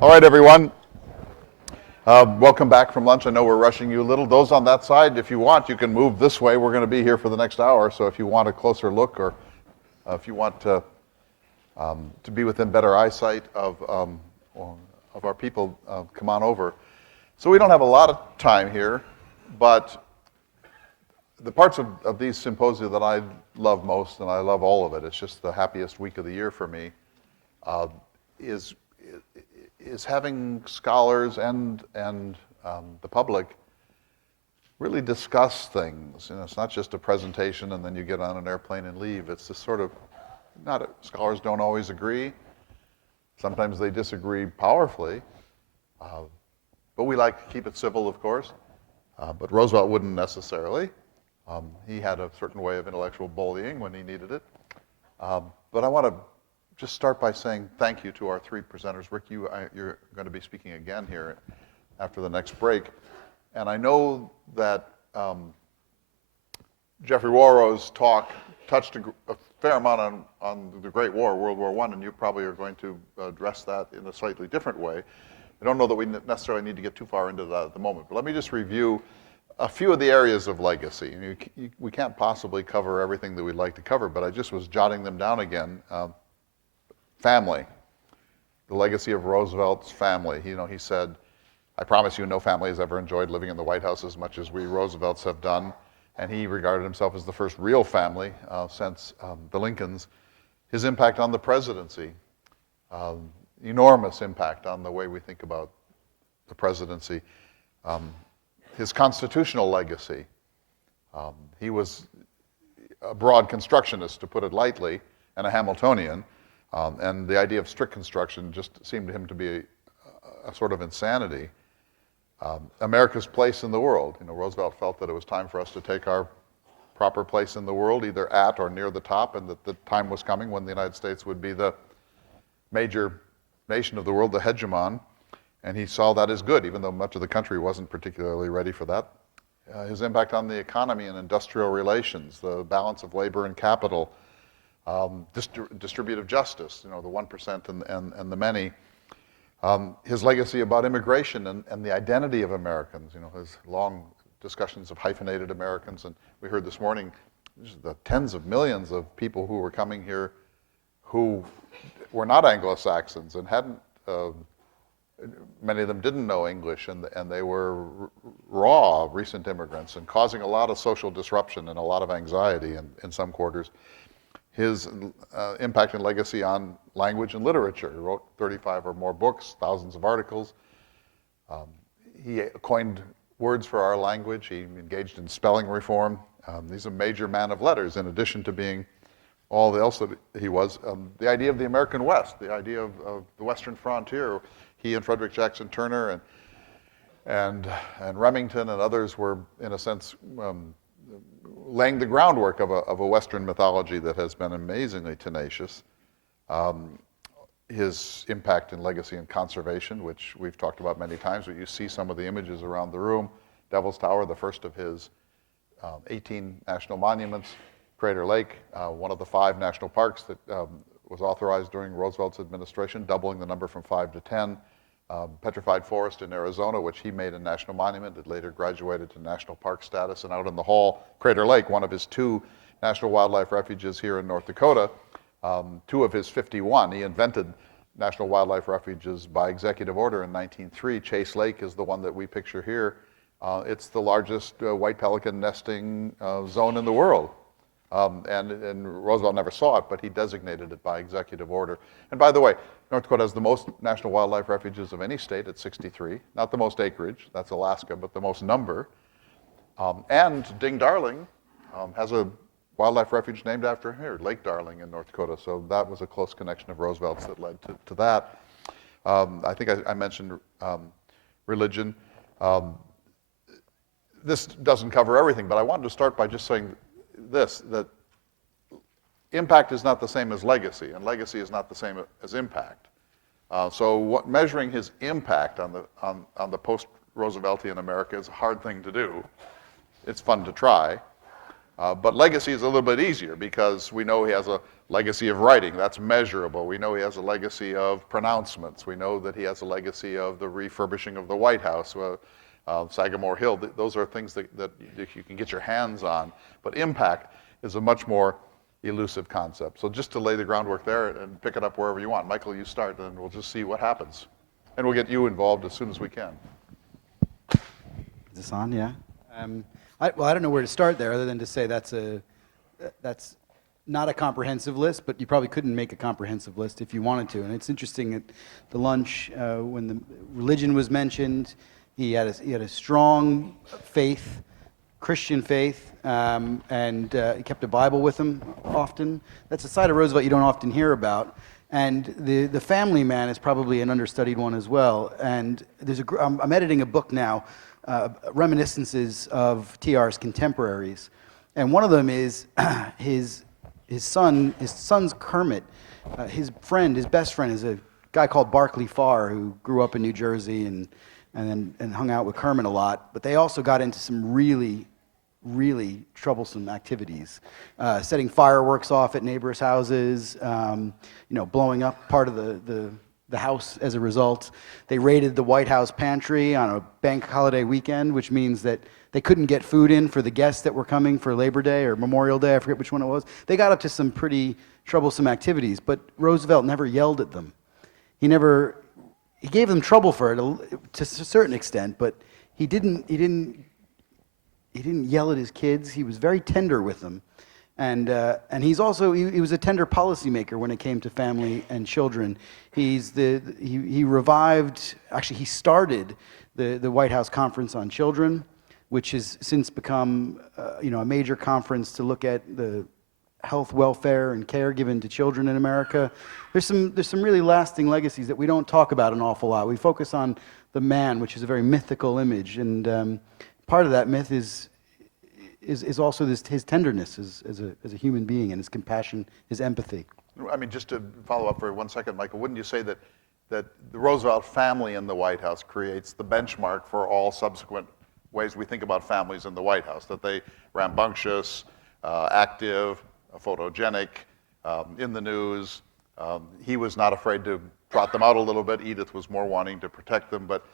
All right, everyone. Welcome back from lunch. I know we're rushing you a little. Those on that side, if you want, you can move this way. We're going to be here for the next hour, so if you want a closer look or if you want to be within better eyesight of our people, come on over. So we don't have a lot of time here, but the parts of these symposia that I love most, and I love all of it, it's just the happiest week of the year for me, is having scholars and the public really discuss things. You know, it's not just a presentation and then you get on an airplane and leave. It's this sort of, scholars don't always agree. Sometimes they disagree powerfully. But we like to keep it civil, of course. But Roosevelt wouldn't necessarily. He had a certain way of intellectual bullying when he needed it. But I want to just start by saying thank you to our three presenters. Rick, you're going to be speaking again here after the next break. And I know that Jeffrey Warrow's talk touched a fair amount on the Great War, World War I, and you probably are going to address that in a slightly different way. I don't know that we necessarily need to get too far into that at the moment, but let me just review a few of the areas of legacy. We can't possibly cover everything that we'd like to cover, but I just was jotting them down again. Family, the legacy of Roosevelt's family. He said, "I promise you no family has ever enjoyed living in the White House as much as we Roosevelts have done." And he regarded himself as the first real family since the Lincolns. His impact on the presidency, enormous impact on the way we think about the presidency. His constitutional legacy. He was a broad constructionist, to put it lightly, and a Hamiltonian. And the idea of strict construction just seemed to him to be a sort of insanity. America's place in the world. Roosevelt felt that it was time for us to take our proper place in the world, either at or near the top, and that the time was coming when the United States would be the major nation of the world, the hegemon. And he saw that as good, even though much of the country wasn't particularly ready for that. His impact on the economy and industrial relations, the balance of labor and capital, distributive justice, the 1% and the many. His legacy about immigration and the identity of Americans, his long discussions of hyphenated Americans. And we heard this morning the tens of millions of people who were coming here who were not Anglo-Saxons and hadn't, many of them didn't know English, and they were raw recent immigrants and causing a lot of social disruption and a lot of anxiety in some quarters. His impact and legacy on language and literature. He wrote 35 or more books, thousands of articles. He coined words for our language. He engaged in spelling reform. He's a major man of letters, in addition to being all else that he was. The idea of the American West, the idea of the Western frontier. He and Frederick Jackson Turner and Remington and others were, in a sense, laying the groundwork of a Western mythology that has been amazingly tenacious. His impact and legacy in conservation, which we've talked about many times, but you see some of the images around the room. Devil's Tower, the first of his 18 national monuments. Crater Lake, one of the 5 national parks that was authorized during Roosevelt's administration, doubling the number from 5 to 10. Petrified Forest in Arizona, which he made a national monument. It later graduated to national park status. And out in the hall, Crater Lake, one of his 2 national wildlife refuges here in North Dakota, 2 of his 51. He invented national wildlife refuges by executive order in 1903. Chase Lake is the one that we picture here. It's the largest white pelican nesting zone in the world. And Roosevelt never saw it, but he designated it by executive order. And by the way, North Dakota has the most national wildlife refuges of any state at 63. Not the most acreage, that's Alaska, but the most number. And Ding Darling has a wildlife refuge named after him here, Lake Darling in North Dakota. So that was a close connection of Roosevelt's that led to that. I think I mentioned religion. This doesn't cover everything, but I wanted to start by just saying this, that impact is not the same as legacy, and legacy is not the same as impact. So measuring his impact on the post-Rooseveltian America is a hard thing to do. It's fun to try. But legacy is a little bit easier because we know he has a legacy of writing. That's measurable. We know he has a legacy of pronouncements. We know that he has a legacy of the refurbishing of the White House, Sagamore Hill. Those are things that you can get your hands on. But impact is a much more elusive concept. So just to lay the groundwork there and pick it up wherever you want. Michael, you start, and we'll just see what happens. And we'll get you involved as soon as we can. Is this on? Yeah. I don't know where to start there, other than to say that's not a comprehensive list, but you probably couldn't make a comprehensive list if you wanted to. And it's interesting at the lunch when the religion was mentioned, he had a strong faith, Christian faith, and he kept a Bible with him often. That's a side of Roosevelt you don't often hear about. And the family man is probably an understudied one as well. And I'm editing a book now, reminiscences of TR's contemporaries, and one of them is his son's Kermit. His best friend is a guy called Barclay Farr, who grew up in New Jersey and hung out with Kermit a lot. But they also got into some really troublesome activities, setting fireworks off at neighbors' houses, blowing up part of the house as a result. They raided the White House pantry on a bank holiday weekend, which means that they couldn't get food in for the guests that were coming for Labor Day or Memorial Day, I forget which one it was. They got up to some pretty troublesome activities, but Roosevelt never yelled at them. He gave them trouble for it to a certain extent, but he didn't yell at his kids. He was very tender with them. And he's also, he was a tender policymaker when it came to family and children. He started the White House Conference on Children, which has since become a major conference to look at the health, welfare, and care given to children in America. There's some really lasting legacies that we don't talk about an awful lot. We focus on the man, which is a very mythical image, and part of that myth is also his tenderness as a human being, and his compassion, his empathy. I mean, just to follow up for 1 second, Michael, wouldn't you say that the Roosevelt family in the White House creates the benchmark for all subsequent ways we think about families in the White House, that they rambunctious, active, photogenic, in the news. He was not afraid to trot them out a little bit. Edith was more wanting to protect them, but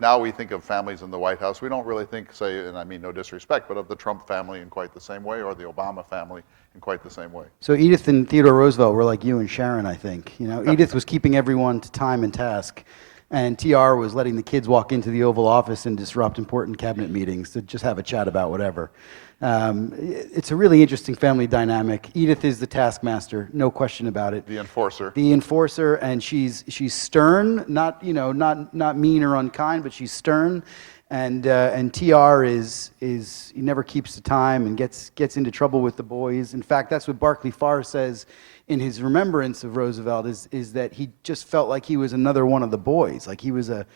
now we think of families in the White House. We don't really think, say, and I mean no disrespect, but of the Trump family in quite the same way, or the Obama family in quite the same way. So Edith and Theodore Roosevelt were like you and Sharon, I think. Edith was keeping everyone to time and task, and TR was letting the kids walk into the Oval Office and disrupt important cabinet meetings to just have a chat about whatever. It's a really interesting family dynamic. Edith is the taskmaster, no question about it. The enforcer. The enforcer, and she's stern, not mean or unkind, but she's stern. And TR is he never keeps the time and gets into trouble with the boys. In fact, that's what Barclay Farr says in his remembrance of Roosevelt is that he just felt like he was another one of the boys, like he was a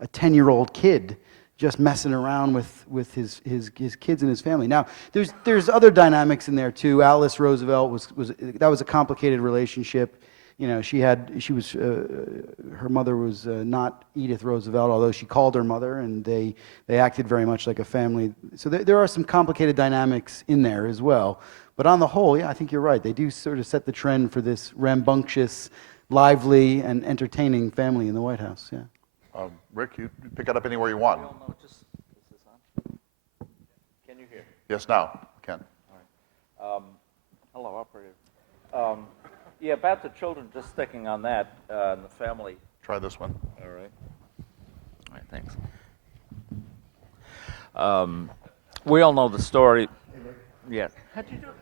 10-year-old kid just messing around with his kids and his family. Now, there's other dynamics in there too. Alice Roosevelt was a complicated relationship. Her mother was not Edith Roosevelt, although she called her mother, and they acted very much like a family. So there are some complicated dynamics in there as well. But on the whole, yeah, I think you're right. They do sort of set the trend for this rambunctious, lively, and entertaining family in the White House. Yeah. Rick, you pick it up anywhere you want. No, is this on? Can you hear? Yes, now, Ken. All right. Hello, operator. Yeah, about the children, just sticking on that, and the family. Try this one. All right. All right, thanks. We all know the story. Yeah. How'd you do it?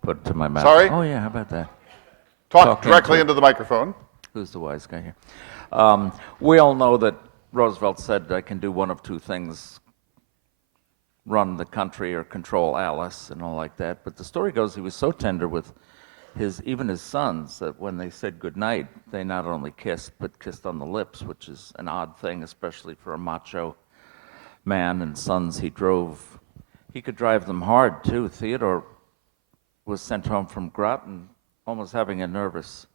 Put it to my mouth. Sorry? Oh, yeah, how about that? Talk directly into the microphone. Who's the wise guy here? We all know that Roosevelt said, I can do one of two things, run the country or control Alice and all like that. But the story goes he was so tender with even his sons that when they said goodnight, they not only kissed, but kissed on the lips, which is an odd thing, especially for a macho man and sons he drove. He could drive them hard, too. Theodore was sent home from Groton almost having a nervous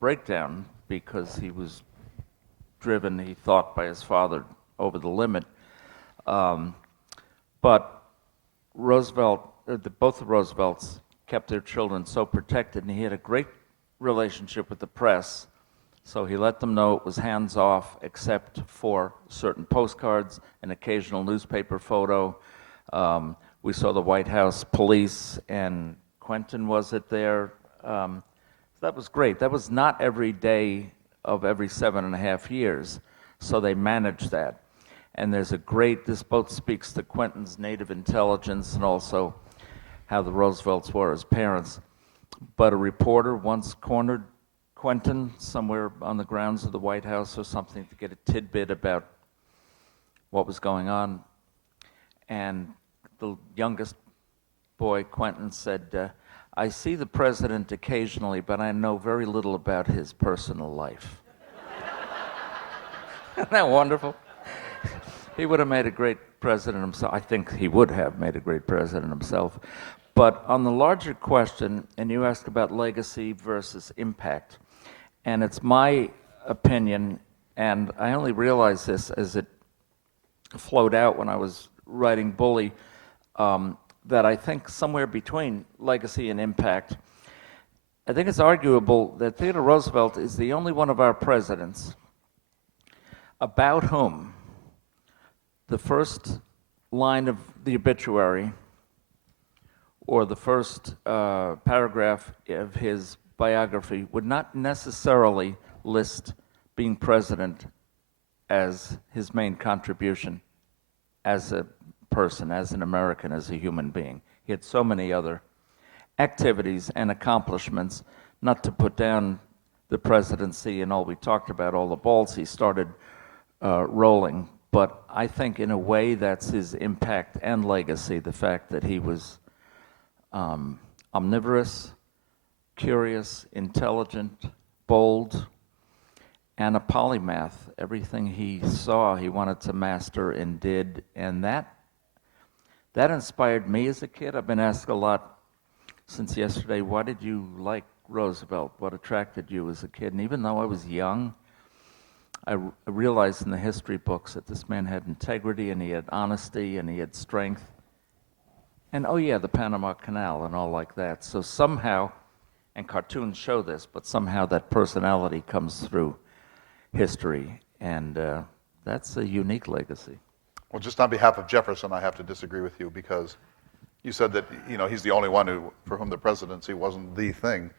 breakdown because he was driven, he thought, by his father over the limit. But both the Roosevelts kept their children so protected, and he had a great relationship with the press. So he let them know it was hands off, except for certain postcards, an occasional newspaper photo. We saw the White House police, and Quentin was it there. That was great. That was not every day of every 7.5 years, so they managed that. And there's this both speaks to Quentin's native intelligence and also how the Roosevelts were as parents. But a reporter once cornered Quentin somewhere on the grounds of the White House or something to get a tidbit about what was going on. And the youngest boy, Quentin, said, I see the president occasionally, but I know very little about his personal life. Isn't that wonderful? He would have made a great president himself. I think he would have made a great president himself. But on the larger question, and you asked about legacy versus impact, and it's my opinion, and I only realized this as it flowed out when I was writing Bully, that I think somewhere between legacy and impact, I think it's arguable that Theodore Roosevelt is the only one of our presidents about whom the first line of the obituary or the first paragraph of his biography would not necessarily list being president as his main contribution as a person, as an American, as a human being. He had so many other activities and accomplishments, not to put down the presidency and all we talked about, all the balls he started rolling, but I think in a way that's his impact and legacy, the fact that he was omnivorous, curious, intelligent, bold, and a polymath. Everything he saw, he wanted to master and did, and that inspired me as a kid. I've been asked a lot since yesterday, why did you like Roosevelt? What attracted you as a kid? And even though I was young, I realized in the history books that this man had integrity, and he had honesty, and he had strength. And oh yeah, the Panama Canal and all like that. So somehow, and cartoons show this, but somehow that personality comes through history, and that's a unique legacy. Well, just on behalf of Jefferson, I have to disagree with you because you said that he's the only one for whom the presidency wasn't the thing.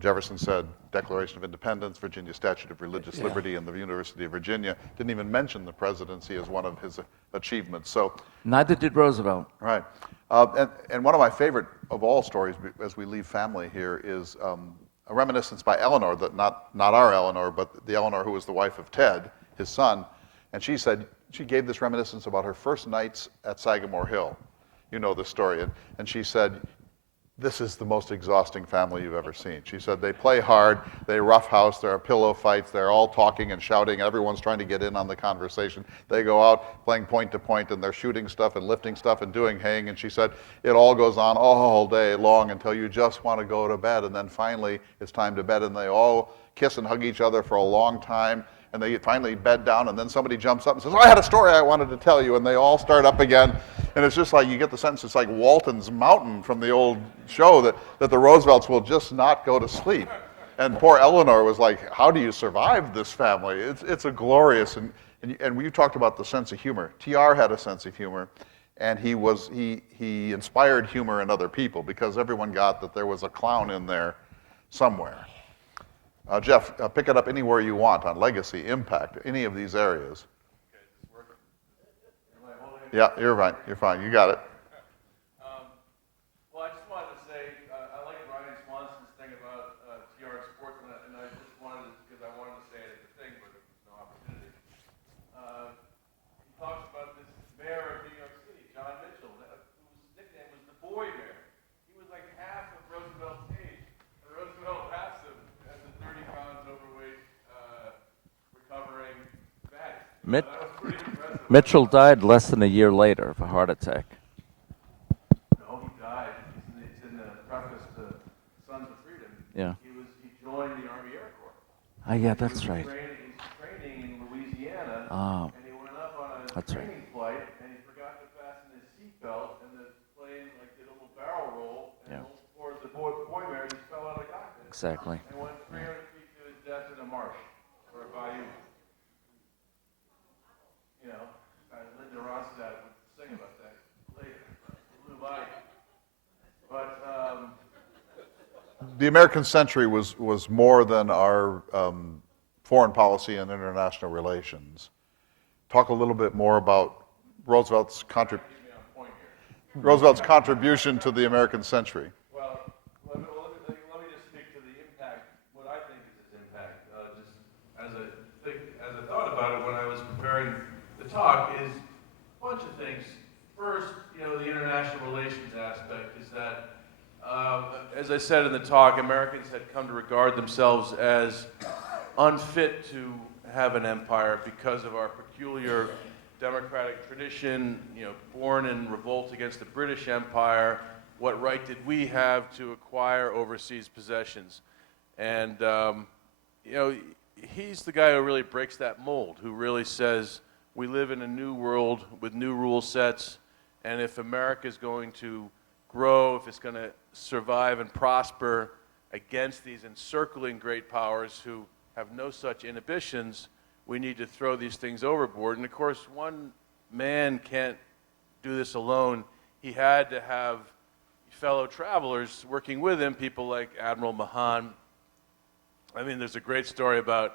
Jefferson said Declaration of Independence, Virginia Statute of Religious Liberty, and the University of Virginia. Didn't even mention the presidency as one of his achievements. So neither did Roosevelt. Right. And one of my favorite of all stories as we leave family here is a reminiscence by Eleanor, that not our Eleanor, but the Eleanor who was the wife of Ted, his son. And she said, she gave this reminiscence about her first nights at Sagamore Hill. You know the story. And she said, this is the most exhausting family you've ever seen. She said, they play hard, they roughhouse, there are pillow fights, they're all talking and shouting, everyone's trying to get in on the conversation. They go out playing point to point, and they're shooting stuff and lifting stuff and doing haying. And she said, it all goes on all day long until you just want to go to bed. And then finally, it's time to bed, and they all kiss and hug each other for a long time. And they finally bed down, and then somebody jumps up and says, I had a story I wanted to tell you, and they all start up again. And it's just like, you get the sense, it's like Walton's Mountain from the old show, that the Roosevelts will just not go to sleep. And poor Eleanor was like, how do you survive this family? It's a glorious, and you talked about the sense of humor. TR had a sense of humor, and he inspired humor in other people, because everyone got that there was a clown in there somewhere. Jeff, pick it up anywhere you want on legacy, impact, any of these areas. Okay, is this working? Am I holding it? Yeah, you're fine. You're fine. You got it. Well, I just wanted to say, I like Ryan Swanson's thing about TR sports, and I just wanted to, because I wanted to say it at the thing, but there was no opportunity. He talks about this mayor of New York City, John Mitchell, whose nickname was the Boy Mayor. He was like half of Roosevelt's age, and Roosevelt passed him as a 30 pounds overweight, recovering fat. That was pretty impressive. Mitchell died less than a year later of a heart attack. No, he died. It's in the preface to Sons of Freedom. Yeah. He joined the Army Air Corps. Ah, yeah, that's right. He was training in Louisiana, Oh, and he went up on a that's right. training flight, and he forgot to fasten his exactly. And went 300 feet to his death in a marsh or a bayou. You know, Linda Ronstadt would sing about that later. Blue bayou. But The American century was more than our foreign policy and international relations. Talk a little bit more about Roosevelt's contribution to the American century. well, let me just speak to the impact. What I think is his impact, just as I thought about it when I was preparing the talk, is a bunch of things. First, the international relations aspect is that, as I said in the talk, Americans had come to regard themselves as unfit to have an empire because of our peculiar democratic tradition, born in revolt against the British Empire. What right did we have to acquire overseas possessions? And, he's the guy who really breaks that mold, who really says we live in a new world with new rule sets, and if America is going to grow, if it's going to survive and prosper against these encircling great powers who have no such inhibitions, we need to throw these things overboard. And of course, one man can't do this alone. He had to have fellow travelers working with him, people like Admiral Mahan. I mean, there's a great story about,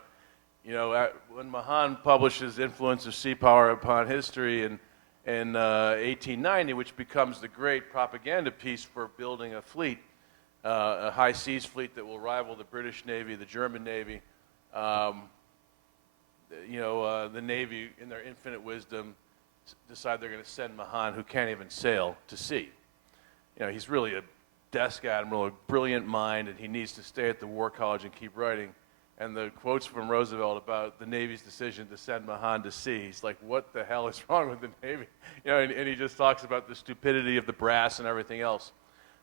when Mahan published his Influence of Sea Power Upon History in 1890, which becomes the great propaganda piece for building a fleet, a high seas fleet that will rival the British Navy, the German Navy. The Navy, in their infinite wisdom, decide they're going to send Mahan, who can't even sail, to sea. He's really a desk admiral, a brilliant mind, and he needs to stay at the War College and keep writing. And the quotes from Roosevelt about the Navy's decision to send Mahan to sea, he's like, what the hell is wrong with the Navy? And he just talks about the stupidity of the brass and everything else.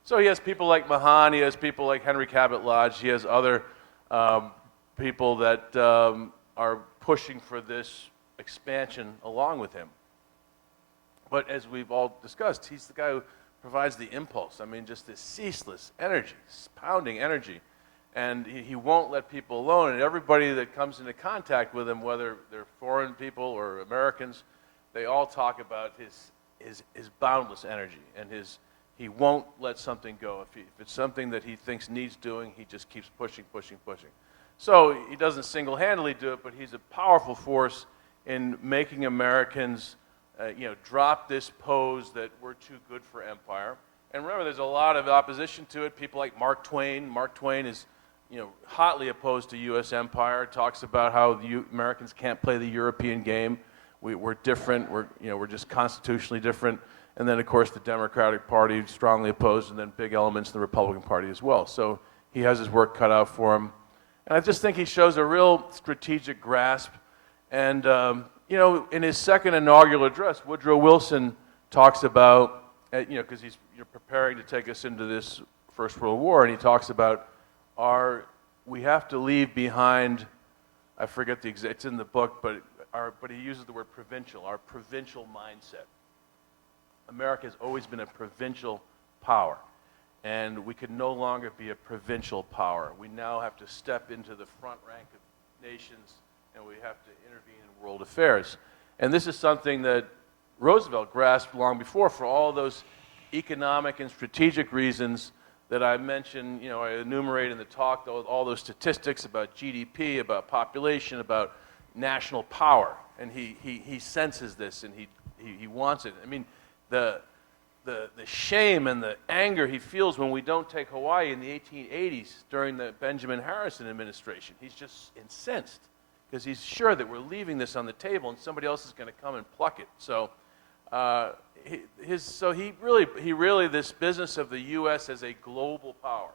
So he has people like Mahan, he has people like Henry Cabot Lodge, he has other people that are pushing for this expansion along with him. But as we've all discussed, he's the guy who provides the impulse. I mean, just this ceaseless energy, this pounding energy. And he won't let people alone. And everybody that comes into contact with him, whether they're foreign people or Americans, they all talk about his boundless energy. And he won't let something go. If it's something that he thinks needs doing, he just keeps pushing, pushing, pushing. So he doesn't single-handedly do it, but he's a powerful force in making Americans, drop this pose that we're too good for empire. And remember, there's a lot of opposition to it. People like Mark Twain. Mark Twain is, hotly opposed to U.S. empire. Talks about how Americans can't play the European game. We're different. We're just constitutionally different. And then, of course, the Democratic Party strongly opposed, and then big elements in the Republican Party as well. So he has his work cut out for him. And I just think he shows a real strategic grasp. And, in his second inaugural address, Woodrow Wilson talks about, because you're preparing to take us into this First World War, and he talks about we have to leave behind, I forget the exact, it's in the book, but he uses the word provincial, our provincial mindset. America has always been a provincial power. And we can no longer be a provincial power. We now have to step into the front rank of nations, and we have to intervene in world affairs. And this is something that Roosevelt grasped long before for all those economic and strategic reasons that I mentioned, I enumerate in the talk, all those statistics about GDP, about population, about national power. And he senses this, and he wants it. I mean, the shame and the anger he feels when we don't take Hawaii in the 1880s during the Benjamin Harrison administration. He's just incensed because he's sure that we're leaving this on the table and somebody else is going to come and pluck it. So he really this business of the U.S. as a global power.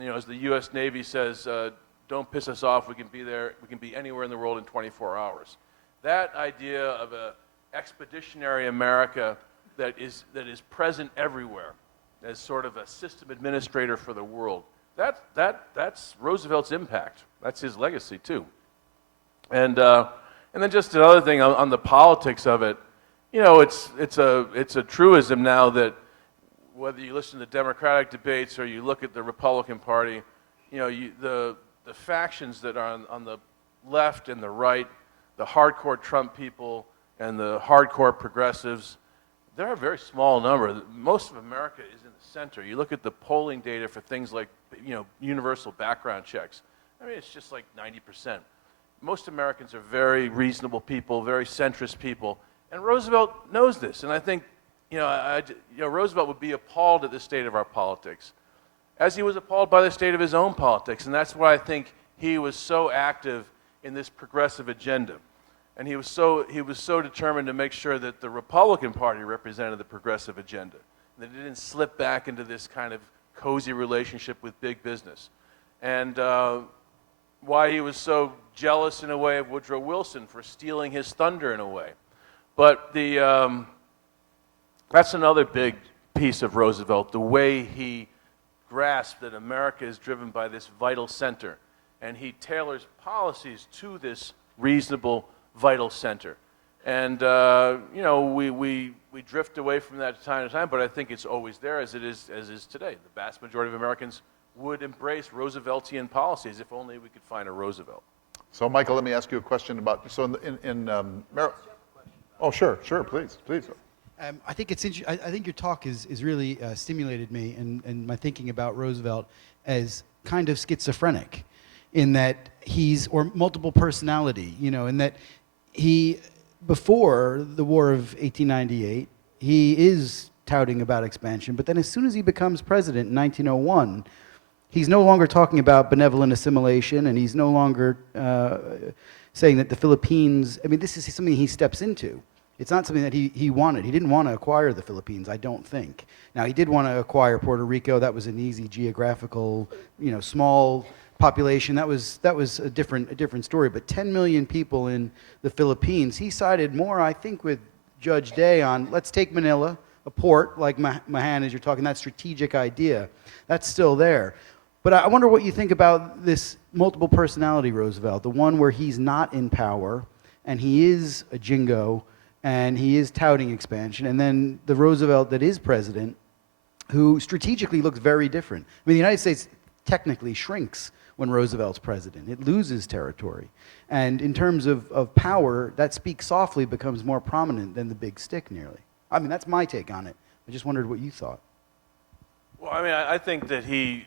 As the U.S. Navy says, don't piss us off. We can be there. We can be anywhere in the world in 24 hours. That idea of a expeditionary America that is present everywhere as sort of a system administrator for the world. That's Roosevelt's impact. That's his legacy too. And then just another thing on the politics of it. It's a truism now that whether you listen to Democratic debates or you look at the Republican Party, you know, the factions that are on the left and the right, the hardcore Trump people and the hardcore progressives, they're a very small number. Most of America is in the center. You look at the polling data for things like, you know, universal background checks. I mean, it's just like 90%. Most Americans are very reasonable people, very centrist people, and Roosevelt knows this. And I think, you know, Roosevelt would be appalled at the state of our politics, as he was appalled by the state of his own politics. And that's why I think he was so active in this progressive agenda. And he was so determined to make sure that the Republican Party represented the progressive agenda, that it didn't slip back into this kind of cozy relationship with big business. And why he was so jealous in a way of Woodrow Wilson for stealing his thunder in a way. But that's another big piece of Roosevelt, the way he grasped that America is driven by this vital center, and he tailors policies to this reasonable vital center. And you know, we drift away from that time to time, but I think it's always there, as is today. The vast majority of Americans would embrace Rooseveltian policies if only we could find a Roosevelt. So, Michael, let me ask you a question about, so oh, sure, please. I think it's I think your talk is really stimulated me and my thinking about Roosevelt as kind of schizophrenic, in that he's, or multiple personality, you know, in that he, before the War of 1898, he is touting about expansion, but then as soon as he becomes president in 1901, he's no longer talking about benevolent assimilation, and he's no longer saying that the Philippines, I mean, this is something he steps into. It's not something that he wanted. He didn't want to acquire the Philippines, I don't think. Now, he did want to acquire Puerto Rico. That was an easy geographical, you know, small population. That was a different story. But 10 million people in the Philippines, he sided more, I think, with Judge Day on, let's take Manila, a port like Mahan, as you're talking, that strategic idea. That's still there. But I wonder what you think about this multiple personality Roosevelt, the one where he's not in power, and he is a jingo, and he is touting expansion, and then the Roosevelt that is president, who strategically looks very different. I mean, the United States technically shrinks when Roosevelt's president. It loses territory. And in terms of power, that speak softly becomes more prominent than the big stick, nearly. I mean, that's my take on it. I just wondered what you thought. Well, I mean, I think that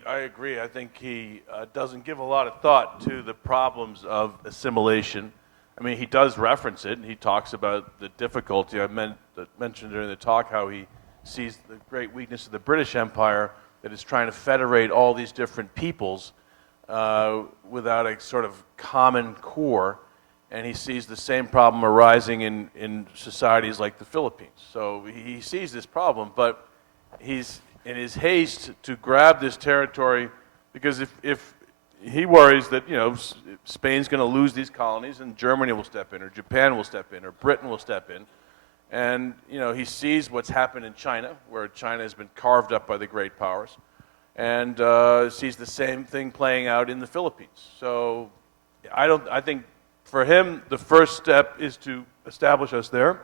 I agree. I think he doesn't give a lot of thought to the problems of assimilation. I mean, he does reference it, and he talks about the difficulty. I mentioned during the talk how he sees the great weakness of the British Empire, that is trying to federate all these different peoples without a sort of common core, and he sees the same problem arising in societies like the Philippines. So he sees this problem, but he's in his haste to grab this territory, because if he worries that, you know, Spain's going to lose these colonies, and Germany will step in, or Japan will step in, or Britain will step in. And, you know, he sees what's happened in China, where China has been carved up by the great powers, and sees the same thing playing out in the Philippines. So I think for him, the first step is to establish us there.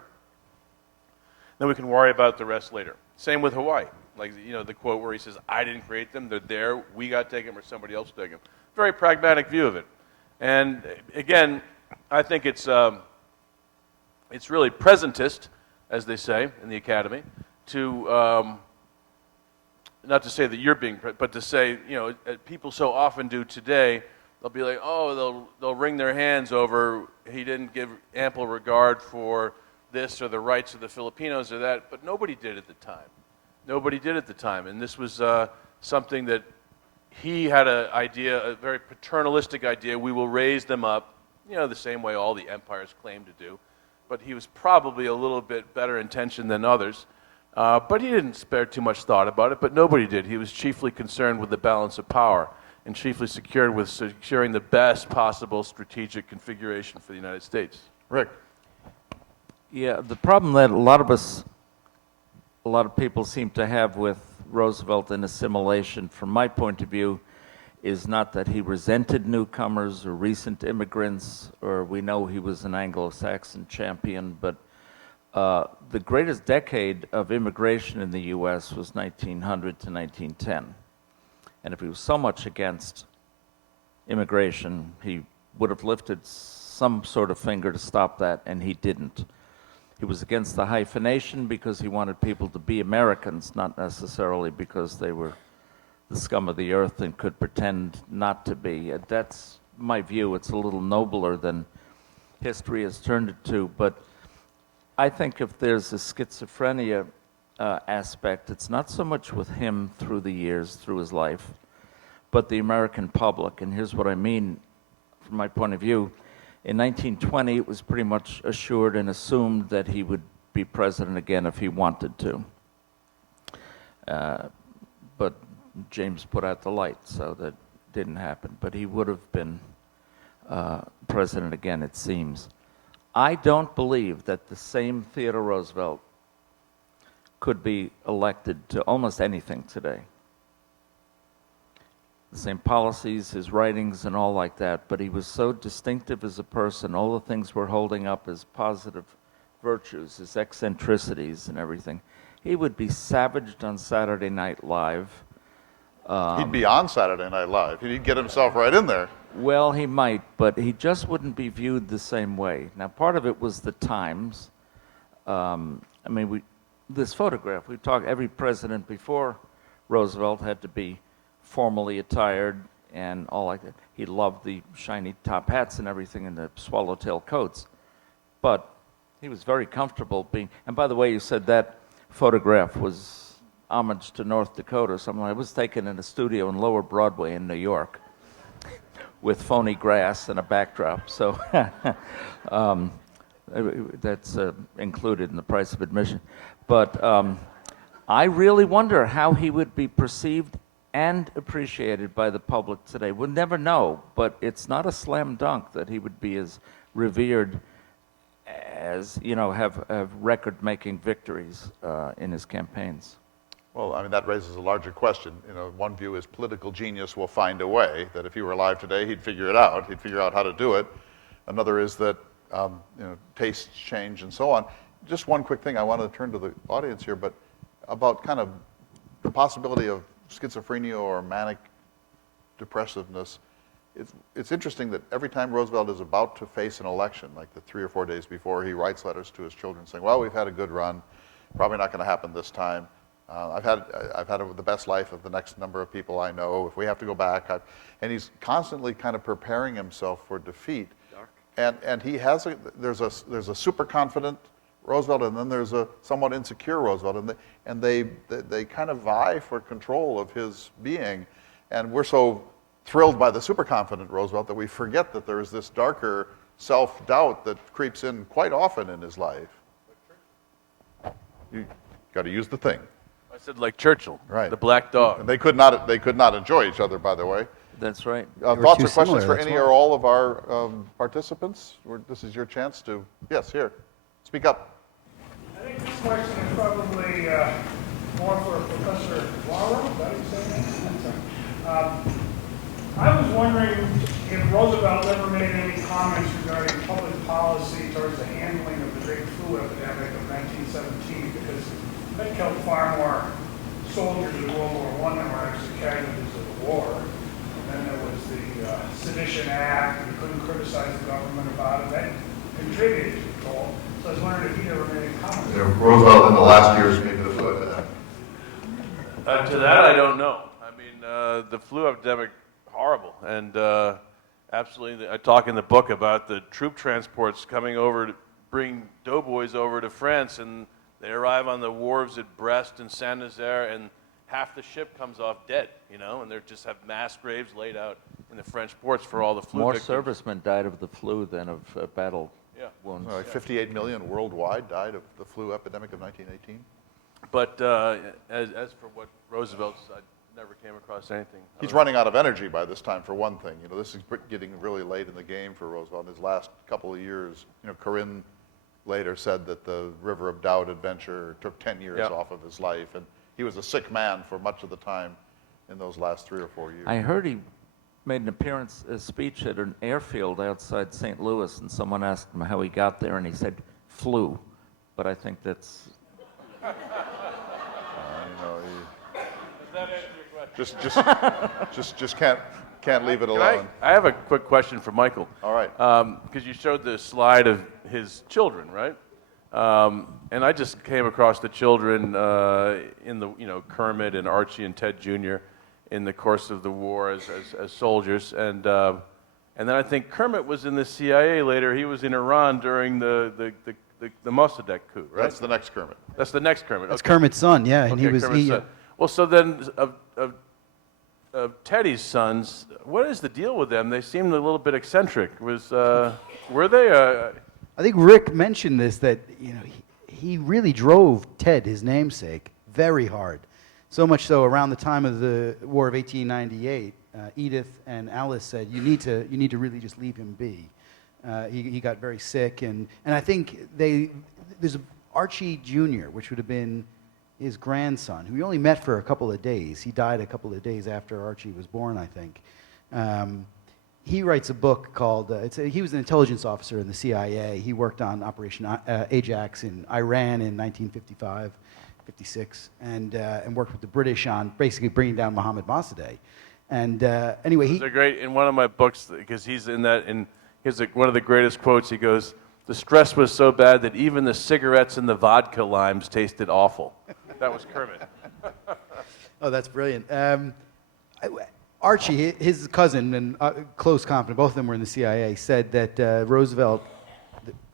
Then we can worry about the rest later. Same with Hawaii. Like, you know, the quote where he says, I didn't create them, they're there, we got to take them, or somebody else will take them. Very pragmatic view of it. And again, I think it's really presentist, as they say in the academy, to not to say that you're being, but to say, you know, people so often do today, they'll be like, oh, they'll wring their hands over, he didn't give ample regard for this or the rights of the Filipinos or that, but nobody did at the time. Nobody did at the time, and this was something that he had an idea, a very paternalistic idea. We will raise them up, you know, the same way all the empires claim to do. But he was probably a little bit better intentioned than others. But he didn't spare too much thought about it, but nobody did. He was chiefly concerned with the balance of power, and chiefly securing the best possible strategic configuration for the United States. Rick. Yeah, the problem that a lot of people seem to have with Roosevelt and assimilation, from my point of view, is not that he resented newcomers or recent immigrants, or we know he was an Anglo-Saxon champion, but the greatest decade of immigration in the U.S. was 1900 to 1910. And if he was so much against immigration, he would have lifted some sort of finger to stop that, and he didn't. He was against the hyphenation because he wanted people to be Americans, not necessarily because they were the scum of the earth and could pretend not to be. That's my view. It's a little nobler than history has turned it to, but I think if there's a schizophrenia aspect, it's not so much with him through the years, through his life, but the American public. And here's what I mean from my point of view. In 1920, it was pretty much assured and assumed that he would be president again if he wanted to. But James put out the light, so that didn't happen. But he would have been president again, it seems. I don't believe that the same Theodore Roosevelt could be elected to almost anything today. The same policies, his writings, and all like that, but he was so distinctive as a person. All the things we're holding up as positive virtues, his eccentricities and everything. He would be savaged on Saturday Night Live. He'd be on Saturday Night Live. He'd get himself right in there. Well, he might, but he just wouldn't be viewed the same way. Now, part of it was the times. I mean, this photograph, we talk, every president before Roosevelt had to be formally attired and all like that. He loved the shiny top hats and everything and the swallowtail coats. But he was very comfortable being, and by the way, you said that photograph was homage to North Dakota or something. It was taken in a studio in Lower Broadway in New York with phony grass and a backdrop. So that's included in the price of admission. But I really wonder how he would be perceived and appreciated by the public today. We'll never know, but it's not a slam dunk that he would be as revered as, you know, have record-making victories in his campaigns. Well, I mean, that raises a larger question. You know, one view is political genius will find a way, that if he were alive today, he'd figure it out. He'd figure out how to do it. Another is that, you know, tastes change and so on. Just one quick thing, I want to turn to the audience here, but about kind of the possibility of schizophrenia or manic depressiveness. It's interesting that every time Roosevelt is about to face an election, like the 3 or 4 days before, he writes letters to his children saying, well, we've had a good run, probably not going to happen this time. I've had the best life of the next number of people I know. If we have to go back, and he's constantly kind of preparing himself for defeat. And he has there's a super confident Roosevelt, and then there's a somewhat insecure Roosevelt, and they kind of vie for control of his being. And we're so thrilled by the super confident Roosevelt that we forget that there's this darker self-doubt that creeps in quite often in his life. You got to use the thing. I said like Churchill, Right. the black dog. And they could not enjoy each other, by the way. That's right. were Thoughts too or questions similar, for that's any why. or all of our participants? This is your chance to, yes, here, speak up. I think this question is probably more for Professor Warren. Is that what you're saying? I was wondering if Roosevelt ever made any comments regarding public policy towards the handling of the great flu epidemic of 1917, because that killed far more soldiers in World War I than were actually casualties of the war. And then there was the Sedition Act. You couldn't criticize the government about it. That contributed to the goal. So I was wondering if he ever made any comments. Roosevelt in the last years maybe the flu epidemic. To that, I don't know. I mean, the flu epidemic, horrible. And absolutely, I talk in the book about the troop transports coming over to bring doughboys over to France, and they arrive on the wharves at Brest and Saint-Nazaire, and half the ship comes off dead, you know, and they just have mass graves laid out in the French ports for all the flu More victims. servicemen died of the flu than of battle wounds. Like 58 million worldwide died of the flu epidemic of 1918. But as for what Roosevelt, I never came across anything. He's running out of energy by this time, for one thing. You know, this is getting really late in the game for Roosevelt. In his last couple of years, you know, Corinne later said that the River of Doubt adventure took 10 years off of his life, and he was a sick man for much of the time in those last 3 or 4 years. I heard he made an appearance, a speech at an airfield outside St. Louis, and someone asked him how he got there, and he said, flu. but I think that's You know, Does that answer your question? just can't leave it alone. I have a quick question for Michael. All right. Because you showed the slide of his children, right? And I just came across the children in the, Kermit and Archie and Ted Jr. in the course of the war as soldiers. And then I think Kermit was in the CIA later. He was in Iran during the Mossadegh coup, right? That's the next Kermit. That's the next Kermit. That's Okay. Kermit's son, yeah, and Okay, he was Kermit's he. son. Well, so then of Teddy's sons, what is the deal with them? They seemed a little bit eccentric. Were they? I think Rick mentioned this, that he really drove Ted, his namesake, very hard. So much so, around the time of the War of 1898, Edith and Alice said, "You need to really just leave him be." He got very sick, and I think there's Archie Jr., which would have been his grandson, who he only met for a couple of days. He died a couple of days after Archie was born, I think. He writes a book called, he was an intelligence officer in the CIA. He worked on Operation Ajax in Iran in 1955, 56, and worked with the British on basically bringing down Mohammed Mossadegh. And anyway, They're great. In one of my books, because he's in that, and here's one of the greatest quotes. He goes, "The stress was so bad that even the cigarettes and the vodka limes tasted awful." That was Kermit. Oh, that's brilliant. Archie, his cousin and close confidant, both of them were in the CIA, said that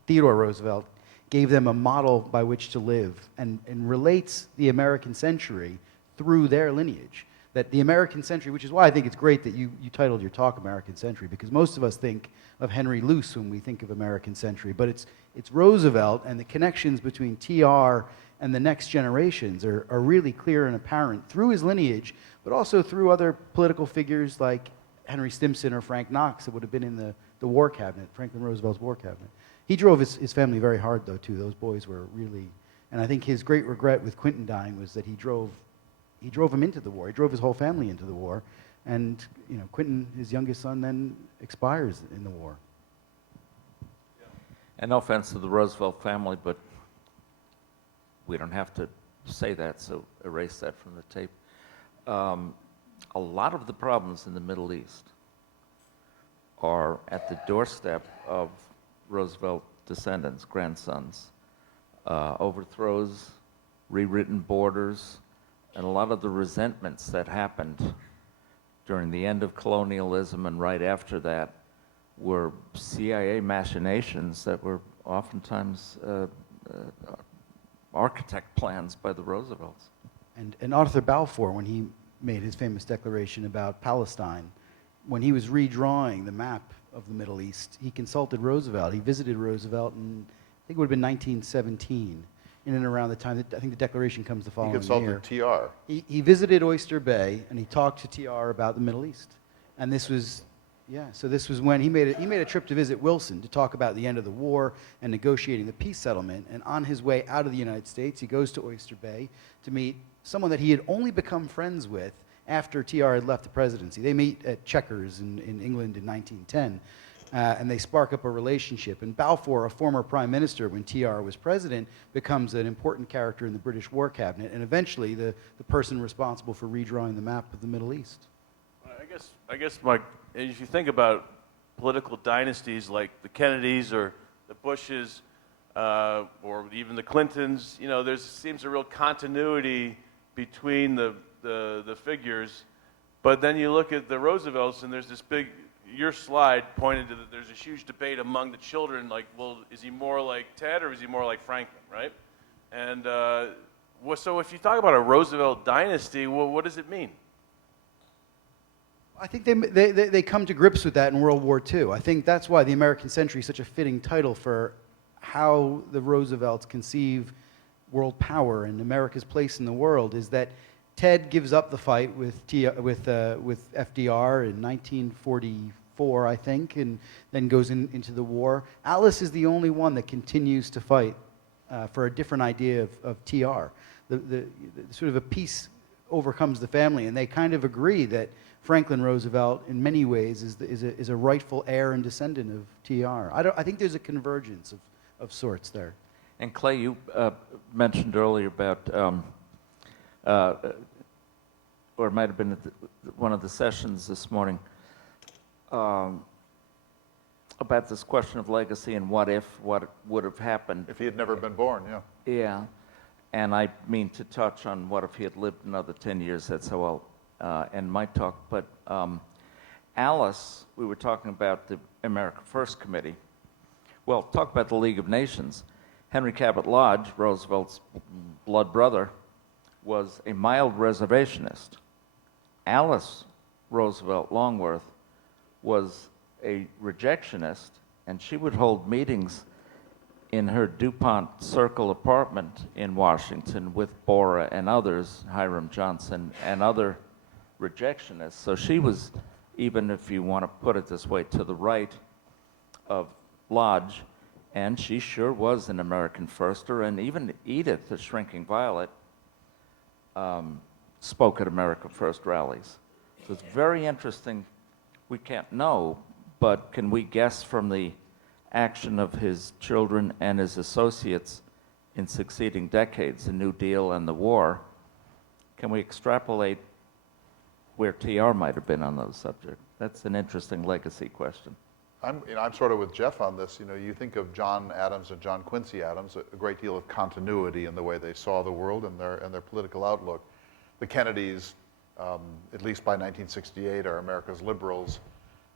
Theodore Roosevelt, gave them a model by which to live and relates the American century through their lineage. That the American century, which is why I think it's great that you titled your talk American Century, because most of us think of Henry Luce when we think of American century, but it's Roosevelt, and the connections between TR and the next generations are really clear and apparent through his lineage, but also through other political figures like Henry Stimson or Frank Knox that would have been in the war cabinet, Franklin Roosevelt's war cabinet. He drove his family very hard, though, too. Those boys were really, and I think his great regret with Quentin dying was that he drove him into the war. He drove his whole family into the war, and Quentin, his youngest son, then expires in the war. And no offense to the Roosevelt family, but we don't have to say that, so erase that from the tape. A lot of the problems in the Middle East are at the doorstep of Roosevelt descendants, grandsons. Overthrows, rewritten borders, and a lot of the resentments that happened during the end of colonialism and right after that were CIA machinations that were oftentimes architect plans by the Roosevelts. And Arthur Balfour, when he made his famous declaration about Palestine, when he was redrawing the map of the Middle East, he consulted Roosevelt. He visited Roosevelt in, I think it would have been 1917, in and around the time that I think the declaration comes the following year. He consulted TR. He visited Oyster Bay, and he talked to TR about the Middle East. And this was, so this was when he made a trip to visit Wilson to talk about the end of the war and negotiating the peace settlement. And on his way out of the United States, he goes to Oyster Bay to meet someone that he had only become friends with after TR had left the presidency. They meet at Chequers in England in 1910, and they spark up a relationship. And Balfour, a former prime minister when TR was president, becomes an important character in the British war cabinet, and eventually the person responsible for redrawing the map of the Middle East. I guess, Mike, if you think about political dynasties like the Kennedys or the Bushes, or even the Clintons, there seems a real continuity between the figures. But then you look at the Roosevelts, and there's this big, your slide pointed to that there's a huge debate among the children, like, well, is he more like Ted or is he more like Franklin, right? And so if you talk about a Roosevelt dynasty, well, what does it mean? I think they come to grips with that in World War II. I think that's why the American Century is such a fitting title for how the Roosevelts conceive world power and America's place in the world, is that Ted gives up the fight with FDR in 1944, I think, and then goes into the war. Alice is the only one that continues to fight for a different idea of TR. The sort of a peace overcomes the family, and they kind of agree that Franklin Roosevelt, in many ways, is a rightful heir and descendant of TR. I think there's a convergence of sorts there. And Clay, you mentioned earlier about, or it might have been at one of the sessions this morning, about this question of legacy and what would have happened. If he had never been born, yeah. Yeah, and I mean to touch on what if he had lived another 10 years, that's how I'll end my talk. But Alice, we were talking about the America First Committee. Well, talk about the League of Nations. Henry Cabot Lodge, Roosevelt's blood brother, was a mild reservationist. Alice Roosevelt Longworth was a rejectionist, and she would hold meetings in her DuPont Circle apartment in Washington with Bora and others, Hiram Johnson and other rejectionists. So she was, even if you want to put it this way, to the right of Lodge, and she sure was an American firster, and even Edith, the Shrinking Violet, spoke at America First rallies. So it's very interesting. We can't know, but can we guess from the action of his children and his associates in succeeding decades, the New Deal and the war, can we extrapolate where TR might have been on those subjects? That's an interesting legacy question. I'm sort of with Jeff on this. You think of John Adams and John Quincy Adams, a great deal of continuity in the way they saw the world and their political outlook. The Kennedys, at least by 1968, are America's liberals.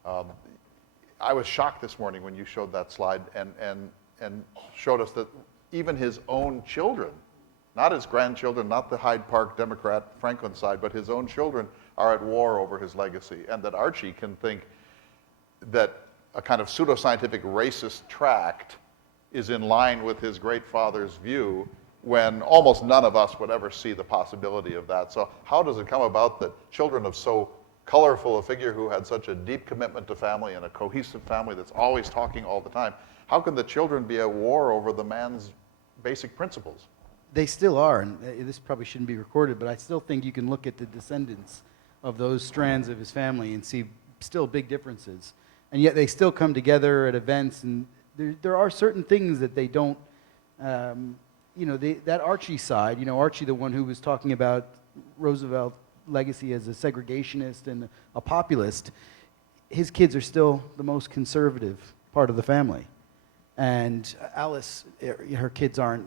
I was shocked this morning when you showed that slide and showed us that even his own children, not his grandchildren, not the Hyde Park Democrat Franklin side, but his own children are at war over his legacy, and that Archie can think that a kind of pseudoscientific racist tract is in line with his great father's view when almost none of us would ever see the possibility of that. So how does it come about that children of so colorful a figure who had such a deep commitment to family and a cohesive family that's always talking all the time, how can the children be at war over the man's basic principles? They still are, and this probably shouldn't be recorded, but I still think you can look at the descendants of those strands of his family and see still big differences. And yet they still come together at events, and there are certain things that they don't, that Archie side, Archie, the one who was talking about Roosevelt legacy as a segregationist and a populist, his kids are still the most conservative part of the family. And Alice, her kids aren't,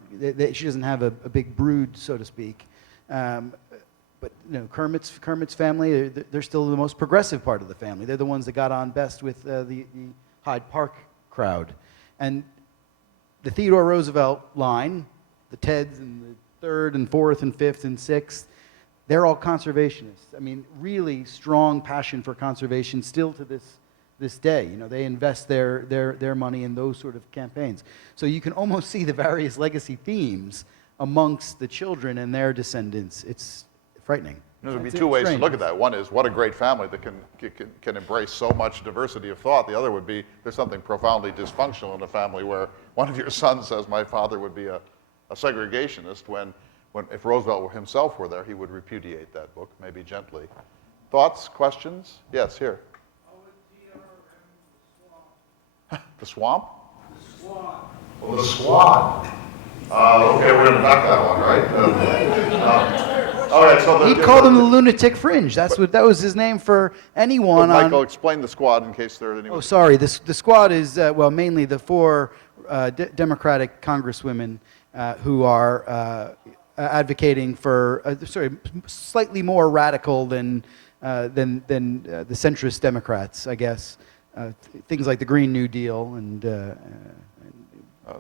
she doesn't have a big brood, so to speak. But Kermit's family, they're still the most progressive part of the family. They're the ones that got on best with the Hyde Park crowd. And the Theodore Roosevelt line, the Teds and the third and fourth and fifth and sixth, they're all conservationists. I mean, really strong passion for conservation still to this day. They invest their money in those sort of campaigns. So you can almost see the various legacy themes amongst the children and their descendants. It's frightening. There would be two ways to look at that. One is, what a great family that can embrace so much diversity of thought. The other would be, there's something profoundly dysfunctional in a family where one of your sons says, my father would be a segregationist, when if Roosevelt himself were there, he would repudiate that book, maybe gently. Thoughts, questions? Yes, here. The swamp? The squad. Well, the squad. Okay, we're going to knock that one, right? All right, so he called them the lunatic fringe. That was his name for anyone. Michael, explain the squad in case there are anyone. Oh, sorry. The squad is mainly the four Democratic congresswomen who are advocating for slightly more radical than the centrist Democrats, I guess. Things like the Green New Deal and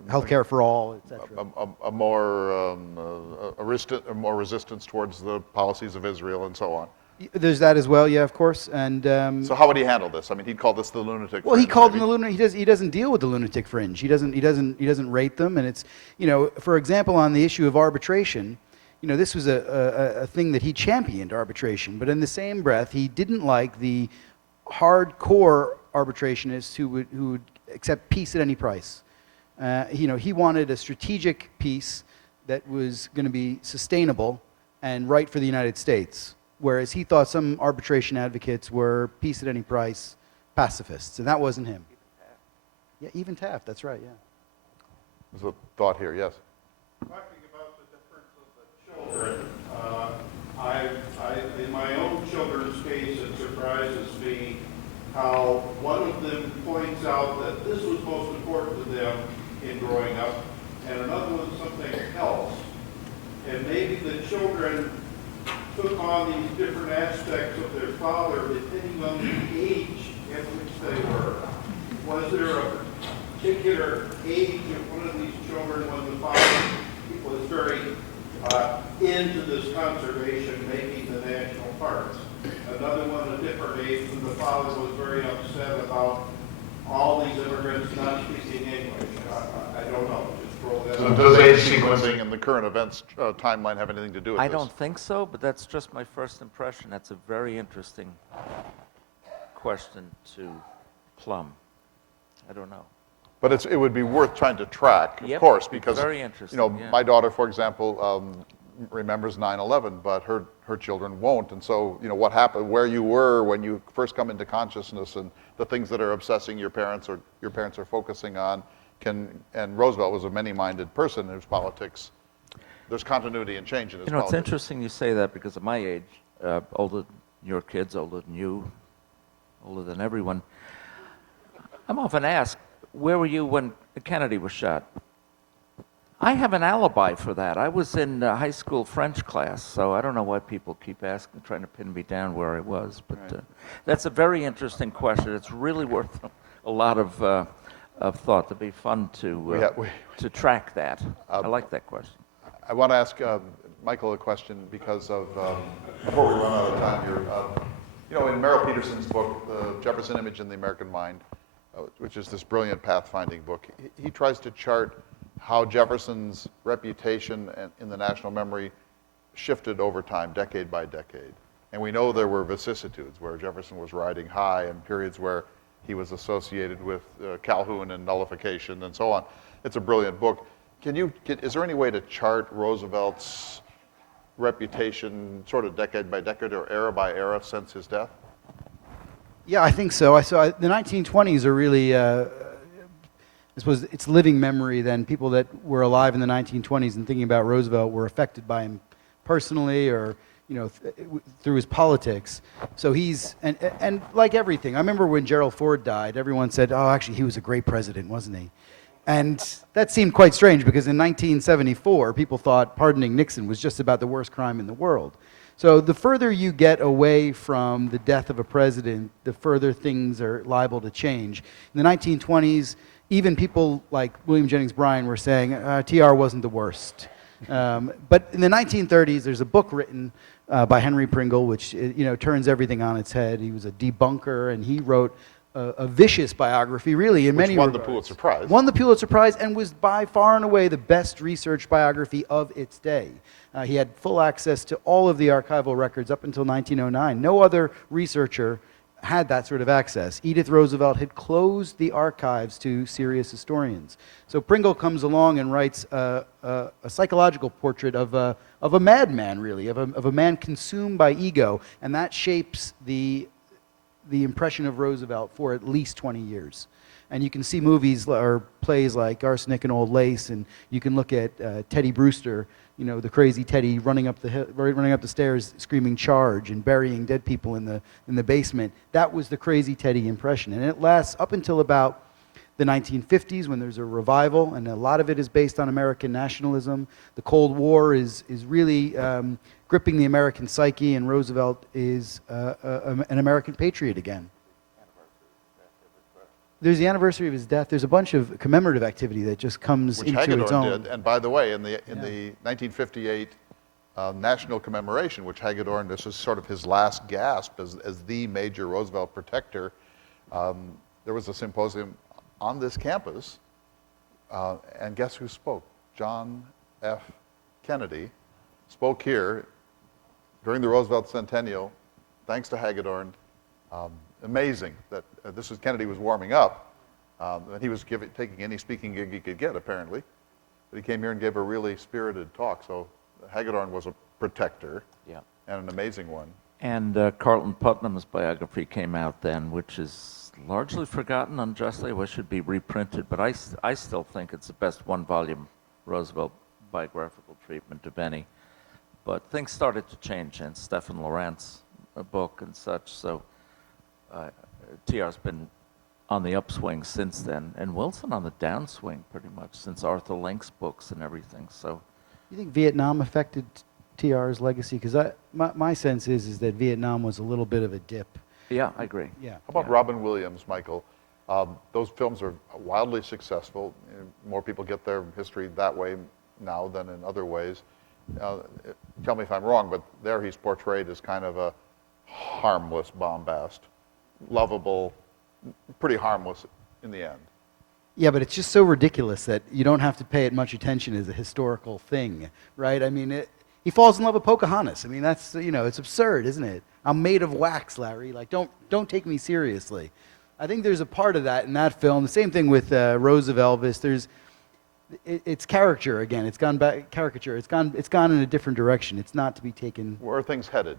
health care for all, etc. A more resistance towards the policies of Israel and so on. There's that as well, yeah, of course. And so how would he handle this? I mean, he'd call this the lunatic. Well, fringe, he called maybe. them the lunatic. He doesn't deal with the lunatic fringe. He doesn't rate them. And it's, for example, on the issue of arbitration, this was a thing that he championed, arbitration. But in the same breath, he didn't like the hardcore arbitrationists who would accept peace at any price. He wanted a strategic peace that was going to be sustainable and right for the United States, whereas he thought some arbitration advocates were peace at any price pacifists, and that wasn't him. Yeah, even Taft, that's right, yeah. There's a thought here, yes. talking about the difference of the children, in my own children's case, it surprises me how one of them points out that this was most important to them in growing up, and another one something else. And maybe the children took on these different aspects of their father depending on the age at which they were. Was there a particular age of one of these children when the father was very into this conservation, making the national parks? Another one, a different age, when the father was very upset about all these immigrants not speaking English. I don't know. Just throw that So out. does age sequencing and the current events timeline have anything to do with I this? don't think so, but that's just my first impression. That's a very interesting question to plumb. I don't know. But it would be worth trying to track, of Yep, course, it'd be because very interesting, yeah. my daughter, for example, remembers 9/11, but her children won't. And so, what happened, where you were when you first come into consciousness, and the things that are obsessing your parents or your parents are focusing on, and Roosevelt was a many-minded person in his politics. There's continuity and change in his politics. It's interesting you say that because at my age, older than your kids, older than you, older than everyone, I'm often asked, where were you when Kennedy was shot? I have an alibi for that. I was in high school French class, so I don't know why people keep asking, trying to pin me down where I was. But that's a very interesting question. It's really worth a lot of thought. It'd be fun to track that. I like that question. I want to ask Michael a question because of, before we run out of time here, in Merrill Peterson's book, The Jefferson Image in the American Mind, which is this brilliant pathfinding book, he tries to chart how Jefferson's reputation in the national memory shifted over time, decade by decade. And we know there were vicissitudes where Jefferson was riding high and periods where he was associated with Calhoun and nullification and so on. It's a brilliant book. Is there any way to chart Roosevelt's reputation sort of decade by decade or era by era since his death? Yeah, I think so. The 1920s are really, I suppose it's living memory then. People that were alive in the 1920s and thinking about Roosevelt were affected by him personally or, through his politics. So and like everything, I remember when Gerald Ford died, everyone said, oh, actually, he was a great president, wasn't he? And that seemed quite strange because in 1974, people thought pardoning Nixon was just about the worst crime in the world. So the further you get away from the death of a president, the further things are liable to change. In the 1920s, even people like William Jennings Bryan were saying, TR wasn't the worst. But in the 1930s, there's a book written by Henry Pringle, which turns everything on its head. He was a debunker, and he wrote a vicious biography, really, in many regards. Won the Pulitzer Prize. Won the Pulitzer Prize and was by far and away the best researched biography of its day. He had full access to all of the archival records up until 1909. No other researcher had that sort of access. Edith Roosevelt had closed the archives to serious historians. So Pringle comes along and writes a psychological portrait of a madman, really, of a man consumed by ego, and that shapes the impression of Roosevelt for at least 20 years. And you can see movies or plays like Arsenic and Old Lace, and you can look at Teddy Brewster, the crazy Teddy running up the stairs screaming charge and burying dead people in the basement. That was the crazy Teddy impression. And it lasts up until about the 1950s when there's a revival, and a lot of it is based on American nationalism. The Cold War is really gripping the American psyche, and Roosevelt is an American patriot again. There's the anniversary of his death. There's a bunch of commemorative activity that just comes into its own. Which Hagedorn did. And by the way, in the 1958 national commemoration, which Hagedorn, this is sort of his last gasp as the major Roosevelt protector, there was a symposium on this campus, and guess who spoke? John F. Kennedy spoke here during the Roosevelt Centennial, thanks to Hagedorn. Amazing that Kennedy was warming up, and he was taking any speaking gig he could get, apparently. But he came here and gave a really spirited talk. So Hagedorn was a protector, and an amazing one. And Carlton Putnam's biography came out then, which is largely forgotten unjustly, which should be reprinted. But I still think it's the best one-volume Roosevelt biographical treatment of any. But things started to change in Stephen Laurent's book and such, so TR's been on the upswing since then, and Wilson on the downswing pretty much since Arthur Link's books and everything. So, You think Vietnam affected TR's legacy? Because my sense is that Vietnam was a little bit of a dip. yeah, I agree. Yeah. How about Robin Williams, Michael? Those films are wildly successful. More people get their history that way now than in other ways. Tell me if I'm wrong, but there he's portrayed as kind of a harmless bombast, lovable, pretty harmless in the end. Yeah, but it's just so ridiculous that you don't have to pay it much attention as a historical thing, right? I mean, he falls in love with Pocahontas. I mean, that's, it's absurd, isn't it? I'm made of wax, Larry. Like, don't take me seriously. I think there's a part of that in that film. The same thing with Rose of Elvis. It's caricature again. It's gone back caricature. It's gone in a different direction. It's not to be taken. Where are things headed?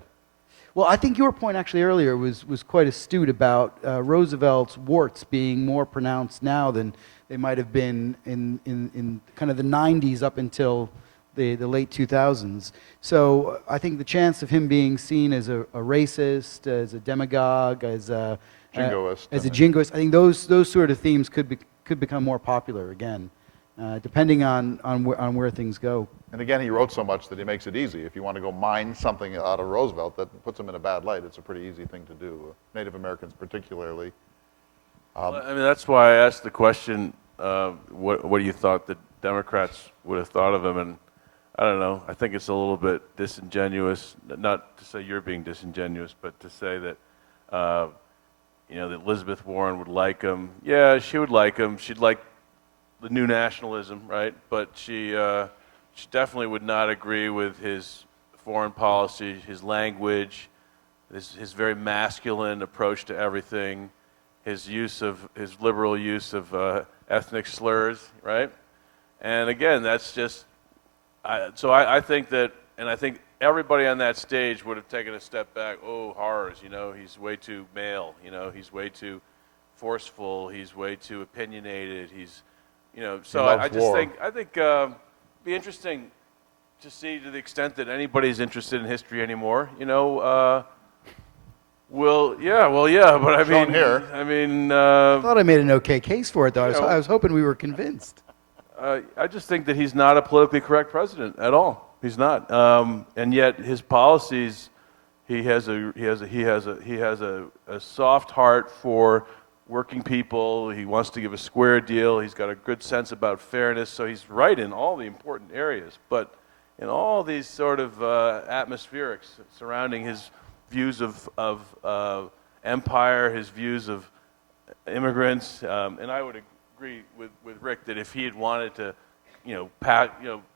Well, I think your point actually earlier was quite astute about Roosevelt's warts being more pronounced now than they might have been in kind of the 90s up until the late 2000s. So I think the chance of him being seen as a racist, as a demagogue, as a Jingoist. as a jingoist, I think those sort of themes could become more popular again, depending on where things go. And again, he wrote so much that he makes it easy. If you want to go mine something out of Roosevelt that puts him in a bad light, it's a pretty easy thing to do. Native Americans particularly. Well, I mean, that's why I asked the question, what do you thought the Democrats would have thought of him? And I don't know. I think it's a little bit disingenuous, not to say you're being disingenuous, but to say that, that Elizabeth Warren would like him. Yeah, she would like him. She'd like the new nationalism, right? But she definitely would not agree with his foreign policy, his language, his very masculine approach to everything, his liberal use of ethnic slurs, right? And again, that's just, I think that, and I think everybody on that stage would have taken a step back. Oh, horrors, he's way too male, he's way too forceful, he's way too opinionated, so I think be interesting to see, to the extent that anybody's interested in history anymore. But I mean, I thought I made an okay case for it, though. I was hoping we were convinced. I just think that he's not a politically correct president at all. He's not, and yet his policies, he has a soft heart for working people. He wants to give a square deal. He's got a good sense about fairness. So he's right in all the important areas. But in all these sort of atmospherics surrounding his views of empire, his views of immigrants, and I would agree with Rick that if he had wanted to,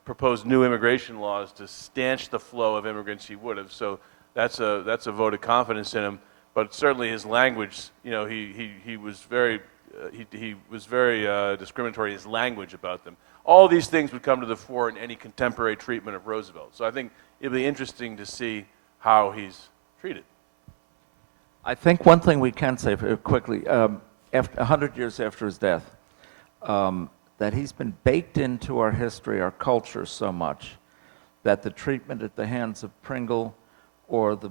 propose new immigration laws to stanch the flow of immigrants, he would have. So that's a vote of confidence in him. But certainly his language, he was very discriminatory in his language about them. All these things would come to the fore in any contemporary treatment of Roosevelt. So I think it'll be interesting to see how he's treated. I think one thing we can say quickly, after 100 years after his death, that he's been baked into our history, our culture so much that the treatment at the hands of Pringle or the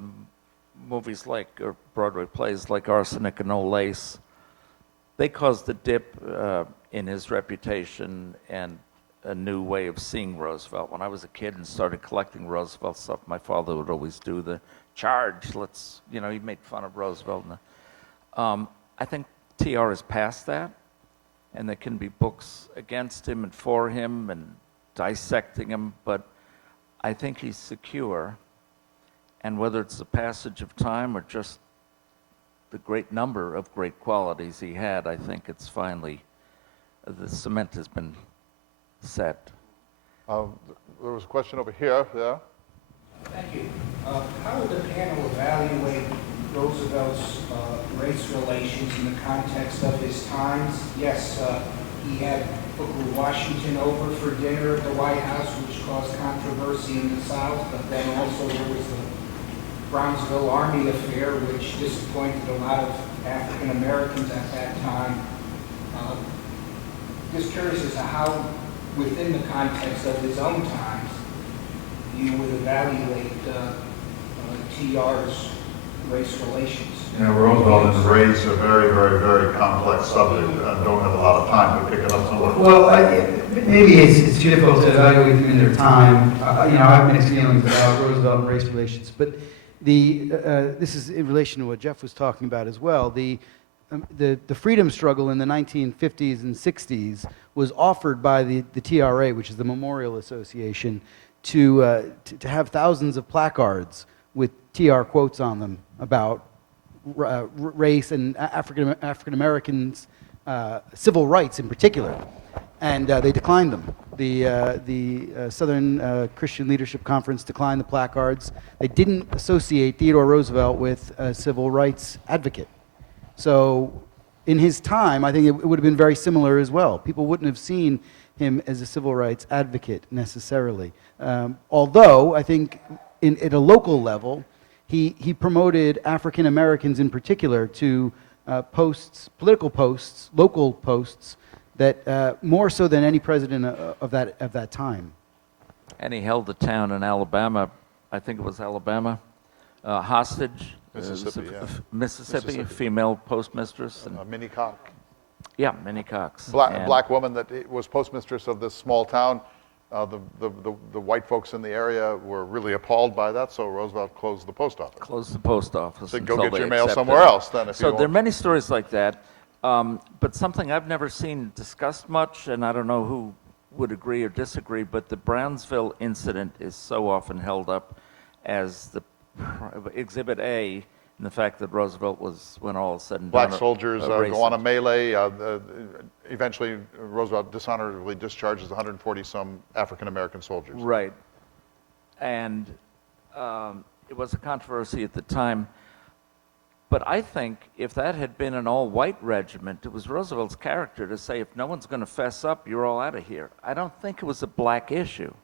movies or Broadway plays like Arsenic and Old Lace, they caused a dip in his reputation and a new way of seeing Roosevelt. When I was a kid and started collecting Roosevelt stuff, my father would always do the charge. He made fun of Roosevelt. I think TR is past that, and there can be books against him and for him and dissecting him, but I think he's secure. And whether it's the passage of time or just the great number of great qualities he had, I think it's finally, the cement has been set. There was a question over here. Yeah. Thank you. How would the panel evaluate Roosevelt's race relations in the context of his times? Yes, he had Booker Washington over for dinner at the White House, which caused controversy in the South, but then also there was the Brownsville Army affair, which disappointed a lot of African Americans at that time. Just curious as to how within the context of his own times, you would evaluate TR's race relations? You know, Roosevelt has raised a very, very, very complex subject and don't have a lot of time to pick it up somewhere. Well, maybe it's too difficult to evaluate them in their time. You know, I have mixed feelings about Roosevelt and race relations, but this is in relation to what Jeff was talking about as well. The freedom struggle in the 1950s and 60s was offered by the TRA, which is the Memorial Association, to have thousands of placards with TR quotes on them about race and African Americans, civil rights in particular, and they declined them. The Southern Christian Leadership Conference declined the placards. They didn't associate Theodore Roosevelt with a civil rights advocate. So in his time, I think it would have been very similar as well. People wouldn't have seen him as a civil rights advocate necessarily. Although I think at a local level, he promoted African Americans in particular to posts, political posts, local posts, that more so than any president of that time. And he held the town in Alabama, I think it was Alabama, hostage. Mississippi, female postmistress. And, Minnie Cox. yeah, Minnie Cox. Black woman that was postmistress of this small town. The white folks in the area were really appalled by that, so Roosevelt closed the post office. Closed the post office. So go until get they your mail accepted somewhere it. else then if you So want. there are many stories like that, but something I've never seen discussed much, and I don't know who would agree or disagree, but the Brownsville incident is so often held up as the Exhibit A, in the fact that Roosevelt was, when all is said and done, Black soldiers a go on a racist. melee. Eventually, Roosevelt dishonorably discharges 140-some African-American soldiers. Right. And it was a controversy at the time. But I think if that had been an all-white regiment, it was Roosevelt's character to say, if no one's going to fess up, you're all out of here. I don't think it was a black issue.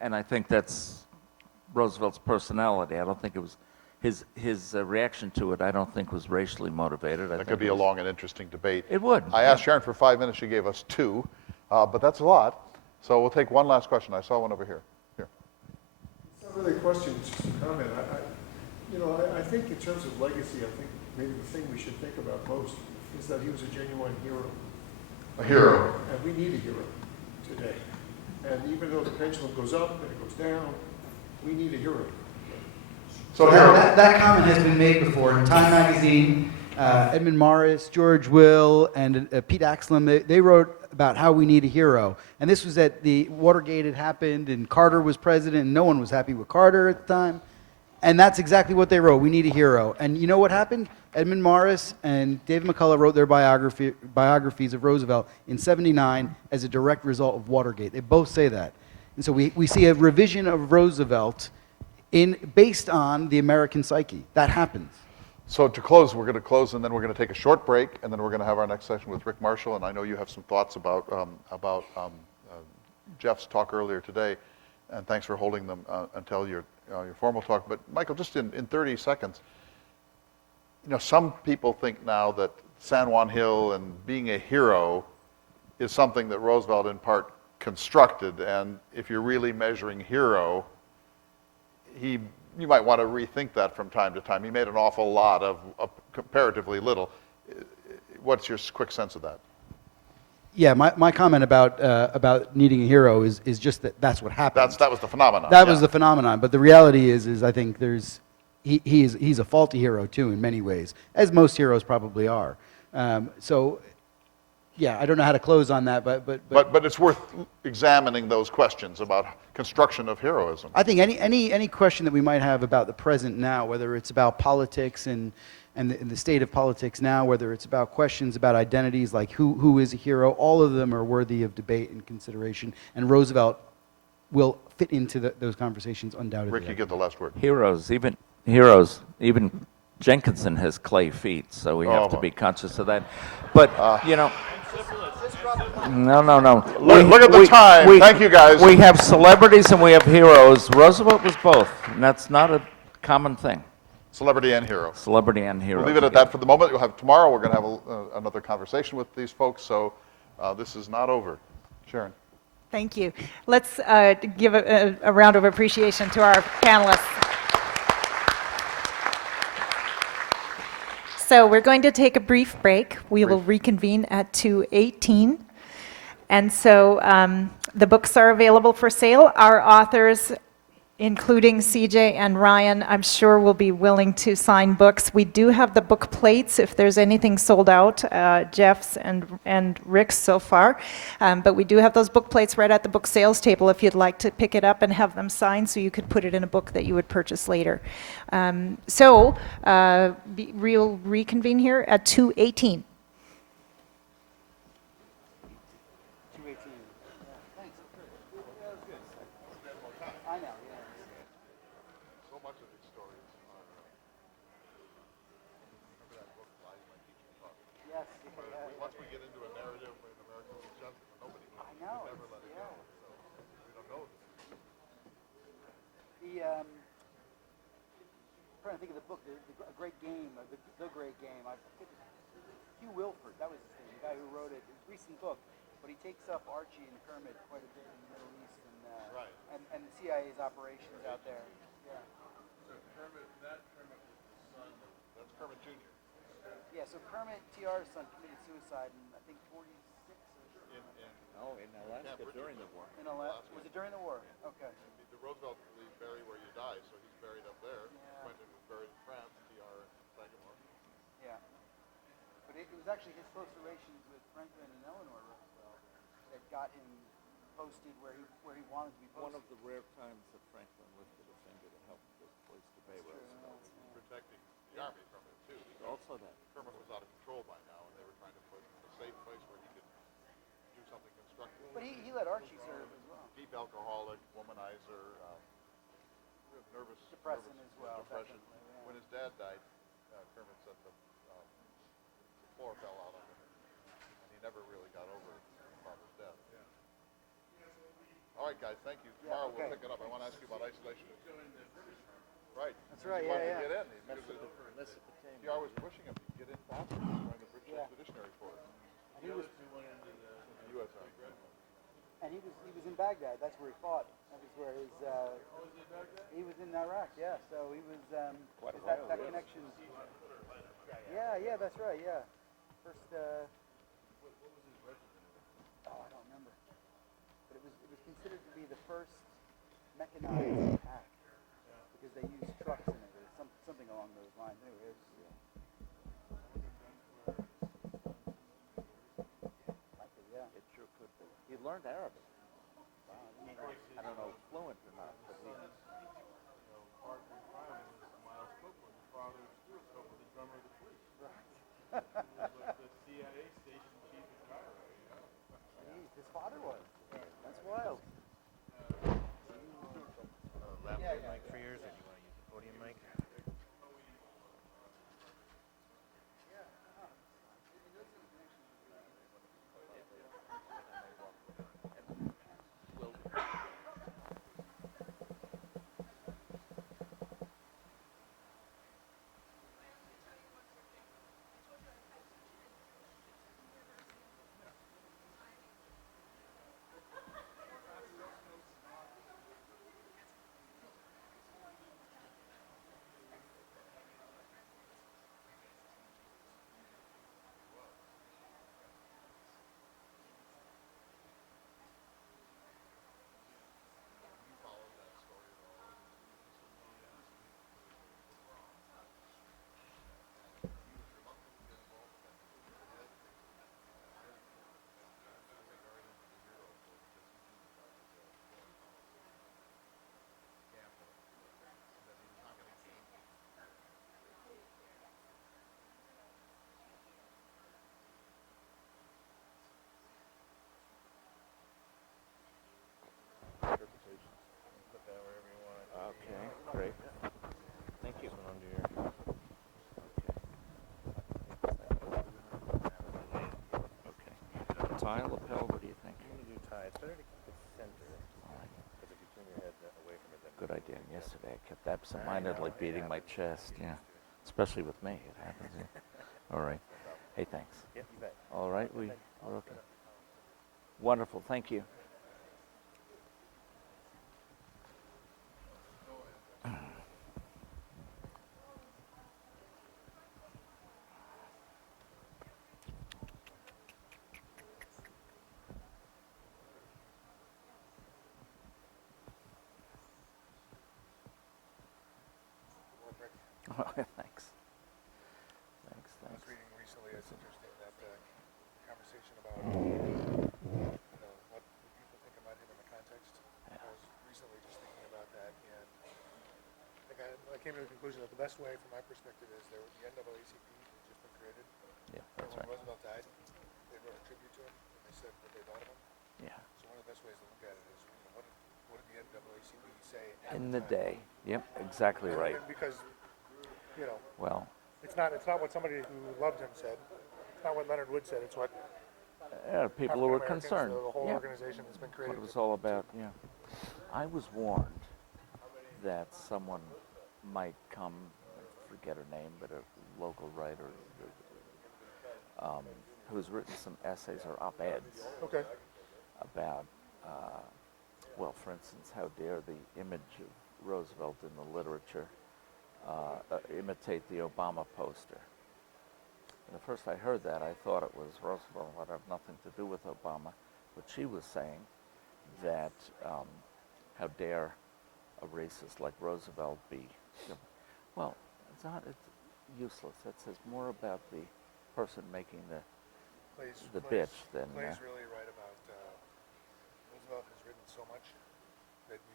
And I think that's Roosevelt's personality. I don't think it was his reaction to it. I don't think was racially motivated. That could be a long and interesting debate. It would. I asked Sharon for 5 minutes. She gave us 2, but that's a lot. So we'll take one last question. I saw one over here. Here. It's not really a question, it's just a comment. I think in terms of legacy, I think maybe the thing we should think about most is that he was a genuine hero. A hero. And we need a hero today. And even though the pendulum goes up and it goes down, we need a hero. So that comment has been made before in Time magazine. Edmund Morris, George Will, and Pete Axlam, they wrote about how we need a hero. And this was at the Watergate had happened, and Carter was president, and no one was happy with Carter at the time. And that's exactly what they wrote. We need a hero. And you know what happened? Edmund Morris and David McCullough wrote their biographies of Roosevelt in '79 as a direct result of Watergate. They both say that. And so we see a revision of Roosevelt based on the American psyche. That happens. So to close, we're going to close, and then we're going to take a short break, and then we're going to have our next session with Rick Marschall. And I know you have some thoughts about Jeff's talk earlier today, and thanks for holding them until your formal talk. But Michael, just in 30 seconds, some people think now that San Juan Hill and being a hero is something that Roosevelt in part constructed, and if you're really measuring hero, you might want to rethink that from time to time. He made an awful lot of comparatively little. What's your quick sense of that? Yeah, my comment about needing a hero is just that's what happened. That was the phenomenon. That was the phenomenon. But the reality is I think he's a faulty hero too in many ways, as most heroes probably are. Yeah, I don't know how to close on that, but it's worth examining those questions about construction of heroism. I think any question that we might have about the present now, whether it's about politics and the state of politics now, whether it's about questions about identities like who is a hero, all of them are worthy of debate and consideration. And Roosevelt will fit into those conversations undoubtedly. Rick, you get the last word. Heroes, even Jenkinson has clay feet, so we have to be conscious of that. But, no. Look at the time. Thank you, guys. We have celebrities and we have heroes. Roosevelt was both, and that's not a common thing. Celebrity and hero. Celebrity and hero. We'll leave it at that for the moment. Tomorrow we're going to have another conversation with these folks. So This is not over. Sharon. Thank you. Let's give a round of appreciation to our panelists. So we're going to take a brief break. We will reconvene at 2:18. And so the books are available for sale. Our authors, including CJ and Ryan, I'm sure will be willing to sign books. We do have the book plates if there's anything sold out, Jeff's and Rick's so far. But we do have those book plates right at the book sales table if you'd like to pick it up and have them signed so you could put it in a book that you would purchase later. We'll reconvene here at 2:18. Once we get into a narrative in American justice, nobody knows. We never let it go. So we don't know. I'm trying to think of the book, A Great Game, the Great Game. I think Hugh Wilford, that was his name, the guy who wrote it. It's a recent book, but he takes up Archie and Kermit quite a bit in the Middle East and the CIA's operations out there. Yeah. So Kermit, that Kermit was the son of... That's Kermit Jr. Yeah, so Kermit, TR's son, committed suicide in, I think, 46 or something. In Alaska during the war. In Alaska? Was it during the war? Okay. The Roosevelt leave bury where you die, so he's buried up there. Yeah. Quentin was buried in France, TR in Sagamore. Yeah. But it was actually his close relations with Franklin and Eleanor Roosevelt that got him posted where he wanted to be posted. One of the rare times that Franklin lifted a finger to help the police to Bay Roosevelt. Protecting the army from it, too. Also that. Kermit was out of control by now, and they were trying to put a safe place where he could do something constructive. But he let Archie serve as well. Deep alcoholic, womanizer, nervous. Depressant as well. Depression. Yeah. When his dad died, Kermit said the floor fell out on him, and he never really got over his father's death. All right, guys, thank you. Tomorrow we'll pick it up. I want to ask you about isolation. Right. That's right, He wanted yeah. to get in. TR was pushing him to get in faster. He was join the British Expeditionary Force. And he was, The U.S. Army. and he was in Baghdad. That's where he fought. That was where his. He was in Iraq. Yeah. So he was. Quite a that while, connection. Yeah. That's right. Yeah. First. What was his regiment? Oh, I don't remember. But it was considered to be the first mechanized attack because they used trucks in it or something along those lines. Anyway, It sure could be. He learned Arabic. I don't know, fluent or not, but he... Partner in crime was Miles Copeland, the father of Stuart Copeland, the drummer of the Police. Right. He was the CIA station chief in Cairo, you know? Jeez, his father was. That's wild. Laptop mic for yours, or do you want to use the podium mic? Put that wherever you want. Okay, great. Thank you. This one under your... Okay. Tie, lapel, what do you think? I'm going to do tie. It's better to keep it center. Because if you turn your head away from it, then... Good idea. Yesterday I kept absent-mindedly beating my chest, yeah. Especially with me, it happens. Yeah. All right. Hey, thanks. Yep, you bet. All right, we're okay. Wonderful, thank you. Thanks. I was reading recently, it's interesting that conversation about what people think about him in the context. I was recently just thinking about that, and I came to the conclusion that the best way, from my perspective, is the NAACP had just been created. Yeah, that's when right. Roosevelt died, they wrote a tribute to him, and they said what they thought of him. Yeah. So one of the best ways to look at it is, what did the NAACP say In the time? day. Yep, exactly right. And because, Well, it's not what somebody who loved him said. It's not what Leonard Wood said. It's what people who were African-Americans, concerned. the whole Yeah. organization that's been What created. it was all about, yeah. I was warned that someone might come, I forget her name, but a local writer who's written some essays or op-eds Okay. about, for instance, how dare the image of Roosevelt in the literature imitate the Obama poster. And at first I heard that, I thought it was Roosevelt would have nothing to do with Obama, but she was saying that how dare a racist like Roosevelt be. Well, it's not. It's useless. That says more about the person making the bitch than. Clay's really right about Roosevelt has written so much that you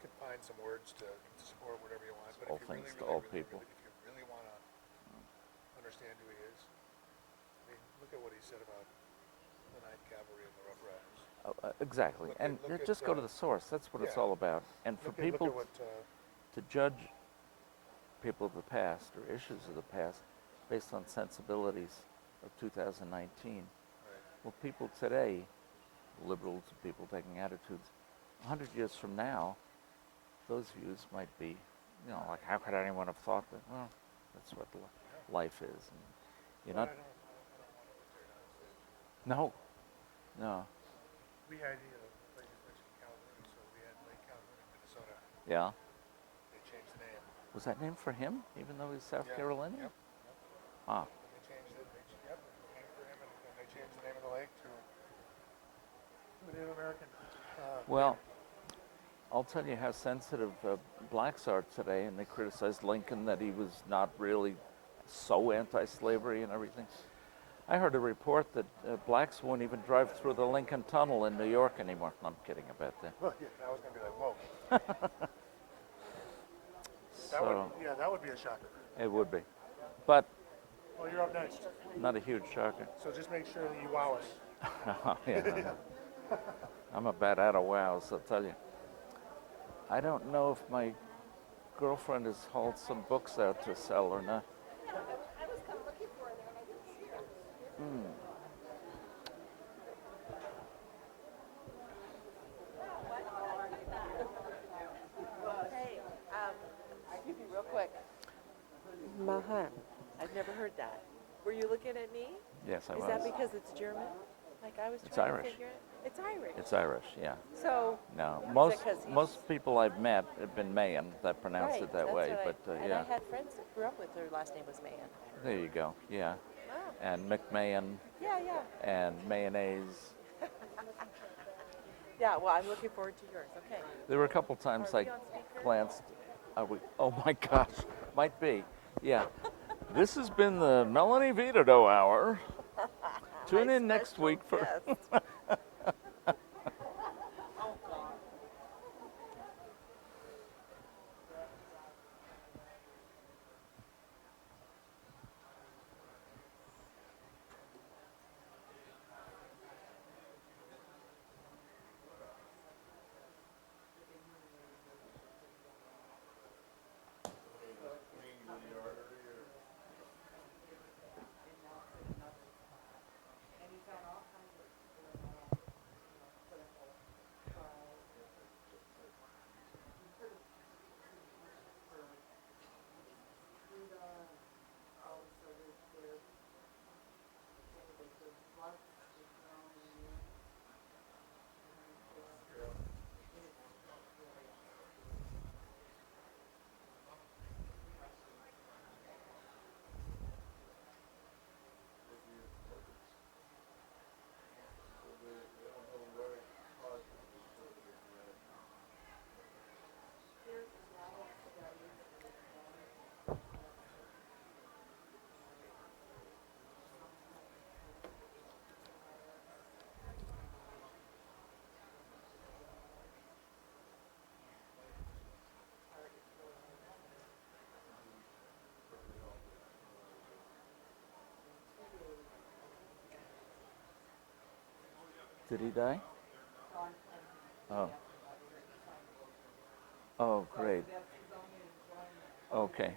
can find some words to support whatever you want. But all if you things really, to really, all really, people. really, if you really want to understand who he is, I mean, look at what he said about the Ninth Cavalry and the Rough Riders. Exactly, and just go to the source. That's what it's all about. And for people to judge people of the past or issues of the past based on sensibilities of 2019, well, people today, liberals, people taking attitudes, 100 years from now, those views might be, like, how could anyone have thought that? Well, that's what life is. And you're not. No. We had, like you mentioned Calhoun, so we had Lake Calhoun in Minnesota. Yeah. They changed the name. Was that named for him, even though he's South Carolinian? Yep. Ah. They changed it. Named for him, and they changed the name of the lake to the Native American. Well, I'll tell you how sensitive blacks are today, and they criticized Lincoln that he was not really so anti-slavery and everything. I heard a report that blacks won't even drive through the Lincoln Tunnel in New York anymore. I'm kidding about that. Well, yeah, I was going to be like, whoa. That would be a shocker. It would be. But Well, you're up next. not a huge shocker. So just make sure that you wow us. Yeah. I'm about out of wows, I'll tell you. I don't know if my girlfriend has hauled some books out to sell or not. I was kind of looking for her there and I didn't see her. Hey, excuse me real quick. Mahan, I've never heard that. Were you looking at me? Yes, I was. Is that because it's German? Like I was It's trying Irish. to figure it? It's Irish. It's Irish, yeah. So, No, is most it 'cause he's- most people I've met have been Mayan that pronounce right, it that that's way, what but and yeah. I had friends that grew up with their last name was Mahan. There you go, yeah. Wow. And McMahon Yeah. and mayonnaise. Yeah, well, I'm looking forward to yours. Okay. There were a couple times Are I we on speaker? glanced. Oh my gosh, might be. Yeah. This has been the Melanie Vitato Hour. Tune My in next special week for. guest. Did he die? Oh. Oh, great. Okay.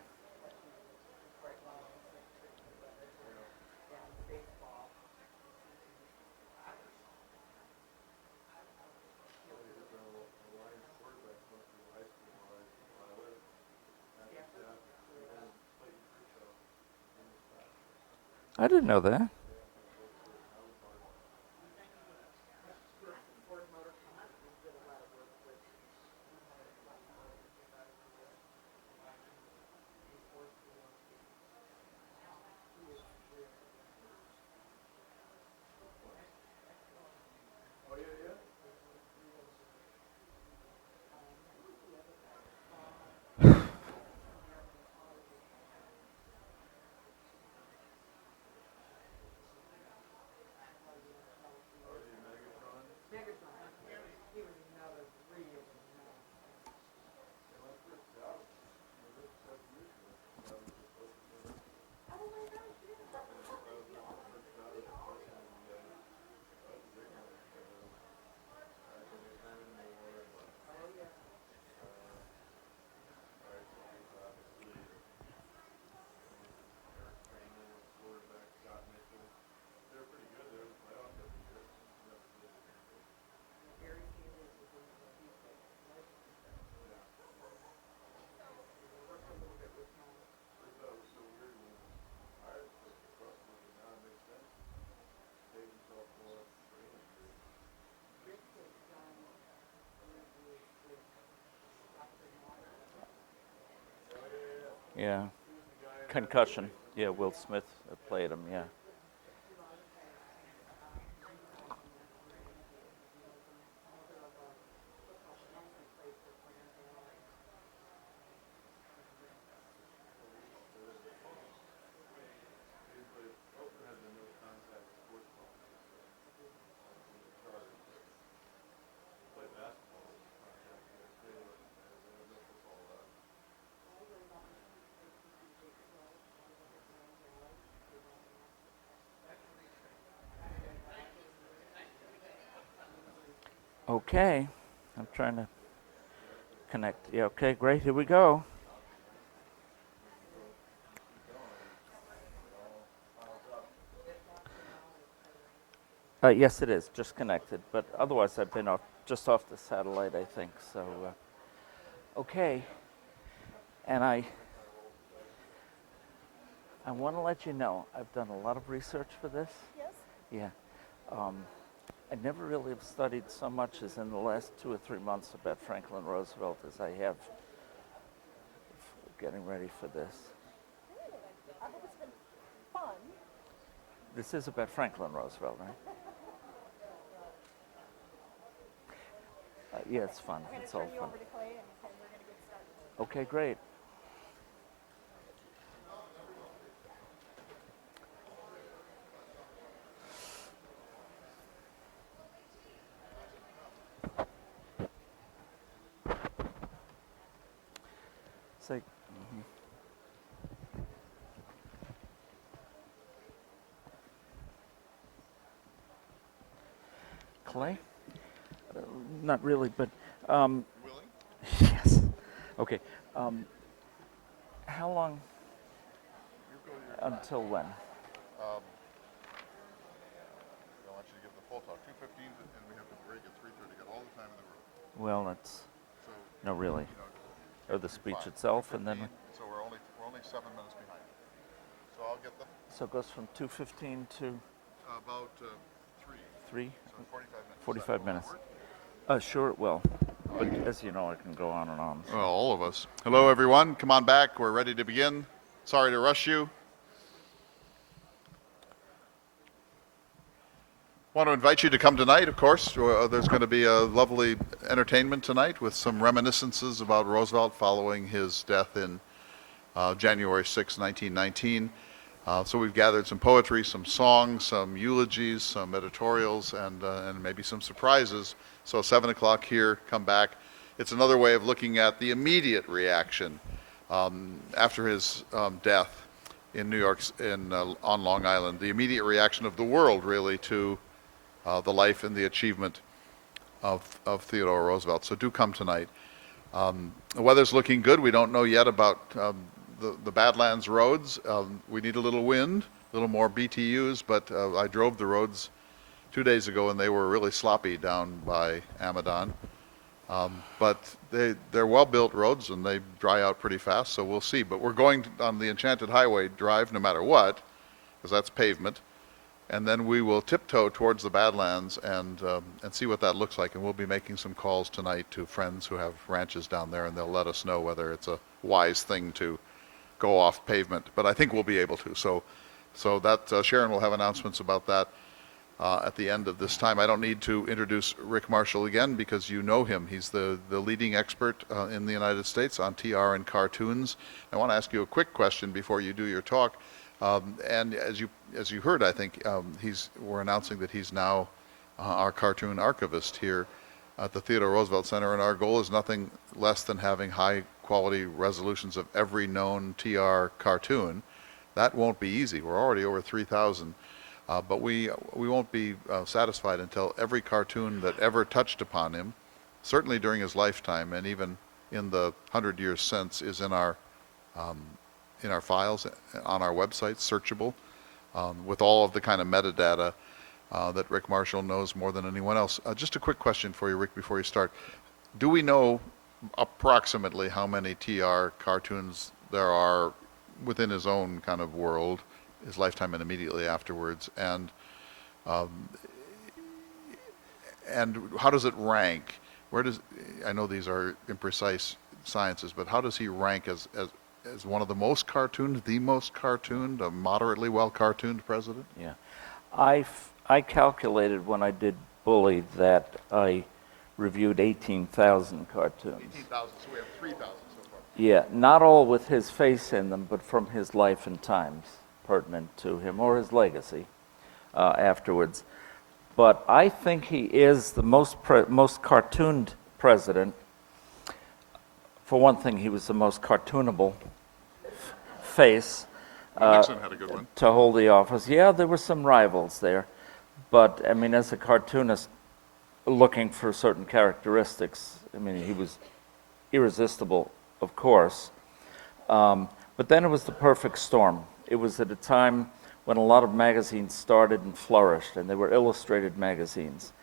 I didn't know that. Yeah. Concussion. Yeah, Will Smith played him, yeah. Okay. I'm trying to connect. Yeah, okay, great. Here we go. Yes, it is. Just connected. But otherwise, I've been just off the satellite, I think. So, okay. And I want to let you know, I've done a lot of research for this. Yes? Yeah. I never really have studied so much as in the last 2 or 3 months about Franklin Roosevelt as I have getting ready for this. I hope it's been fun. This is about Franklin Roosevelt, right? Yeah, it's fun. I'm going It's to all turn you fun. over to Clay and we're going to get started. Okay, great. Say, Clay? Not really, but Willing? yes. Okay. How long? Until when? I want you to give the full talk. 2:15, and we have to break at 3:30. Get all the time in the room. Well, that's So, no, really. Or the speech fine. itself, and then 2:15, so we're only 7 minutes behind. So I'll get them so it goes from 2:15 to about 3. 3. So 45 minutes. 45 minutes. Sure it will. But as you know, I can go on and on. So. Well, all of us. Hello, everyone. Come on back. We're ready to begin. Sorry to rush you. Want to invite you to come tonight, of course. There's going to be a lovely entertainment tonight with some reminiscences about Roosevelt following his death in January 6, 1919. So we've gathered some poetry, some songs, some eulogies, some editorials, and maybe some surprises. So 7 o'clock here, come back. It's another way of looking at the immediate reaction after his death in New York, on Long Island, the immediate reaction of the world, really, to the life and the achievement of Theodore Roosevelt. So do come tonight. The weather's looking good. We don't know yet about the Badlands roads. We need a little wind, a little more BTUs, but I drove the roads 2 days ago and they were really sloppy down by Amadon. But they're well-built roads and they dry out pretty fast, so we'll see. But we're going on the Enchanted Highway drive no matter what, because that's pavement. And then we will tiptoe towards the Badlands and see what that looks like. And we'll be making some calls tonight to friends who have ranches down there, and they'll let us know whether it's a wise thing to go off pavement. But I think we'll be able to. So that Sharon will have announcements about that at the end of this time. I don't need to introduce Rick Marschall again because you know him. He's the leading expert in the United States on TR and cartoons. I want to ask you a quick question before you do your talk. And as you heard, I think we're announcing that he's now our cartoon archivist here at the Theodore Roosevelt Center, and our goal is nothing less than having high quality resolutions of every known TR cartoon. That won't be easy. We're already over 3,000, but we won't be satisfied until every cartoon that ever touched upon him, certainly during his lifetime and even in the 100 years since, is in our files on our website, searchable, with all of the kind of metadata that Rick Marschall knows more than anyone else. Just a quick question for you, Rick, before you start. Do we know approximately how many TR cartoons there are within his own kind of world, his lifetime and immediately afterwards? And how does it rank? I know these are imprecise sciences, but how does he rank as one of the most cartooned, the most cartooned, a moderately well cartooned president? Yeah. I calculated when I did Bully that I reviewed 18,000 cartoons. 18,000, so we have 3,000 so far. Yeah, not all with his face in them, but from his life and times pertinent to him, or his legacy afterwards. But I think he is the most cartooned president. For one thing, he was the most cartoonable face Nixon had a good one. to hold the office. Yeah, there were some rivals there. But, I mean, as a cartoonist looking for certain characteristics, I mean, he was irresistible, of course. But then it was the perfect storm. It was at a time when a lot of magazines started and flourished, and they were illustrated magazines.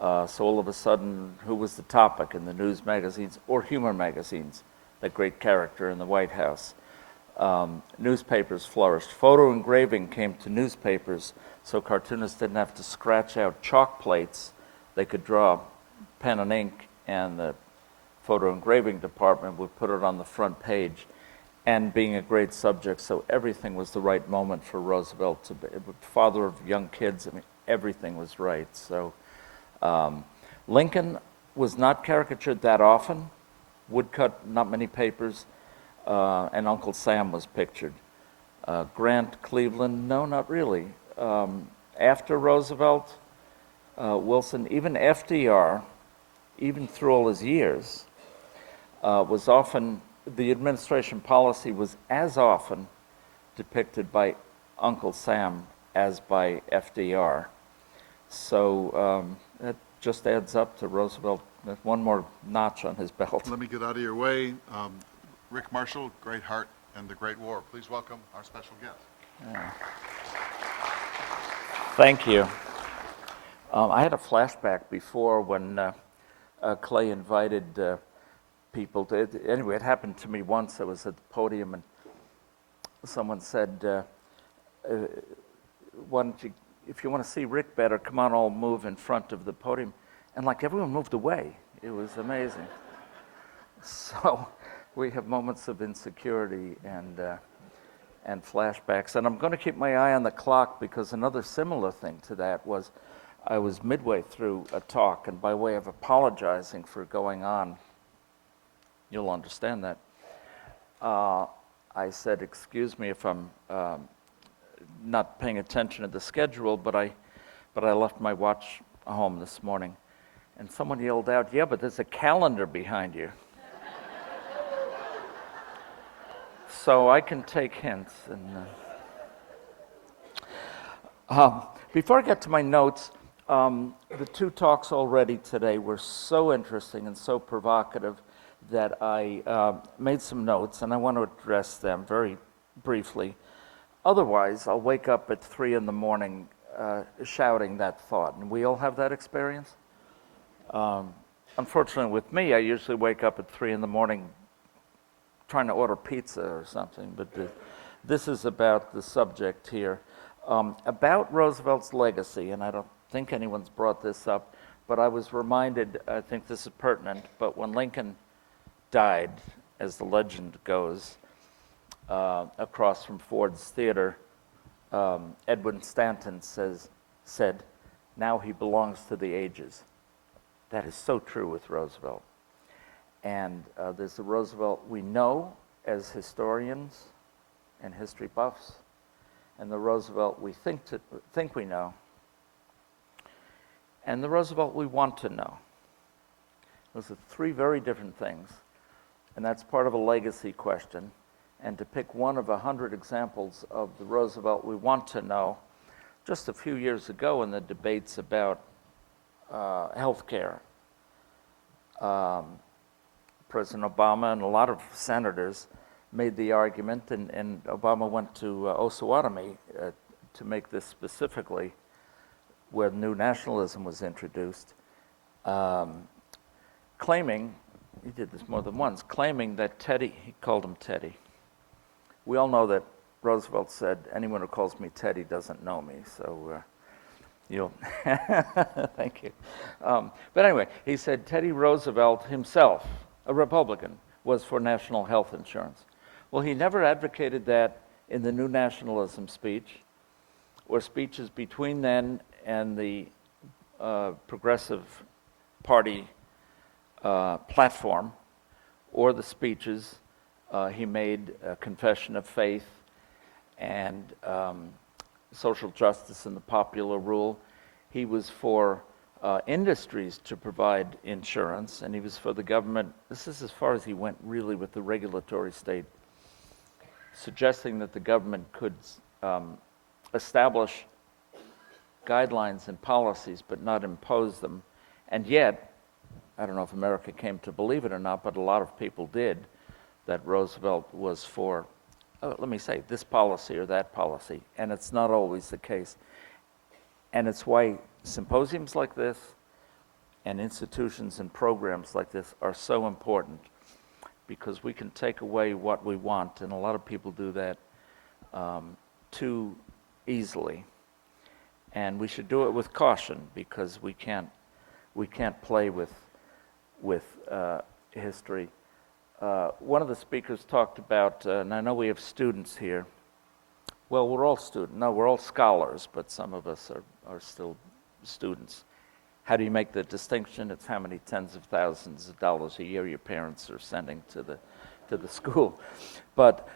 So all of a sudden, who was the topic in the news magazines or humor magazines? That great character in the White House. Newspapers flourished. Photo engraving came to newspapers, so cartoonists didn't have to scratch out chalk plates. They could draw pen and ink, and the photo engraving department would put it on the front page. And being a great subject, so everything was the right moment for Roosevelt to be father of young kids. I mean, everything was right. So Lincoln was not caricatured that often. Woodcut, not many papers, and Uncle Sam was pictured. Grant, Cleveland, no, not really. After Roosevelt, Wilson, even FDR, even through all his years, was often, the administration policy was as often depicted by Uncle Sam as by FDR. So that just adds up to Roosevelt, one more notch on his belt. Let me get out of your way. Rick Marschall, Great Heart and the Great War. Please welcome our special guest. Yeah. Thank you. I had a flashback before when Clay invited people to, anyway, it happened to me once. I was at the podium and someone said, why don't you, if you want to see Rick better, come on, all move in front of the podium. And like everyone moved away. It was amazing. So we have moments of insecurity and flashbacks. And I'm going to keep my eye on the clock because another similar thing to that was I was midway through a talk, and by way of apologizing for going on, you'll understand that, I said, excuse me if I'm not paying attention to the schedule, but I left my watch home this morning. And someone yelled out, yeah, but there's a calendar behind you. So I can take hints. And before I get to my notes, The two talks already today were so interesting and so provocative that I made some notes, and I want to address them very briefly. Otherwise, I'll wake up at 3 in the morning shouting that thought, and we all have that experience. Unfortunately, with me, I usually wake up at 3 in the morning trying to order pizza or something, but this is about the subject here. About Roosevelt's legacy, and I don't think anyone's brought this up, but I was reminded, I think this is pertinent, but when Lincoln died, as the legend goes, across from Ford's Theater, Edwin Stanton said, "Now he belongs to the ages." That is so true with Roosevelt. And there's the Roosevelt we know as historians and history buffs, and the Roosevelt we think we know, and the Roosevelt we want to know. Those are three very different things, and that's part of a legacy question. And to pick one of 100 examples of the Roosevelt we want to know, just a few years ago in the debates about health care, President Obama and a lot of senators made the argument, and Obama went to Osawatomie to make this specifically, where new nationalism was introduced, claiming, he did this more than once, claiming that Teddy, he called him Teddy. We all know that Roosevelt said, anyone who calls me Teddy doesn't know me, so you'll, thank you. But anyway, he said Teddy Roosevelt himself, a Republican, was for national health insurance. Well, he never advocated that in the New Nationalism speech, or speeches between then and the Progressive Party platform, or the speeches he made, Confession of Faith and social justice and the popular rule. He was for industries to provide insurance, and he was for the government. This is as far as he went really with the regulatory state, suggesting that the government could establish guidelines and policies but not impose them. And yet, I don't know if America came to believe it or not, but a lot of people did, that Roosevelt was for, let me say, this policy or that policy, and it's not always the case. And it's why symposiums like this and institutions and programs like this are so important, because we can take away what we want, and a lot of people do that too easily. And we should do it with caution, because we can't play with history. One of the speakers talked about, and I know we have students here. Well, we're all students. No, we're all scholars, but some of us are still students. How do you make the distinction? It's how many tens of thousands of dollars a year your parents are sending to the school. But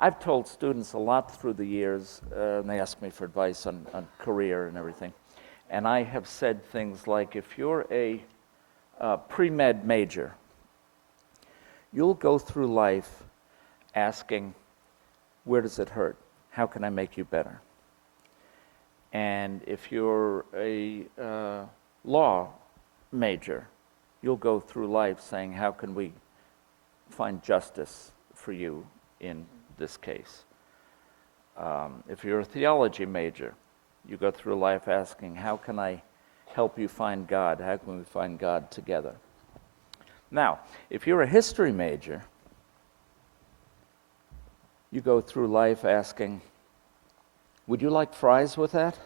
I've told students a lot through the years, and they ask me for advice on career and everything. And I have said things like, if you're a pre-med major, you'll go through life asking, where does it hurt? How can I make you better? And if you're a law major, you'll go through life saying, how can we find justice for you in this case? If you're a theology major, you go through life asking, how can I help you find God? How can we find God together? Now, if you're a history major, you go through life asking, would you like fries with that?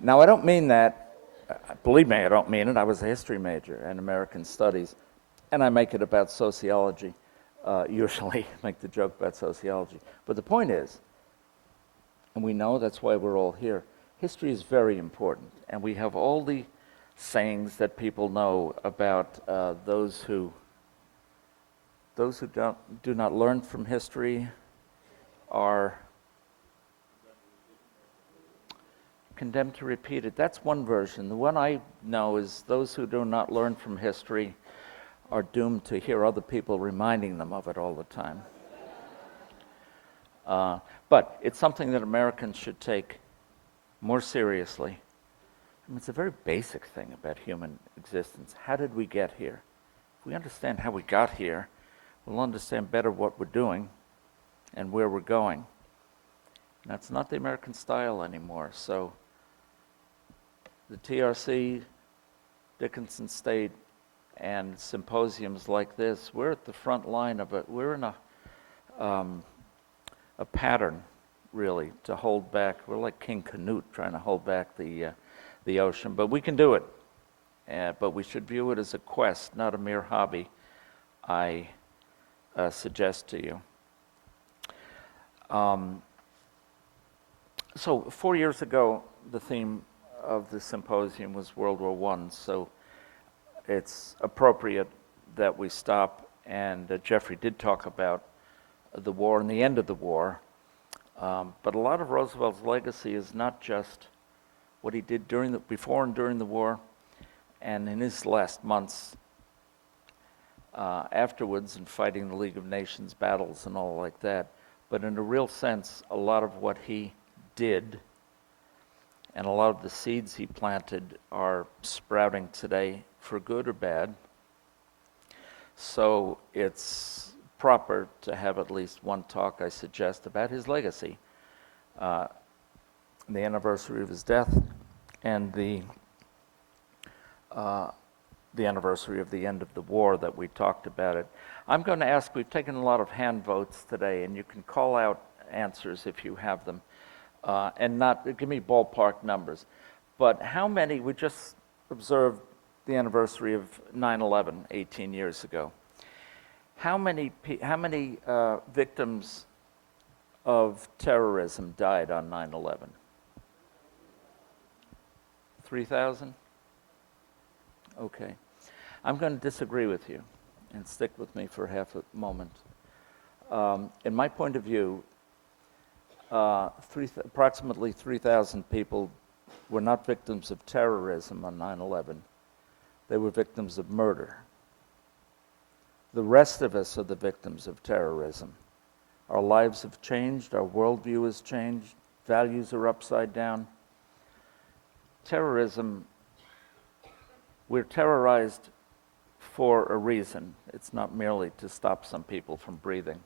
Now, I don't mean that. Believe me, I don't mean it. I was a history major in American Studies, and I make it about sociology. Usually make the joke about sociology. But the point is, and we know that's why we're all here, history is very important. And we have all the sayings that people know about those who do not learn from history are condemned to repeat it. That's one version. The one I know is those who do not learn from history are doomed to hear other people reminding them of it all the time. But it's something that Americans should take more seriously. I mean, it's a very basic thing about human existence. How did we get here? If we understand how we got here, we'll understand better what we're doing and where we're going. And that's not the American style anymore. So the TRC, Dickinson State, and symposiums like this, we're at the front line of it. We're in a pattern, really, to hold back. We're like King Canute trying to hold back the ocean, but we can do it. But we should view it as a quest, not a mere hobby, I suggest to you. So 4 years ago, the theme of the symposium was World War I, so it's appropriate that we stop, and Jeffrey did talk about the war and the end of the war, but a lot of Roosevelt's legacy is not just what he did before and during the war, and in his last months afterwards in fighting the League of Nations battles and all like that, but in a real sense, a lot of what he did and a lot of the seeds he planted are sprouting today for good or bad. So it's proper to have at least one talk, I suggest, about his legacy, the anniversary of his death, and the anniversary of the end of the war that we talked about it. I'm going to ask, we've taken a lot of hand votes today, and you can call out answers if you have them, and not give me ballpark numbers. But how many, we just observed the anniversary of 9/11 18 years ago. How many victims of terrorism died on 9/11? 3,000? Okay. I'm going to disagree with you and stick with me for half a moment. In my point of view, approximately 3,000 people were not victims of terrorism on 9/11. They were victims of murder. The rest of us are the victims of terrorism. Our lives have changed, our worldview has changed, values are upside down. Terrorism, we're terrorized for a reason. It's not merely to stop some people from breathing.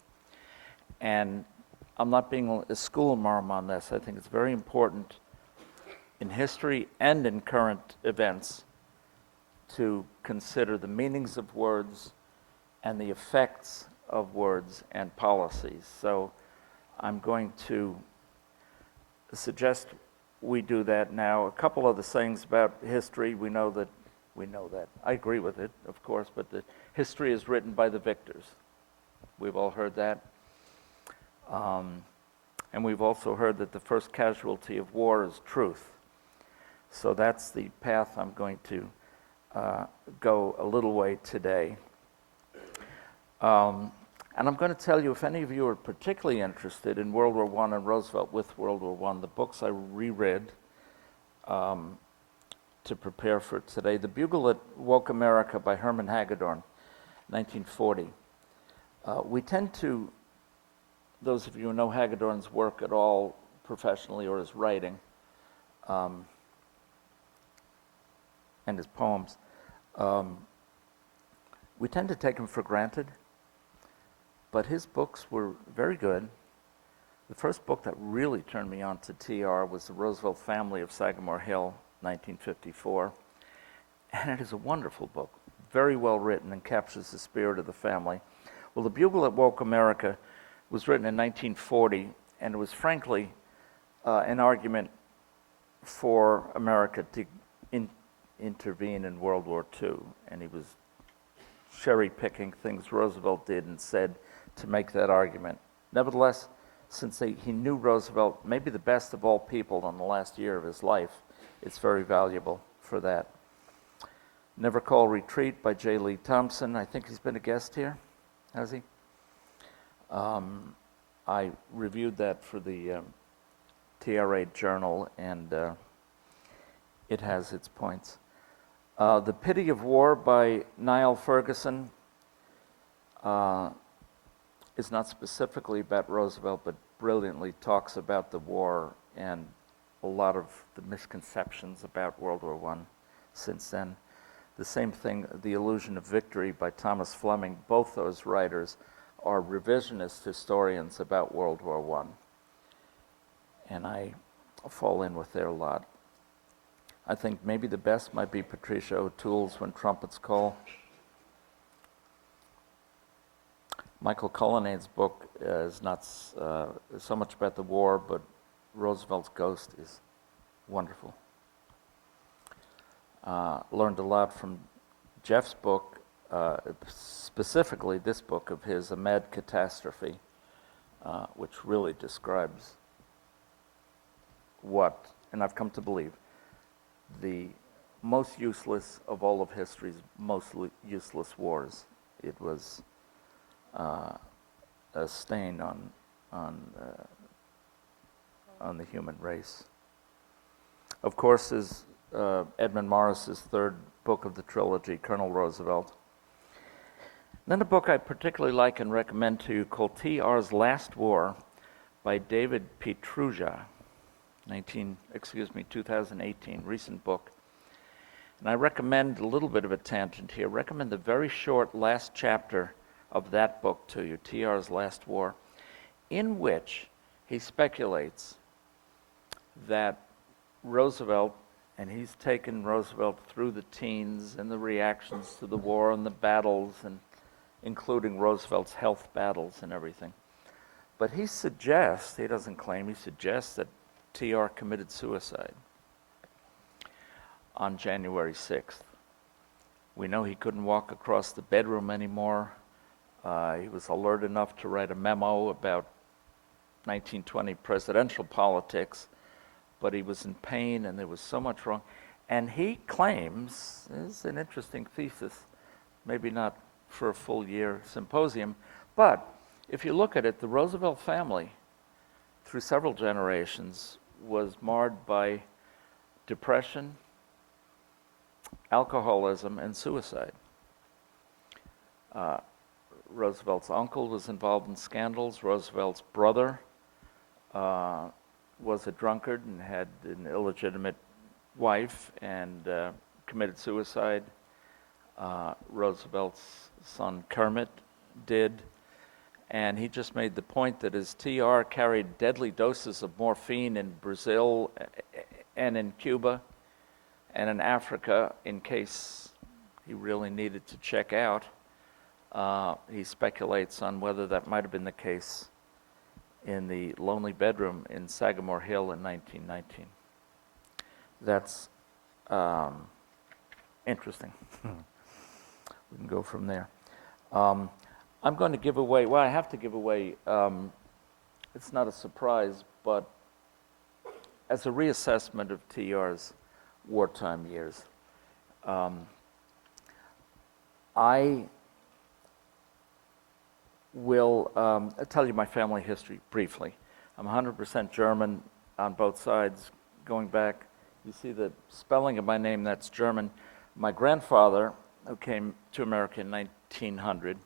And I'm not being a schoolmarm on this. I think it's very important in history and in current events to consider the meanings of words and the effects of words and policies. So I'm going to suggest we do that now. A couple of the things about history, we know that. I agree with it, of course, but the history is written by the victors. We've all heard that. And we've also heard that the first casualty of war is truth. So that's the path I'm going to go a little way today. And I'm going to tell you, if any of you are particularly interested in World War I and Roosevelt with World War I, the books I reread to prepare for today. The Bugle That Woke America by Herman Hagedorn, 1940. We tend to, those of you who know Hagedorn's work at all professionally or his writing, and his poems, we tend to take him for granted, but his books were very good. The first book that really turned me on to TR was The Roosevelt Family of Sagamore Hill, 1954, and it is a wonderful book, very well written and captures the spirit of the family. Well, The Bugle That Woke America was written in 1940, and it was frankly an argument for America to intervene in World War II, and he was cherry-picking things Roosevelt did and said to make that argument. Nevertheless, since he knew Roosevelt, maybe the best of all people in the last year of his life, it's very valuable for that. Never Call Retreat by J. Lee Thompson. I think he's been a guest here, has he? I reviewed that for the TRA Journal, and it has its points. The Pity of War by Niall Ferguson. is not specifically about Roosevelt, but brilliantly talks about the war and a lot of the misconceptions about World War I since then. The same thing, The Illusion of Victory by Thomas Fleming, both those writers are revisionist historians about World War I. And I fall in with their lot. I think maybe the best might be Patricia O'Toole's When Trumpets Call. Michael Cullinane's book is not so much about the war, but Roosevelt's Ghost is wonderful. Learned a lot from Jeff's book, specifically this book of his, A Mad Catastrophe, which really describes what, and I've come to believe, the most useless of all of history's most useless wars. It was a stain on the human race. Of course, is Edmund Morris's third book of the trilogy, Colonel Roosevelt. Then a book I particularly like and recommend to you called T.R.'s Last War by David Petruja, 2018, recent book. And I recommend a little bit of a tangent here. Recommend the very short last chapter of that book to you, T.R.'s Last War, in which he speculates that Roosevelt, and he's taken Roosevelt through the teens and the reactions to the war and the battles, and including Roosevelt's health battles and everything. But he suggests, he doesn't claim, he suggests that T.R. committed suicide on January 6th. We know he couldn't walk across the bedroom anymore. He was alert enough to write a memo about 1920 presidential politics, but he was in pain and there was so much wrong. And he claims, this is an interesting thesis, maybe not for a full year symposium, but if you look at it, the Roosevelt family, through several generations, was marred by depression, alcoholism, and suicide. Roosevelt's uncle was involved in scandals. Roosevelt's brother was a drunkard and had an illegitimate wife and committed suicide. Roosevelt's son Kermit did. And he just made the point that as T.R. carried deadly doses of morphine in Brazil and in Cuba and in Africa in case he really needed to check out, he speculates on whether that might have been the case in the lonely bedroom in Sagamore Hill in 1919. That's interesting. We can go from there. I'm going to give away, well, I have to give away, it's not a surprise, but as a reassessment of T.R.'s wartime years, I will tell you my family history briefly. I'm 100% German on both sides, going back. You see the spelling of my name, that's German. My grandfather, who came to America in 1900,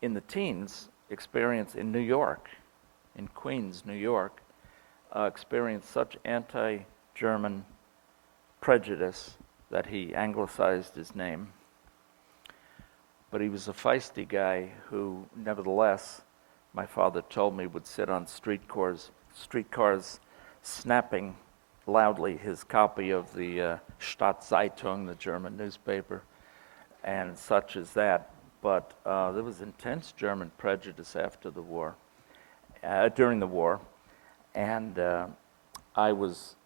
in the teens, experienced in New York, in Queens, New York, experienced such anti-German prejudice that he anglicized his name. But he was a feisty guy who, nevertheless, my father told me, would sit on streetcars snapping loudly his copy of the Stadtzeitung, the German newspaper, and such as that. But there was intense German prejudice after the war, during the war, and I was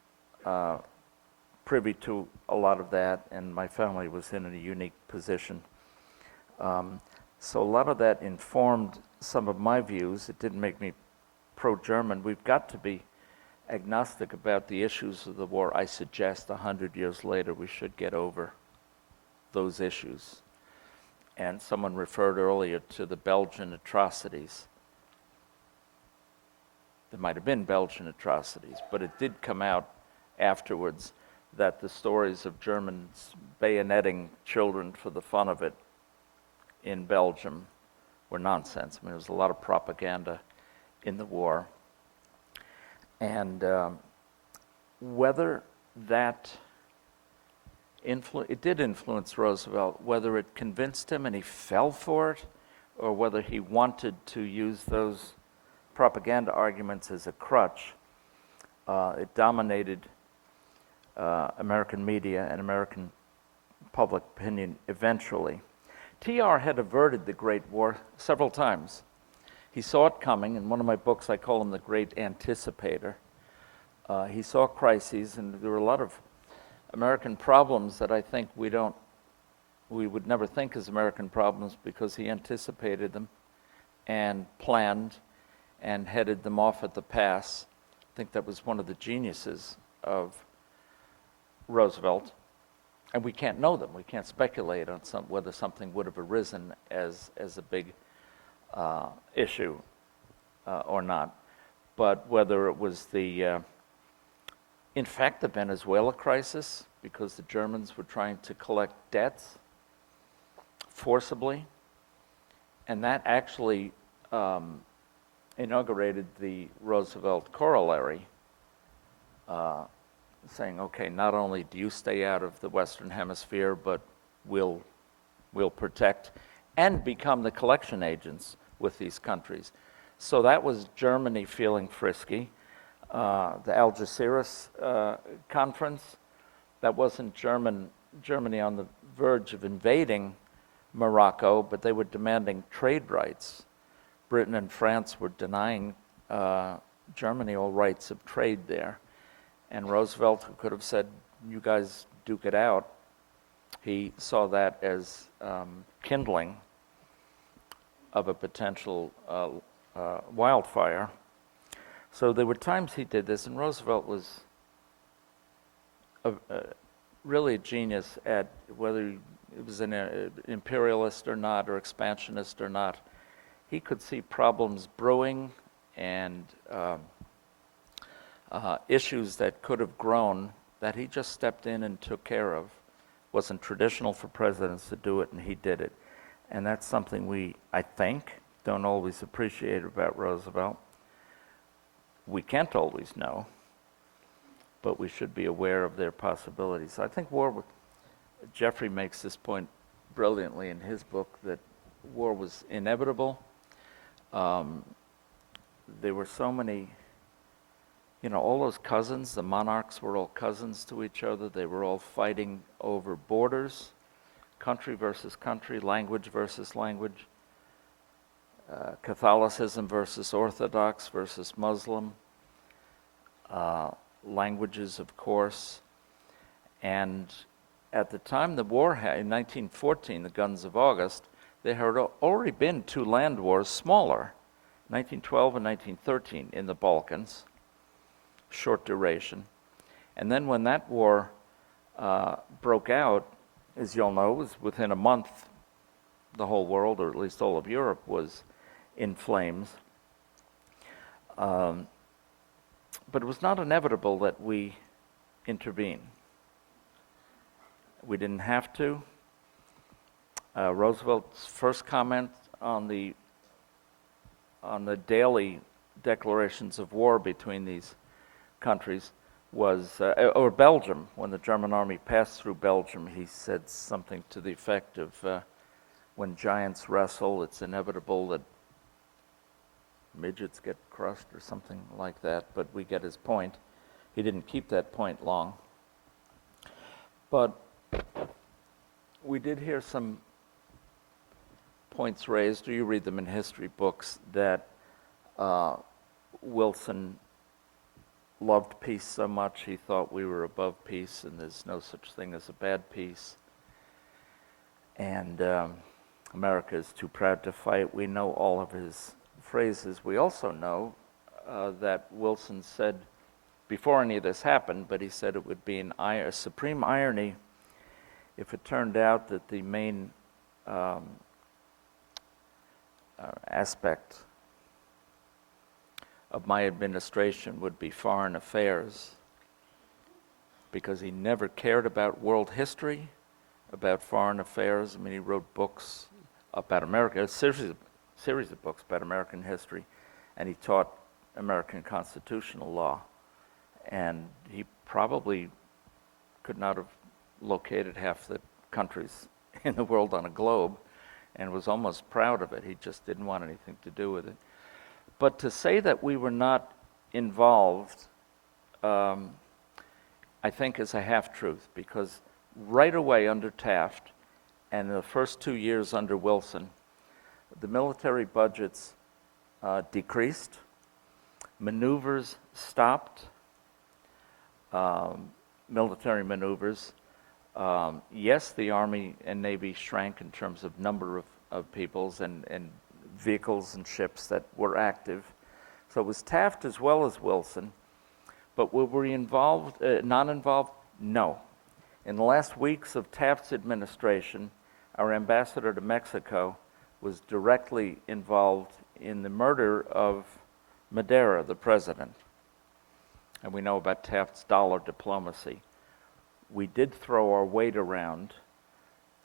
privy to a lot of that, and my family was in a unique position. So a lot of that informed some of my views. It didn't make me pro-German. We've got to be agnostic about the issues of the war. I suggest 100 years later we should get over those issues. And someone referred earlier to the Belgian atrocities. There might have been Belgian atrocities, but it did come out afterwards that the stories of Germans bayoneting children for the fun of it in Belgium were nonsense. I mean, there was a lot of propaganda in the war. And whether that it did influence Roosevelt, whether it convinced him and he fell for it, or whether he wanted to use those propaganda arguments as a crutch, it dominated American media and American public opinion eventually. TR had averted the Great War several times. He saw it coming. In one of my books, I call him the Great Anticipator. He saw crises, and there were a lot of American problems that I think we would never think as American problems because he anticipated them and planned and headed them off at the pass. I think that was one of the geniuses of Roosevelt. And we can't know them. We can't speculate on whether something would have arisen as a big issue or not. But whether it was in fact, the Venezuela crisis, because the Germans were trying to collect debts forcibly, and that actually inaugurated the Roosevelt corollary, saying, okay, not only do you stay out of the Western Hemisphere, but we'll protect and become the collection agents with these countries. So that was Germany feeling frisky. The Algeciras conference, that wasn't Germany on the verge of invading Morocco, but they were demanding trade rights. Britain and France were denying Germany all rights of trade there. And Roosevelt, who could have said, you guys duke it out, he saw that as kindling of a potential wildfire. So there were times he did this, and Roosevelt was really a genius at whether it was an imperialist or not, or expansionist or not. He could see problems brewing and issues that could have grown that he just stepped in and took care of. Wasn't traditional for presidents to do it, and he did it. And that's something we, I think, don't always appreciate about Roosevelt. We can't always know, but we should be aware of their possibilities. I think Jeffrey makes this point brilliantly in his book, that war was inevitable. There were so many, all those cousins, the monarchs were all cousins to each other. They were all fighting over borders, country versus country, language versus language. Catholicism versus Orthodox versus Muslim, languages, of course. And at the time the war in 1914, the Guns of August, there had already been two land wars smaller, 1912 and 1913 in the Balkans, short duration. And then when that war broke out, as you'll know, it was within a month, the whole world, or at least all of Europe, was in flames. But it was not inevitable that we intervene. We didn't have to. Roosevelt's first comment on the daily declarations of war between these countries was, or Belgium, when the German army passed through Belgium, he said something to the effect of, when giants wrestle, it's inevitable that midgets get crushed, or something like that, but we get his point. He didn't keep that point long. But we did hear some points raised, or you read them in history books, that Wilson loved peace so much he thought we were above peace and there's no such thing as a bad peace. And America is too proud to fight. We know all of his phrases. We also know that Wilson said, before any of this happened, but he said it would be a supreme irony if it turned out that the main aspect of my administration would be foreign affairs, because he never cared about world history, about foreign affairs. I mean, he wrote books about America, series of books about American history, and he taught American constitutional law. And he probably could not have located half the countries in the world on a globe, and was almost proud of it. He just didn't want anything to do with it. But to say that we were not involved, I think is a half-truth, because right away under Taft and the first 2 years under Wilson, the military budgets decreased, maneuvers stopped, military maneuvers. Yes, the Army and Navy shrank in terms of number of peoples and vehicles and ships that were active. So it was Taft as well as Wilson. But were we involved, not involved? No. In the last weeks of Taft's administration, our ambassador to Mexico was directly involved in the murder of Madero, the president. And we know about Taft's dollar diplomacy. We did throw our weight around,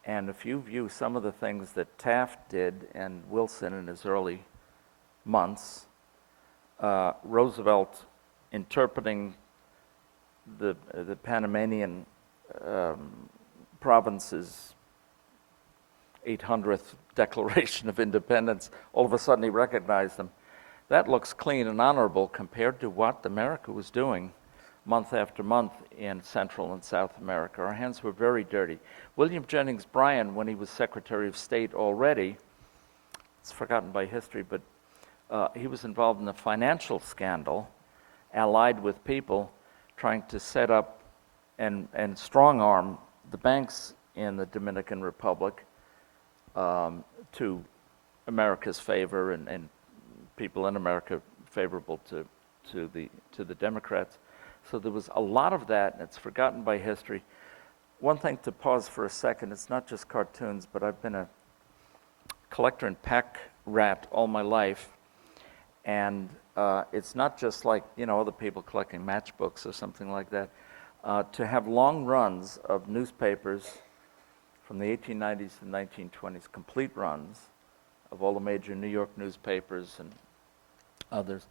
and if you view some of the things that Taft did and Wilson in his early months, Roosevelt interpreting the Panamanian province's 800th Declaration of Independence, all of a sudden he recognized them. That looks clean and honorable compared to what America was doing month after month in Central and South America. Our hands were very dirty. William Jennings Bryan, when he was Secretary of State already, it's forgotten by history, but he was involved in a financial scandal, allied with people trying to set up and strong-arm the banks in the Dominican Republic to America's favor and people in America favorable to the Democrats. So there was a lot of that, and it's forgotten by history. One thing to pause for a second, it's not just cartoons, but I've been a collector and pack rat all my life, and it's not just like, other people collecting matchbooks or something like that. To have long runs of newspapers from the 1890s to 1920s, complete runs of all the major New York newspapers and others,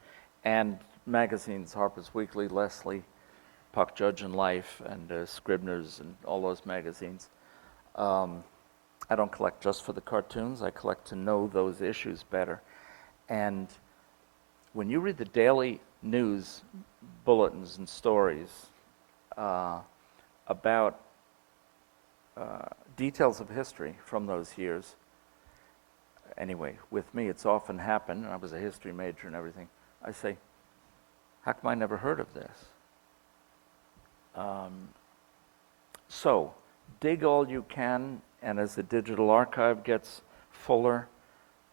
and magazines, Harper's Weekly, Leslie, Puck, Judge and Life, and Scribner's, and all those magazines. I don't collect just for the cartoons. I collect to know those issues better. And when you read the daily news bulletins and stories about details of history from those years, anyway, with me it's often happened, and I was a history major and everything, I say, how come I never heard of this? So, dig all you can, and as the digital archive gets fuller,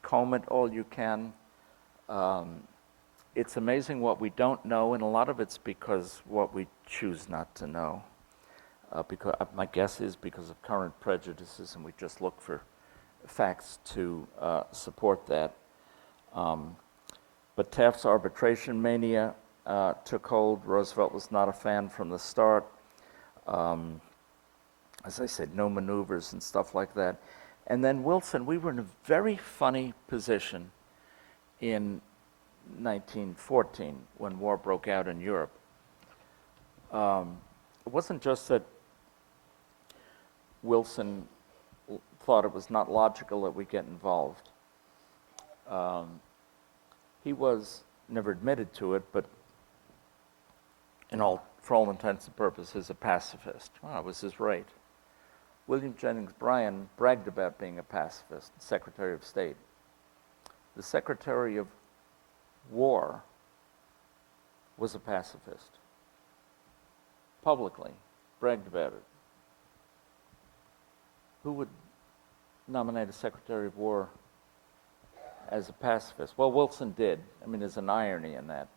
comb it all you can. It's amazing what we don't know, and a lot of it's because what we choose not to know. Because my guess is because of current prejudices, and we just look for facts to support that. But Taft's arbitration mania took hold. Roosevelt was not a fan from the start. As I said, no maneuvers and stuff like that. And then Wilson, we were in a very funny position in 1914 when war broke out in Europe. It wasn't just that Wilson thought it was not logical that we get involved. He was never admitted to it, but for all intents and purposes, a pacifist. Well, it was his right. William Jennings Bryan bragged about being a pacifist, Secretary of State. The Secretary of War was a pacifist. Publicly, bragged about it. Who would nominate a Secretary of War as a pacifist? Well, Wilson did. I mean, there's an irony in that.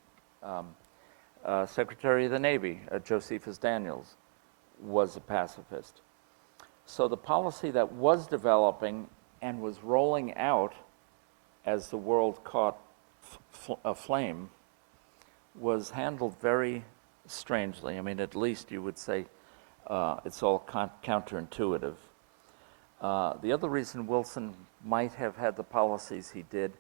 Secretary of the Navy, Josephus Daniels, was a pacifist. So the policy that was developing and was rolling out as the world caught aflame was handled very strangely. I mean, at least you would say it's all counterintuitive. The other reason Wilson might have had the policies he did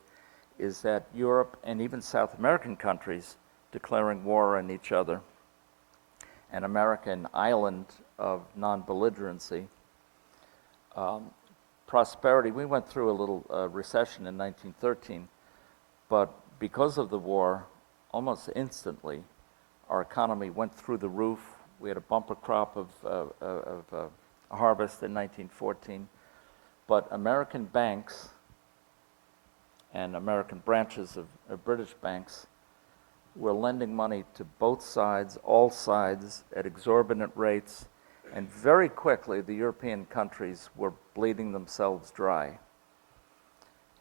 is that Europe and even South American countries declaring war on each other, an American island of non-belligerency, prosperity. We went through a little recession in 1913, but because of the war, almost instantly, our economy went through the roof. We had a bumper crop of harvest in 1914, but American banks and American branches of British banks were lending money to both sides, all sides, at exorbitant rates, and very quickly the European countries were bleeding themselves dry.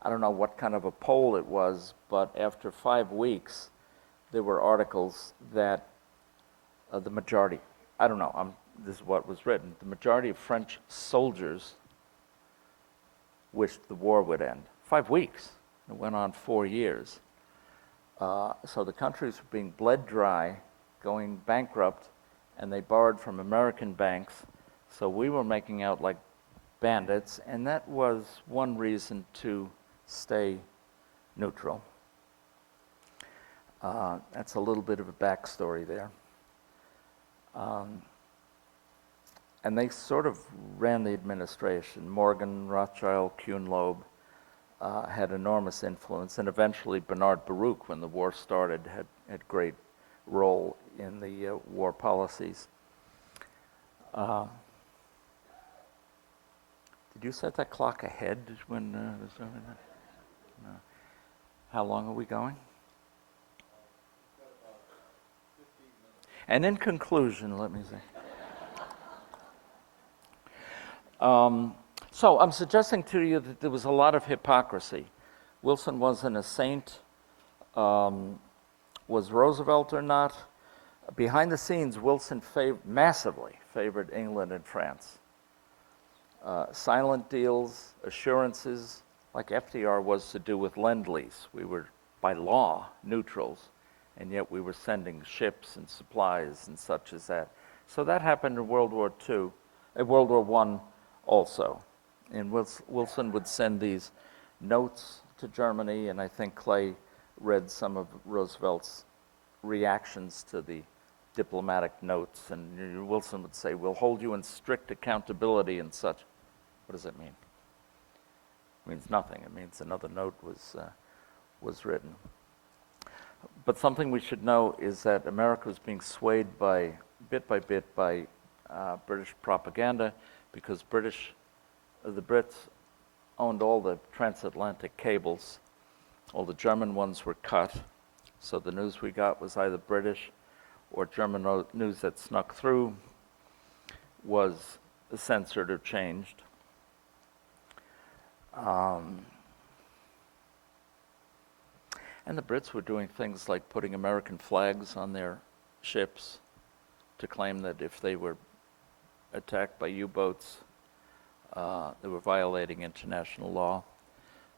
I don't know what kind of a poll it was, but after 5 weeks, there were articles that the majority, I don't know, this is what was written, the majority of French soldiers wished the war would end. 5 weeks. It went on 4 years. So the countries were being bled dry, going bankrupt, and they borrowed from American banks. So we were making out like bandits, and that was one reason to stay neutral. That's a little bit of a backstory there. And they sort of ran the administration. Morgan, Rothschild, Kuhn-Loeb had enormous influence, and eventually Bernard Baruch, when the war started, had great role in the war policies. Did you set that clock ahead when? No. How long are we going? And in conclusion, let me say. So I'm suggesting to you that there was a lot of hypocrisy. Wilson wasn't a saint. Was Roosevelt or not? Behind the scenes, Wilson massively favored England and France. Silent deals, assurances, like FDR was to do with Lend-Lease. We were, by law, neutrals, and yet we were sending ships and supplies and such as that. So that happened in World War I also. And Wilson would send these notes to Germany, and I think Clay read some of Roosevelt's reactions to the diplomatic notes, and Wilson would say, "We'll hold you in strict accountability," and such. What does that mean? It means nothing. It means another note was written. But something we should know is that America was being swayed bit by bit by British propaganda, because the Brits owned all the transatlantic cables. All the German ones were cut, so the news we got was either British or German news that snuck through was censored or changed. And the Brits were doing things like putting American flags on their ships to claim that if they were attacked by U-boats, they were violating international law.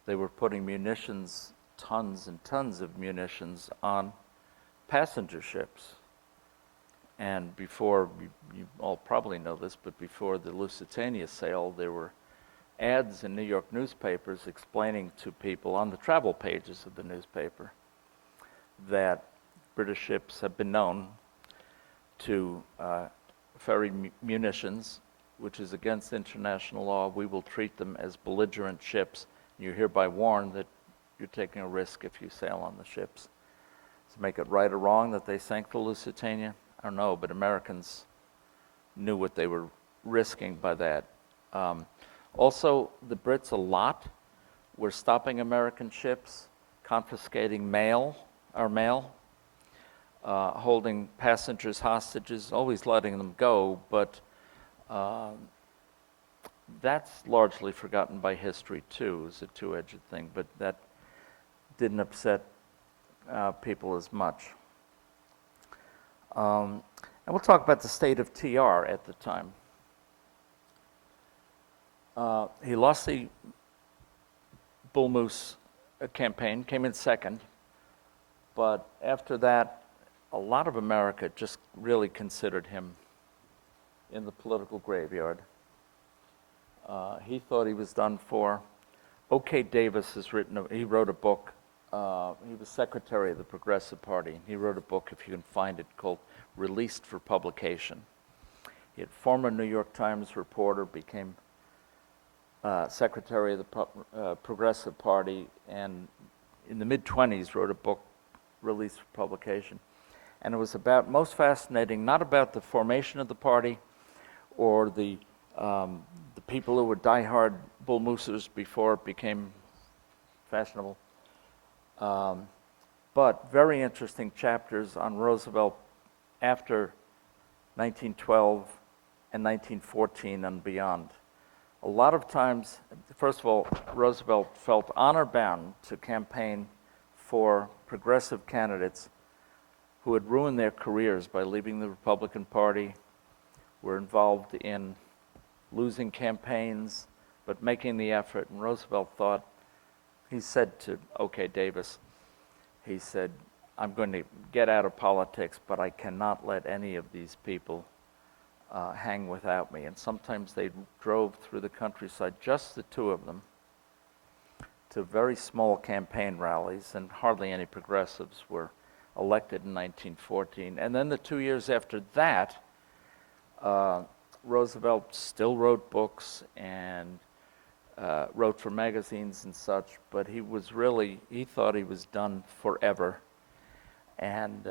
They were putting munitions, tons and tons of munitions, on passenger ships. And before, you all probably know this, but before the Lusitania sale, there were ads in New York newspapers explaining to people on the travel pages of the newspaper that British ships have been known to ferry munitions, which is against international law. We will treat them as belligerent ships. You're hereby warned that you're taking a risk if you sail on the ships. To make it right or wrong that they sank the Lusitania, I don't know, but Americans knew what they were risking by that. Also, the Brits a lot were stopping American ships, confiscating our mail, holding passengers hostages, always letting them go, but that's largely forgotten by history too. It's a two-edged thing, but that didn't upset people as much. And we'll talk about the state of TR at the time. He lost the Bull Moose campaign, came in second, but after that, a lot of America just really considered him in the political graveyard. He thought he was done for. O.K. Davis he wrote a book he was secretary of the Progressive Party, and he wrote a book, if you can find it, called Released for Publication. He had former New York Times reporter, became secretary of the Progressive Party, and in the mid-20s wrote a book, Released for Publication. And it was about, most fascinating, not about the formation of the party or the people who were diehard bull moosers before it became fashionable, but very interesting chapters on Roosevelt after 1912 and 1914 and beyond. A lot of times, first of all, Roosevelt felt honor-bound to campaign for progressive candidates who had ruined their careers by leaving the Republican Party, were involved in losing campaigns, but making the effort. And Roosevelt thought, he said to O.K. Davis, he said, I'm going to get out of politics, but I cannot let any of these people hang without me. And sometimes they drove through the countryside, just the two of them, to very small campaign rallies, and hardly any progressives were elected in 1914. And then the 2 years after that, Roosevelt still wrote books and wrote for magazines and such, but he was really, he thought he was done forever. And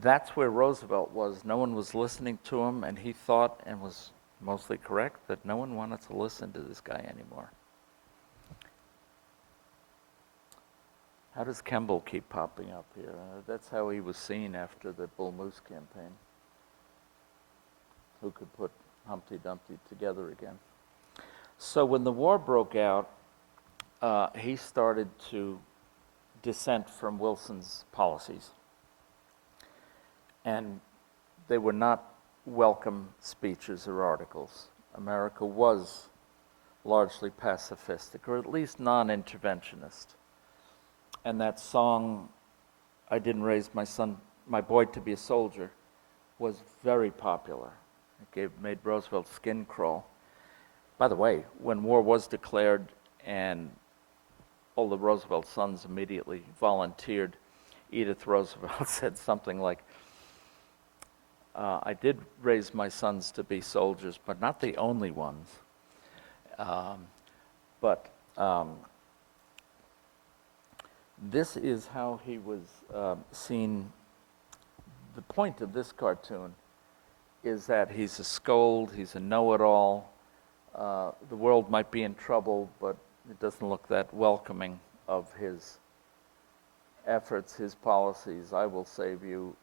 that's where Roosevelt was. No one was listening to him, and he thought, and was mostly correct, that no one wanted to listen to this guy anymore. How does Kemble keep popping up here? That's how he was seen after the Bull Moose campaign. Who could put Humpty Dumpty together again? So when the war broke out, he started to dissent from Wilson's policies. And they were not welcome speeches or articles. America was largely pacifistic, or at least non-interventionist. And that song, I Didn't Raise My Boy to Be a Soldier, was very popular. It made Roosevelt's skin crawl. By the way, when war was declared and all the Roosevelt sons immediately volunteered, Edith Roosevelt said something like, I did raise my sons to be soldiers, but not the only ones. This is how he was seen. The point of this cartoon is that he's a scold, he's a know-it-all. The world might be in trouble, but it doesn't look that welcoming of his efforts, his policies. I will save you.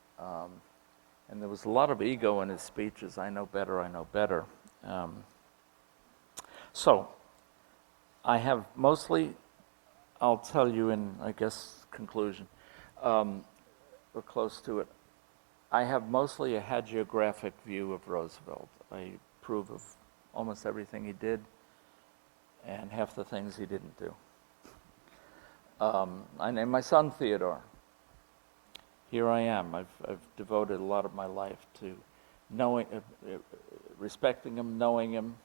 And there was a lot of ego in his speeches. I know better, I know better. So I have mostly, I'll tell you in, I guess, conclusion, or close to it, I have mostly a hagiographic view of Roosevelt. I approve of almost everything he did and half the things he didn't do. I named my son Theodore. Here I am. I've devoted a lot of my life to knowing, respecting him, knowing him,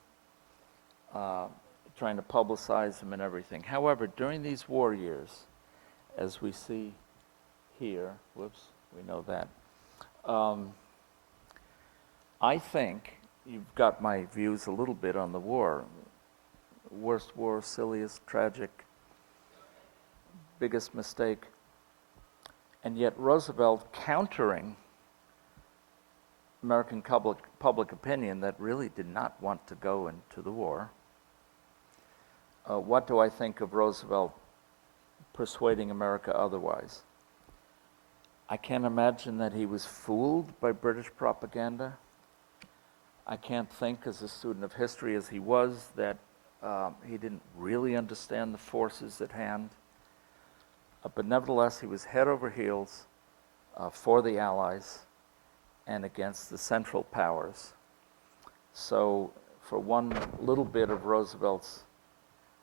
trying to publicize him and everything. However, during these war years, as we see here, whoops, we know that, I think you've got my views a little bit on the war. Worst war, silliest, tragic, biggest mistake. And yet Roosevelt countering American public opinion that really did not want to go into the war. What do I think of Roosevelt persuading America otherwise? I can't imagine that he was fooled by British propaganda. I can't think, as a student of history as he was, that he didn't really understand the forces at hand. But nevertheless, he was head over heels for the Allies and against the Central Powers. So for one little bit of Roosevelt's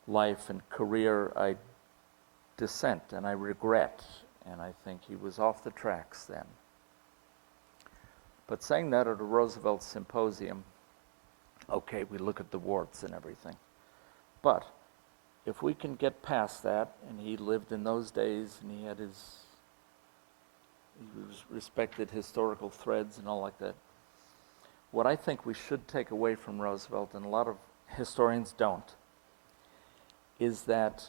life and career, I dissent and I regret, and I think he was off the tracks then. But saying that at a Roosevelt Symposium, okay, we look at the warts and everything. But if we can get past that, and he lived in those days, and he respected historical threads and all like that. What I think we should take away from Roosevelt, and a lot of historians don't, is that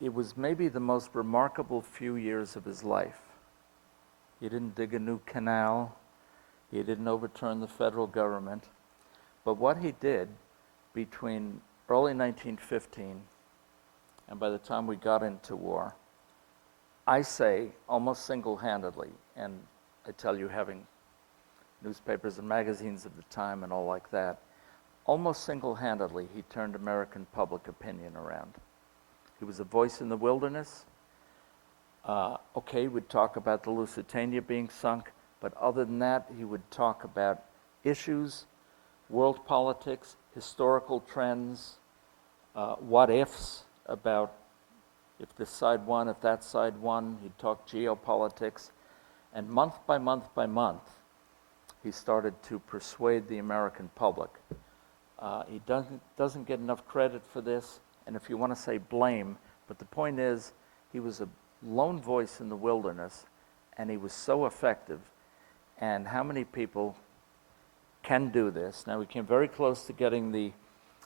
it was maybe the most remarkable few years of his life. He didn't dig a new canal, he didn't overturn the federal government, but what he did between early 1915 and by the time we got into war, I say almost single-handedly, and I tell you, having newspapers and magazines of the time and all like that, almost single-handedly he turned American public opinion around. He was a voice in the wilderness. Okay, we'd talk about the Lusitania being sunk, but other than that, he would talk about issues, world politics, historical trends, what ifs about if this side won, if that side won. He'd talk geopolitics. And month by month by month, he started to persuade the American public. He doesn't get enough credit for this, and if you want to say blame, but the point is, he was a lone voice in the wilderness, and he was so effective. And how many people can do this? Now, we came very close to getting the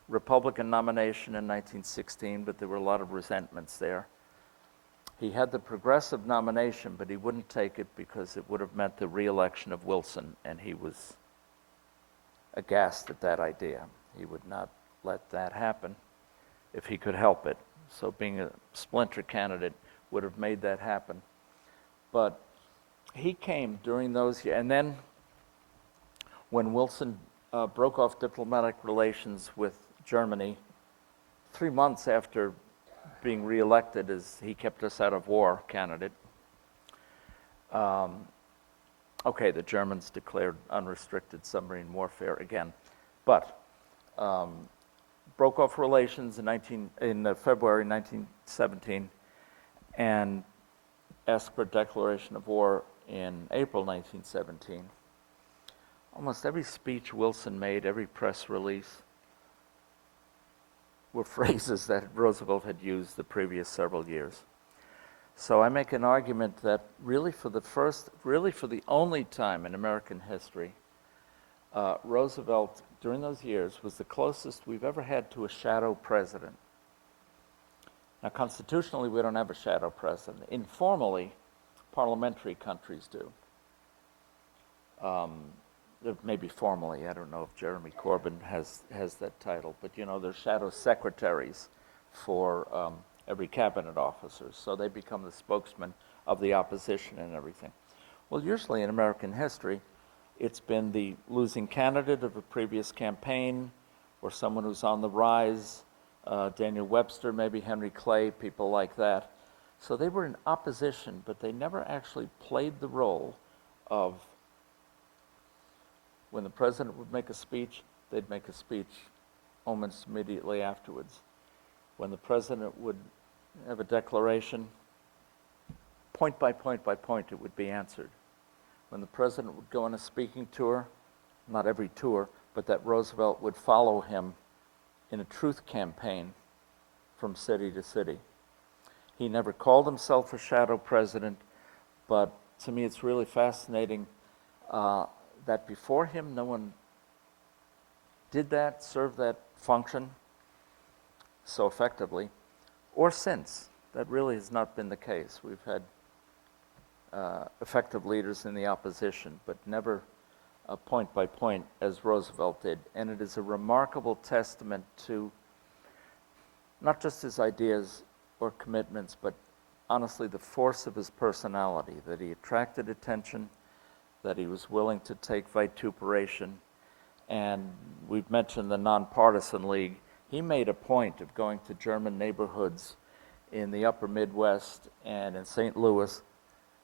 Republican nomination in 1916, but there were a lot of resentments there. He had the progressive nomination, but he wouldn't take it because it would have meant the re-election of Wilson, and he was aghast at that idea. He would not let that happen if he could help it. So being a splinter candidate would have made that happen. But he came during those years, and then when Wilson broke off diplomatic relations with Germany, 3 months after being reelected as he kept us out of war candidate, okay, the Germans declared unrestricted submarine warfare again, but broke off relations in February 1917 and asked for a declaration of war in April 1917. Almost every speech Wilson made, every press release, were phrases that Roosevelt had used the previous several years. So I make an argument that really for the only time in American history, Roosevelt, during those years, was the closest we've ever had to a shadow president. Now, constitutionally, we don't have a shadow president. Informally, parliamentary countries do. Maybe formally, I don't know if Jeremy Corbyn has that title, but you know, they're shadow secretaries for every cabinet officer, so they become the spokesman of the opposition and everything. Well, usually in American history, it's been the losing candidate of a previous campaign or someone who's on the rise, Daniel Webster, maybe Henry Clay, people like that. So they were in opposition, but they never actually played the role of, when the president would make a speech, they'd make a speech almost immediately afterwards. When the president would have a declaration, point by point by point, it would be answered. When the president would go on a speaking tour, not every tour, but that Roosevelt would follow him in a truth campaign from city to city. He never called himself a shadow president, but to me it's really fascinating that before him no one did that, served that function so effectively, or since. That really has not been the case. We've had effective leaders in the opposition, but never point by point as Roosevelt did. And it is a remarkable testament to not just his ideas or commitments, but honestly the force of his personality, that he attracted attention, that he was willing to take vituperation. And we've mentioned the Nonpartisan League. He made a point of going to German neighborhoods in the upper Midwest and in St. Louis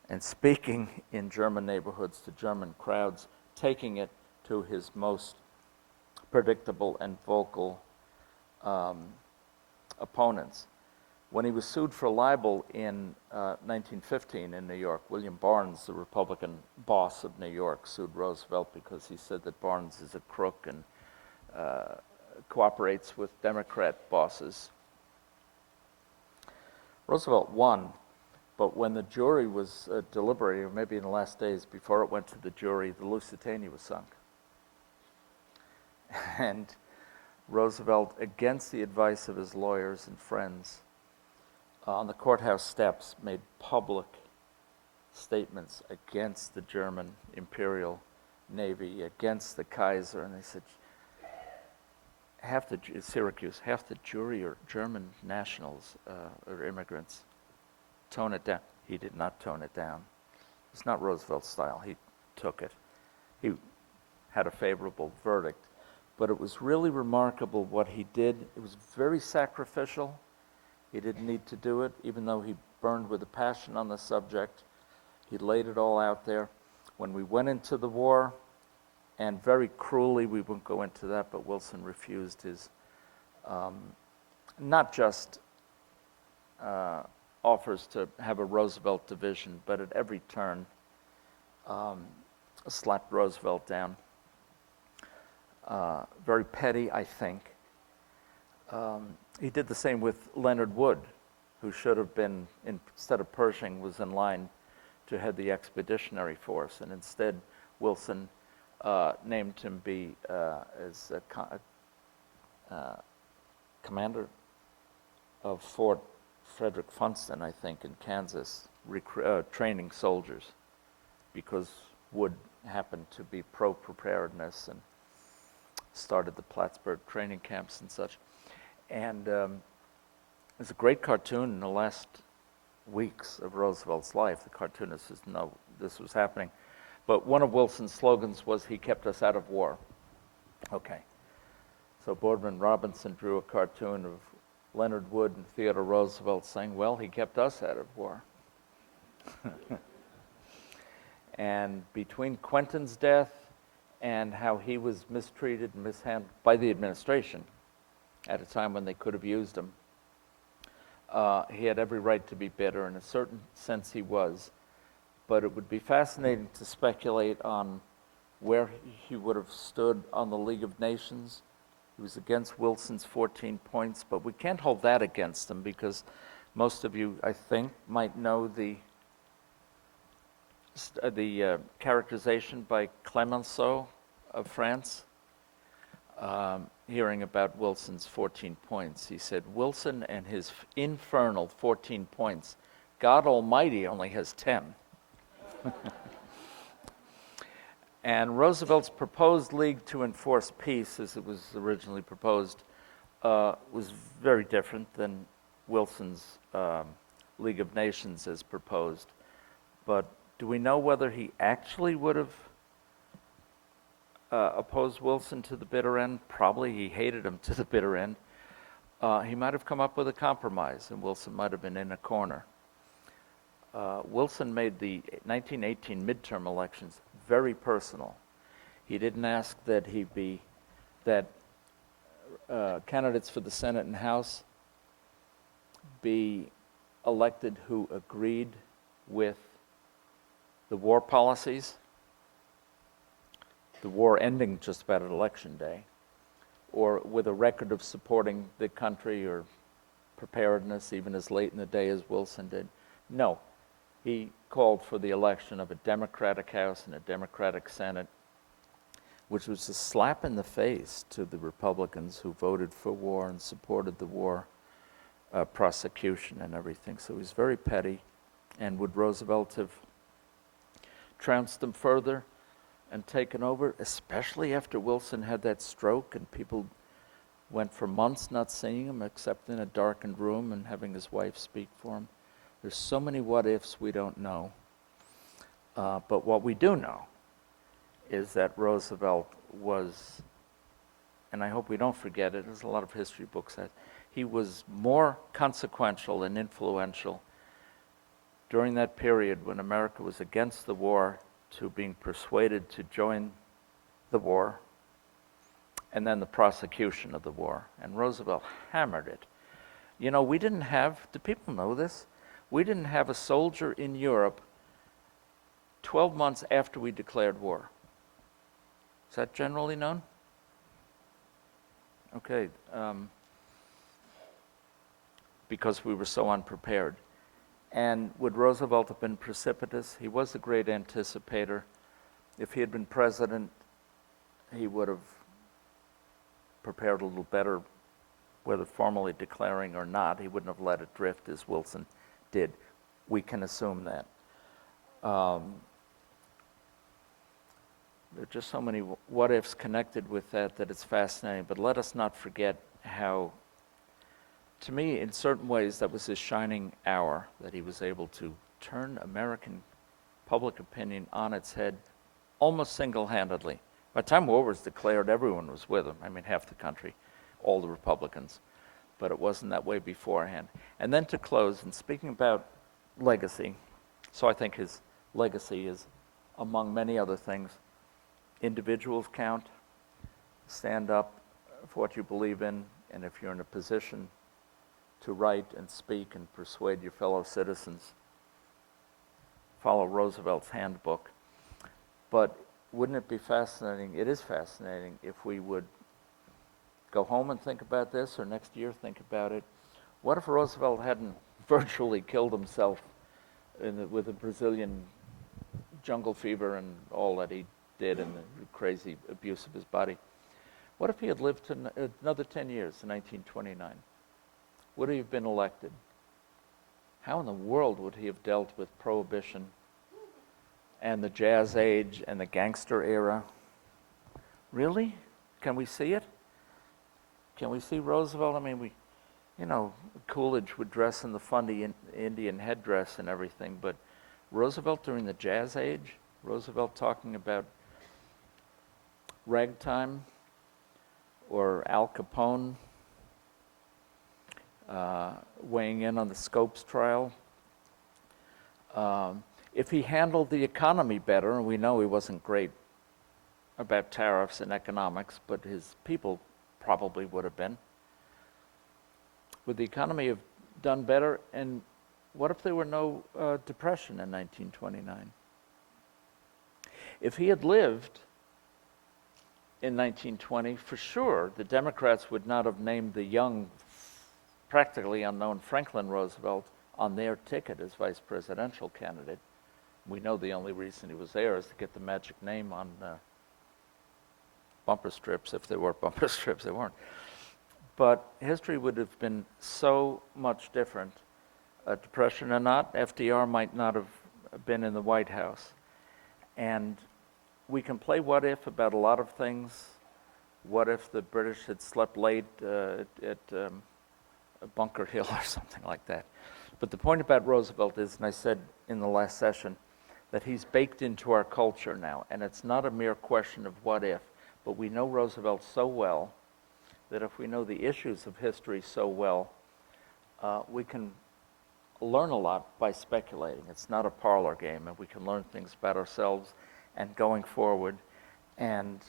and speaking in German neighborhoods to German crowds, taking it to his most predictable and vocal opponents. When he was sued for libel in 1915 in New York, William Barnes, the Republican boss of New York, sued Roosevelt because he said that Barnes is a crook and cooperates with Democrat bosses. Roosevelt won, but when the jury was deliberating, or maybe in the last days before it went to the jury, the Lusitania was sunk. And Roosevelt, against the advice of his lawyers and friends, on the courthouse steps made public statements against the German Imperial Navy, against the Kaiser, and they said, Syracuse, half the jury are German nationals or immigrants. Tone it down. He did not tone it down. It's not Roosevelt's style. He took it. He had a favorable verdict. But it was really remarkable what he did. It was very sacrificial. He didn't need to do it, even though he burned with a passion on the subject. He laid it all out there. When we went into the war, and very cruelly, we won't go into that, but Wilson refused his, not just offers to have a Roosevelt division, but at every turn, slapped Roosevelt down. Very petty, I think. He did the same with Leonard Wood, who should have been, instead of Pershing, was in line to head the expeditionary force, and instead Wilson named him as a commander of Fort Frederick Funston, I think, in Kansas, training soldiers, because Wood happened to be pro-preparedness and started the Plattsburgh training camps and such. And there's a great cartoon in the last weeks of Roosevelt's life. The cartoonist says, no, this was happening. But one of Wilson's slogans was, he kept us out of war. Okay. So Boardman Robinson drew a cartoon of Leonard Wood and Theodore Roosevelt saying, well, he kept us out of war. And between Quentin's death and how he was mistreated and mishandled by the administration at a time when they could have used him, he had every right to be bitter. In a certain sense, he was. But it would be fascinating to speculate on where he would have stood on the League of Nations. He was against Wilson's 14 points, but we can't hold that against him, because most of you, I think, might know the characterization by Clemenceau of France, hearing about Wilson's 14 points. He said, Wilson and his infernal 14 points, God Almighty only has 10. And Roosevelt's proposed League to Enforce Peace, as it was originally proposed, was very different than Wilson's League of Nations as proposed. But do we know whether he actually would have opposed Wilson to the bitter end? Probably. He hated him to the bitter end. He might have come up with a compromise, and Wilson might have been in a corner. Wilson made the 1918 midterm elections very personal. He didn't ask that candidates for the Senate and House be elected who agreed with the war policies, the war ending just about at election day, or with a record of supporting the country or preparedness even as late in the day as Wilson did. No. He called for the election of a Democratic House and a Democratic Senate, which was a slap in the face to the Republicans who voted for war and supported the war prosecution and everything. So he was very petty. And would Roosevelt have trounced him further and taken over, especially after Wilson had that stroke and people went for months not seeing him except in a darkened room and having his wife speak for him? There's so many what-ifs we don't know. But what we do know is that Roosevelt was, and I hope we don't forget it, there's a lot of history books that, he was more consequential and influential during that period when America was against the war to being persuaded to join the war, and then the prosecution of the war. And Roosevelt hammered it. You know, we didn't have, do people know this? We didn't have a soldier in Europe 12 months after we declared war. Is that generally known? Okay. Because we were so unprepared. And would Roosevelt have been precipitous? He was a great anticipator. If he had been president, he would have prepared a little better, whether formally declaring or not. He wouldn't have let it drift as Wilson did. We can assume that. There are just so many what-ifs connected with that it's fascinating. But let us not forget how, to me, in certain ways, that was his shining hour, that he was able to turn American public opinion on its head almost single-handedly. By the time war was declared, everyone was with him. I mean, half the country, all the Republicans. But it wasn't that way beforehand. And then to close, and speaking about legacy, so I think his legacy is, among many other things, individuals count, stand up for what you believe in, and if you're in a position to write and speak and persuade your fellow citizens, follow Roosevelt's handbook. But wouldn't it be fascinating, it is fascinating, if we would go home and think about this, or next year think about it. What if Roosevelt hadn't virtually killed himself with the Brazilian jungle fever and all that he did and the crazy abuse of his body? What if he had lived to another 10 years, in 1929? Would he have been elected? How in the world would he have dealt with Prohibition and the Jazz Age and the gangster era? Really? Can we see it? Can we see Roosevelt? I mean, Coolidge would dress in the funny Indian headdress and everything, but Roosevelt during the Jazz Age, Roosevelt talking about ragtime, or Al Capone weighing in on the Scopes trial. If he handled the economy better, and we know he wasn't great about tariffs and economics, but his people probably would have been. Would the economy have done better? And what if there were no depression in 1929? If he had lived in 1920, for sure, the Democrats would not have named the young, practically unknown Franklin Roosevelt on their ticket as vice presidential candidate. We know the only reason he was there is to get the magic name on bumper strips, if there were bumper strips. There weren't. But history would have been so much different. Depression or not, FDR might not have been in the White House. And we can play what if about a lot of things. What if the British had slept late at Bunker Hill or something like that? But the point about Roosevelt is, and I said in the last session, that he's baked into our culture now. And it's not a mere question of what if, but we know Roosevelt so well that if we know the issues of history so well, we can learn a lot by speculating. It's not a parlor game, and we can learn things about ourselves and going forward and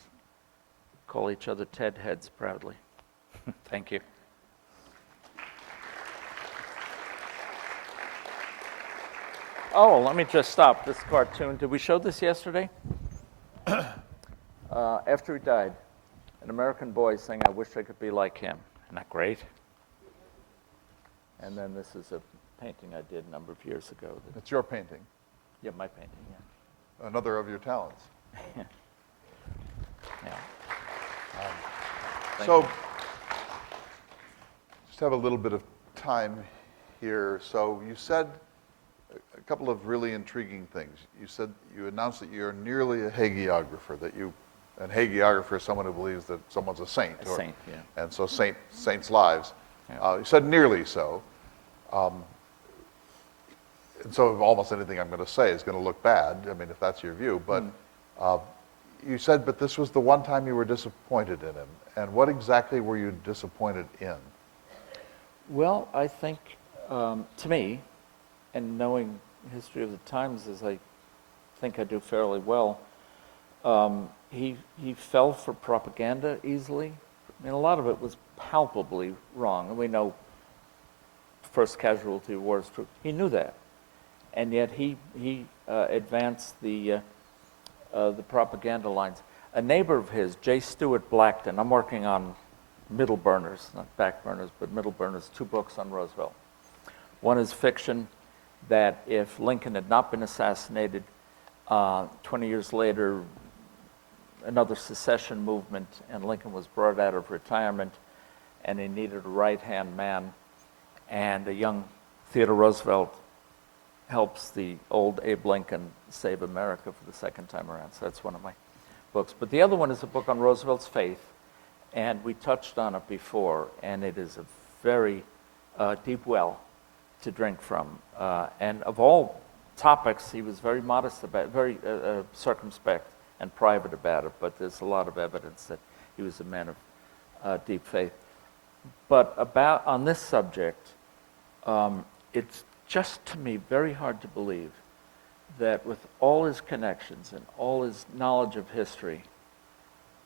call each other Ted heads proudly. Thank you. Oh, let me just stop this cartoon. Did we show this yesterday? After he died, an American boy saying, "I wish I could be like him." Isn't that great? And then this is a painting I did a number of years ago. It's your painting. Yeah, my painting, yeah. Another of your talents. Yeah. So, you. just have a little bit of time here. So you said a couple of really intriguing things. You announced that you're nearly a hagiographer, and hagiographer is someone who believes that someone's a saint. A saint, yeah. And so saints' lives. Yeah. You said nearly so. And so almost anything I'm going to say is going to look bad, I mean, if that's your view. But you said, but this was the one time you were disappointed in him. And what exactly were you disappointed in? Well, I think, to me, and knowing history of the times as I think I do fairly well, he fell for propaganda easily. I mean, a lot of it was palpably wrong. And we know first casualty of war is true. He knew that. And yet he advanced the propaganda lines. A neighbor of his, J. Stuart Blackton, I'm working on middle burners, not back burners, but middle burners, 2 books on Roosevelt. One is fiction, that if Lincoln had not been assassinated, 20 years later, another secession movement, and Lincoln was brought out of retirement, and he needed a right-hand man, and a young Theodore Roosevelt helps the old Abe Lincoln save America for the second time around. So that's one of my books. But the other one is a book on Roosevelt's faith, and we touched on it before, and it is a very deep well to drink from. And of all topics, he was very modest about, very circumspect and private about it, but there's a lot of evidence that he was a man of deep faith. But on this subject, it's just to me very hard to believe that with all his connections and all his knowledge of history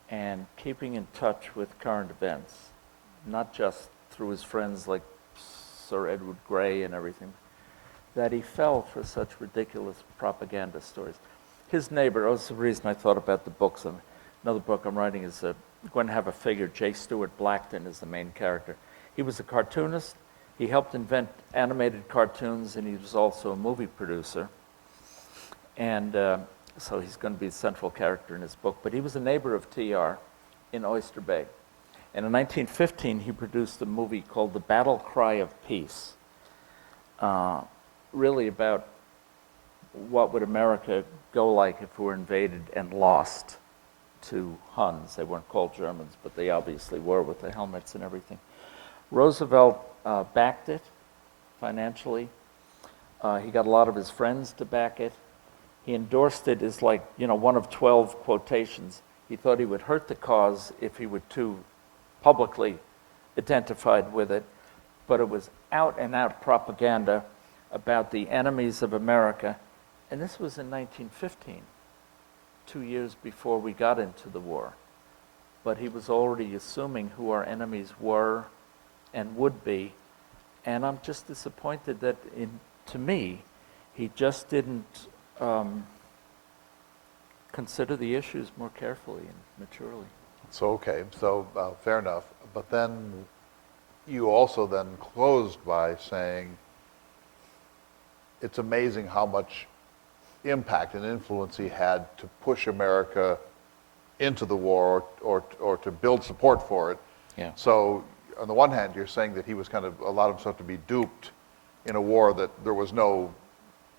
and keeping in touch with current events, not just through his friends like Sir Edward Grey and everything, that he fell for such ridiculous propaganda stories. His neighbor, that was the reason I thought about the books. Another book I'm writing is going to have a figure. J. Stuart Blackton is the main character. He was a cartoonist. He helped invent animated cartoons, and he was also a movie producer. And so he's going to be the central character in his book. But he was a neighbor of TR in Oyster Bay. And in 1915, he produced a movie called The Battle Cry of Peace, really about what would America go like if we were invaded and lost to Huns. They weren't called Germans, but they obviously were with the helmets and everything. Roosevelt backed it financially. He got a lot of his friends to back it. He endorsed it as like, one of 12 quotations. He thought he would hurt the cause if he were too publicly identified with it, but it was out and out propaganda about the enemies of America. And this was in 1915, 2 years before we got into the war. But he was already assuming who our enemies were and would be. And I'm just disappointed that, to me, he just didn't consider the issues more carefully and maturely. So, okay, so fair enough. But then you also then closed by saying it's amazing how much impact and influence he had to push America into the war or to build support for it. Yeah. So on the one hand, you're saying that he was kind of allowed himself to be duped in a war that there was no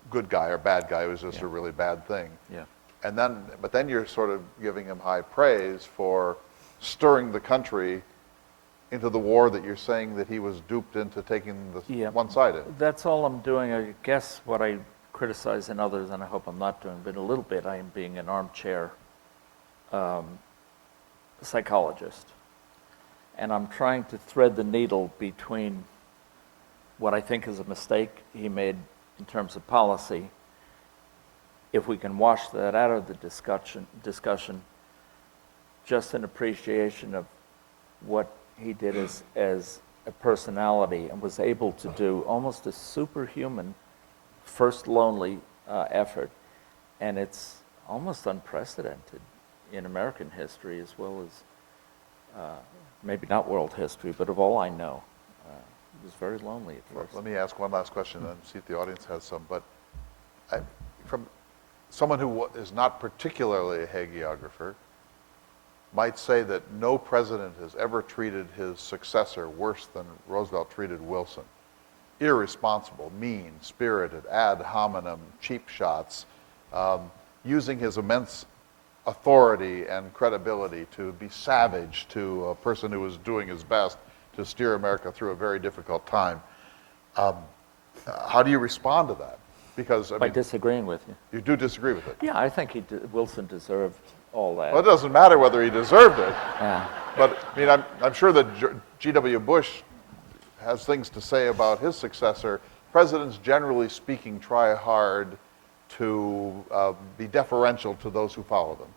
good guy or bad guy. It was just a really bad thing. Yeah. And but then you're sort of giving him high praise for stirring the country into the war that you're saying that he was duped into taking the one-sided. That's all I'm doing. I guess what I criticize in others, and I hope I'm not doing, but a little bit, I am being an armchair psychologist. And I'm trying to thread the needle between what I think is a mistake he made in terms of policy. If we can wash that out of the discussion, just an appreciation of what he did as a personality and was able to do almost a superhuman, first lonely effort. And it's almost unprecedented in American history as well as maybe not world history, but of all I know. He was very lonely at first. Let me ask one last question and see if the audience has some. But from someone who is not particularly a hagiographer, might say that no president has ever treated his successor worse than Roosevelt treated Wilson. Irresponsible, mean, spirited, ad hominem, cheap shots, using his immense authority and credibility to be savage to a person who was doing his best to steer America through a very difficult time. How do you respond to that? Because By disagreeing with you. You do disagree with it? Yeah, I think Wilson deserved all that. Well, it doesn't matter whether he deserved it. Yeah. But, I mean, I'm sure that G.W. Bush has things to say about his successor. Presidents, generally speaking, try hard to be deferential to those who follow them.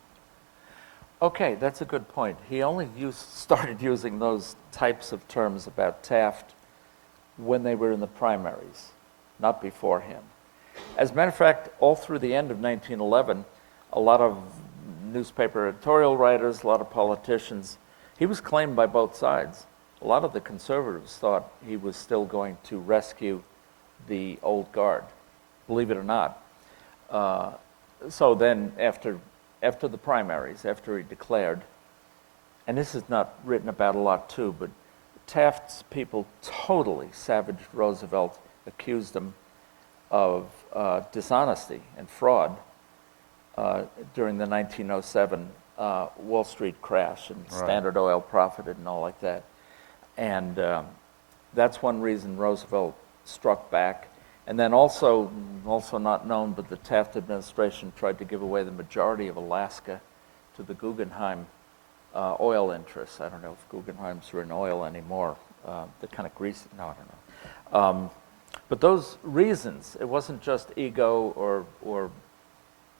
Okay, that's a good point. He only started using those types of terms about Taft when they were in the primaries, not before him. As a matter of fact, all through the end of 1911, a lot of newspaper editorial writers, a lot of politicians, he was claimed by both sides. A lot of the conservatives thought he was still going to rescue the old guard, believe it or not. So then after the primaries, after he declared, and this is not written about a lot too, but Taft's people totally savaged Roosevelt, accused him of dishonesty and fraud during the 1907 Wall Street crash, and Standard Oil profited and all like that. And that's one reason Roosevelt struck back. And then also not known, but the Taft administration tried to give away the majority of Alaska to the Guggenheim oil interests. I don't know if Guggenheims are in oil anymore. They're kind of greasy. No, I don't know. But those reasons, it wasn't just ego or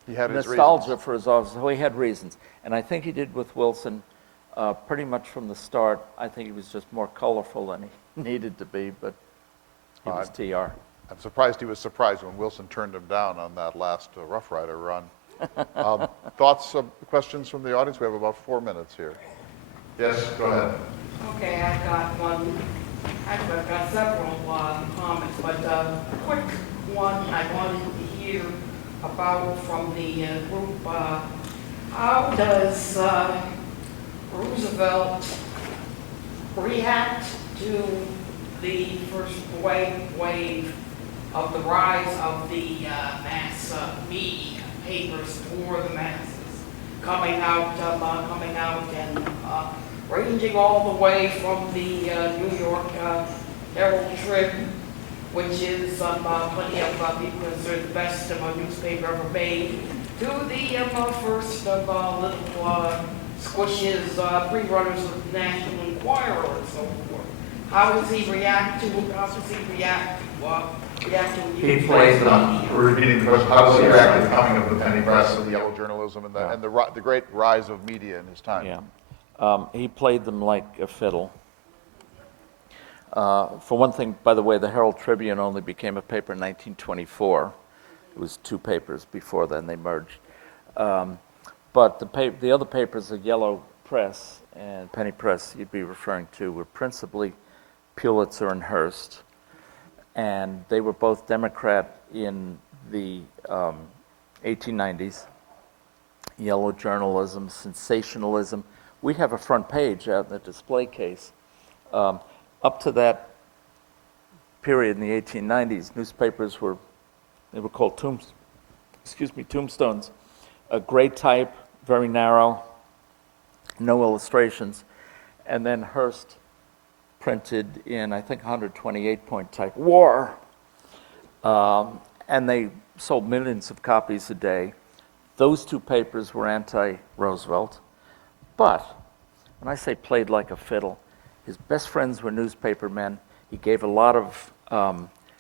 He had his nostalgia reasons. for his office. So he had reasons. And I think he did with Wilson pretty much from the start. I think he was just more colorful than he needed to be, but he was TR. I'm surprised he was surprised when Wilson turned him down on that last Rough Rider run. Thoughts, questions from the audience? We have about 4 minutes here. Yes, go ahead. Okay, I've got one. Actually, I've got several comments, but a quick one I wanted to hear about from the group. How does Roosevelt react to the first wave of the rise of the mass media, papers for the masses, coming out and ranging all the way from the New York Herald Tribune, which is plenty of people consider the best newspaper ever made, to the first of little squishes, pre-runners of the National Enquirer and so forth. How does he react to? He plays on repeating the question. How does he react to the coming of the penny press and the yellow journalism and the great rise of media in his time? Yeah, he played them like a fiddle. For one thing, by the way, the Herald Tribune only became a paper in 1924. It was 2 papers before then, they merged. But the other papers, the yellow press and penny press you'd be referring to, were principally Pulitzer and Hearst. And they were both Democrat in the 1890s. Yellow journalism, sensationalism. We have a front page out in the display case. Up to that period in the 1890s, newspapers were called tombstones. A gray type, very narrow, no illustrations. And then Hearst printed in, I think, 128-point type, war. And they sold millions of copies a day. Those 2 papers were anti-Roosevelt. But when I say played like a fiddle, his best friends were newspaper men. He gave a lot of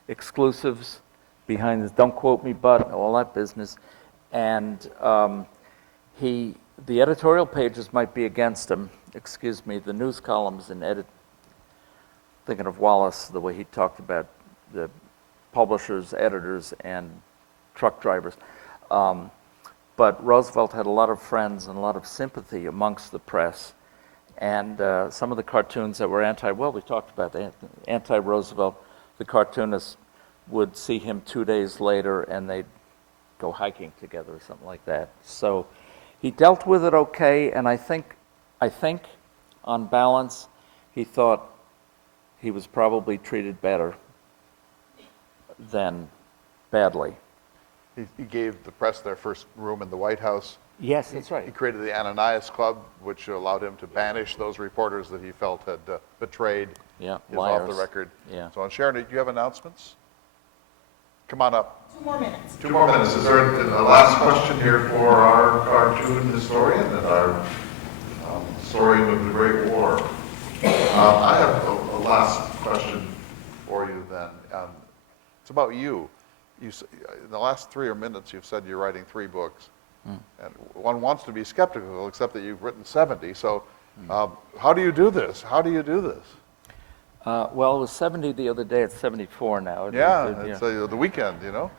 exclusives behind his don't quote me but, all that business. And the editorial pages might be against him. Excuse me, the news columns and thinking of Wallace, the way he talked about the publishers, editors, and truck drivers. But Roosevelt had a lot of friends and a lot of sympathy amongst the press. And some of the cartoons that were we talked about the anti-Roosevelt, the cartoonists would see him 2 days later and they'd go hiking together or something like that. So he dealt with it okay, and I think on balance, he thought he was probably treated better than badly. He gave the press their first room in the White House. Yes, that's right. He created the Ananias Club, which allowed him to banish those reporters that he felt had betrayed his liars. off-the-record. Yeah. So, Sharon, do you have announcements? Come on up. 2 more minutes. 2 more minutes. Is there a last question here for our cartoon historian and our historian of the Great War? I have a last question for you then. It's about you. In the last 3 minutes, you've said you're writing 3 books. And one wants to be skeptical, except that you've written 70. So how do you do this? How do you do this? Well, it was 70 the other day. It's 74 now. It's the weekend, you know?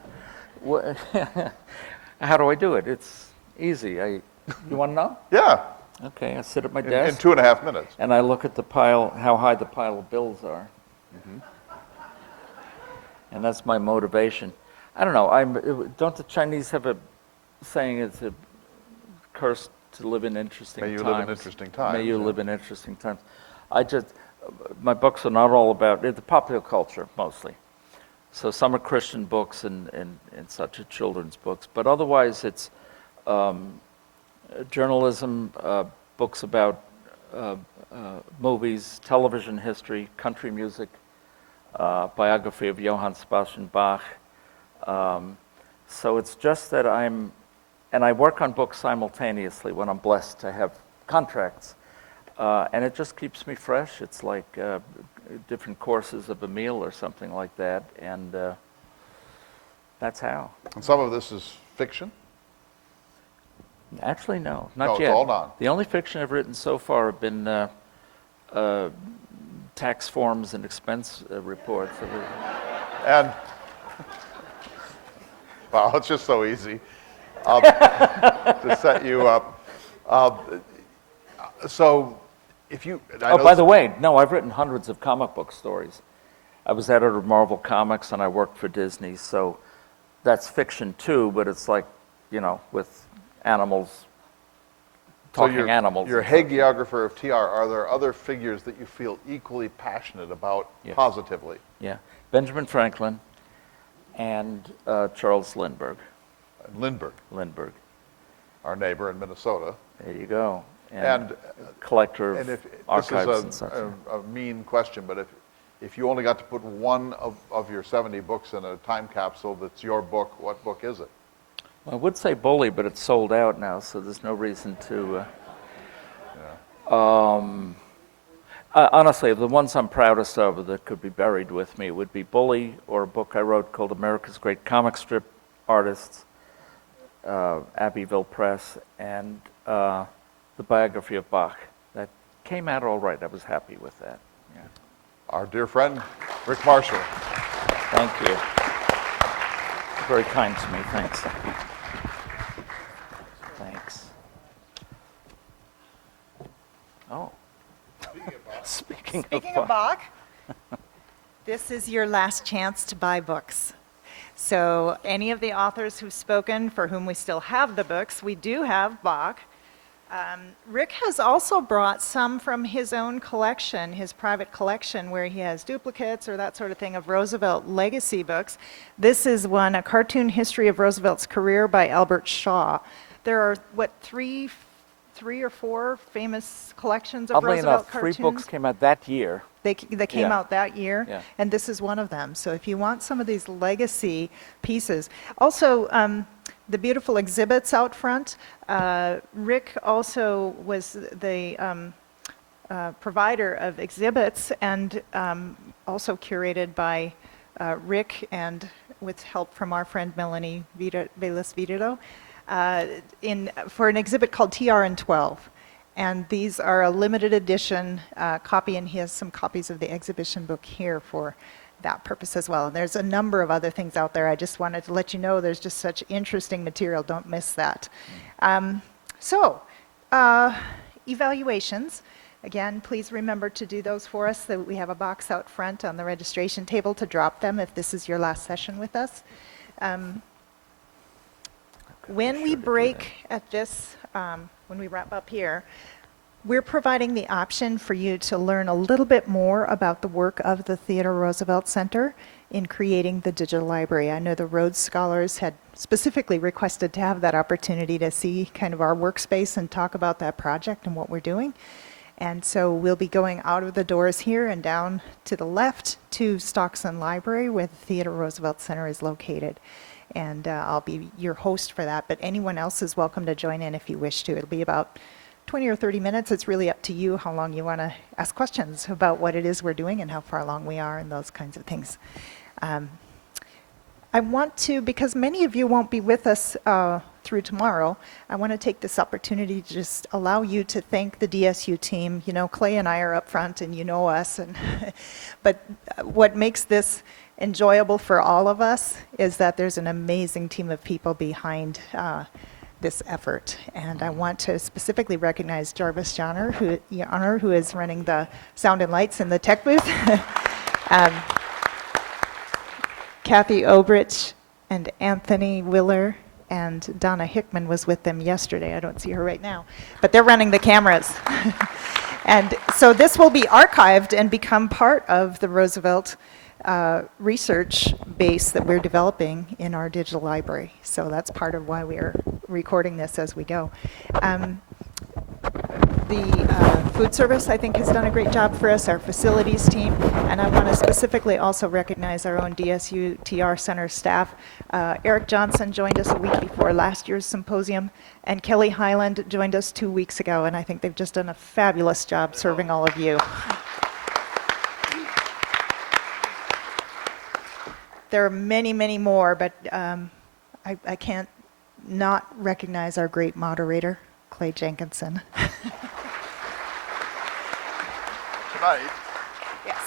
How do I do it? It's easy. You want to know? Yeah. Okay, I sit at my in desk 2.5 minutes. and I look at the pile, how high the pile of bills are. And that's my motivation. I don't know, don't the Chinese have a saying, it's a curse to live in interesting May you times? live in interesting times, May you yeah. live in interesting times. My books are not all about, the popular culture mostly. So some are Christian books and such are children's books, but otherwise it's journalism, books about movies, television history, country music, biography of Johann Sebastian Bach. So it's just that and I work on books simultaneously when I'm blessed to have contracts. And it just keeps me fresh. It's like different courses of a meal or something like that, and that's how. And some of this is fiction? Actually, no, not No, it's yet. all non. The only fiction I've written so far have been tax forms and expense reports. And, wow, it's just so easy to set you up. So, if you... Oh, by the way, no, I've written hundreds of comic book stories. I was editor of Marvel Comics and I worked for Disney, so that's fiction too, but it's like, with animals, talking animals. You're a hagiographer of TR. Are there other figures that you feel equally passionate about positively? Yeah, Benjamin Franklin and Charles Lindbergh. Lindbergh, our neighbor in Minnesota. There you go. And collector and of if archives this is and such. a mean question, but if you only got to put one of your 70 books in a time capsule that's your book, what book is it? Well, I would say Bully, but it's sold out now, so there's no reason to. Honestly, the ones I'm proudest of that could be buried with me would be Bully, or a book I wrote called America's Great Comic Strip Artists, Abbeville Press, and the biography of Bach. That came out all right. I was happy with that. Yeah. Our dear friend, Rick Marschall. Thank you. Very kind to me. Thanks. Thanks. Oh. Speaking of Bach, this is your last chance to buy books. So any of the authors who've spoken, for whom we still have the books, we do have Bach. Rick has also brought some from his own collection, his private collection, where he has duplicates or that sort of thing of Roosevelt Legacy books. This is one, A Cartoon History of Roosevelt's Career by Albert Shaw. There are, three or four famous collections of Oddly Roosevelt enough, cartoons? 3 books came out that year. They came out that year, Yeah. and this is one of them. So if you want some of these legacy pieces. Also, the beautiful exhibits out front. Rick also was the provider of exhibits, and also curated by Rick and with help from our friend Melanie Velas-Videro for an exhibit called TR in 12. And these are a limited edition copy, and he has some copies of the exhibition book here for that purpose as well. And there's a number of other things out there. I just wanted to let you know there's just such interesting material. Don't miss that. Evaluations. Again, please remember to do those for us. So we have a box out front on the registration table to drop them if this is your last session with us. When we break at this, when we wrap up here, we're providing the option for you to learn a little bit more about the work of the Theodore Roosevelt Center in creating the digital library. I know the Rhodes Scholars had specifically requested to have that opportunity to see kind of our workspace and talk about that project and what we're doing. And so we'll be going out of the doors here and down to the left to Stockton Library, where the Theodore Roosevelt Center is located. And I'll be your host for that, but anyone else is welcome to join in if you wish to. It'll be about 20 or 30 minutes. It's really up to you how long you want to ask questions about what it is we're doing and how far along we are and those kinds of things. I want to, because many of you won't be with us through tomorrow, I want to take this opportunity to just allow you to thank the DSU team. You know, Clay and I are up front and you know us, and but what makes this enjoyable for all of us is that there's an amazing team of people behind this effort. And I want to specifically recognize Jarvis Johnner, who is running the sound and lights in the tech booth. Kathy Obrich and Anthony Willer and Donna Hickman was with them yesterday. I don't see her right now, but they're running the cameras. And so this will be archived and become part of the Roosevelt research base that we're developing in our digital library. So that's part of why we are recording this as we go. The food service, I think, has done a great job for us, our facilities team, and I want to specifically also recognize our own DSU TR Center staff. Eric Johnson joined us a week before last year's symposium, and Kelly Highland joined us 2 weeks ago, and I think they've just done a fabulous job serving all of you. There are many, many more, but I can't not recognize our great moderator, Clay Jenkinson. Tonight. Yes.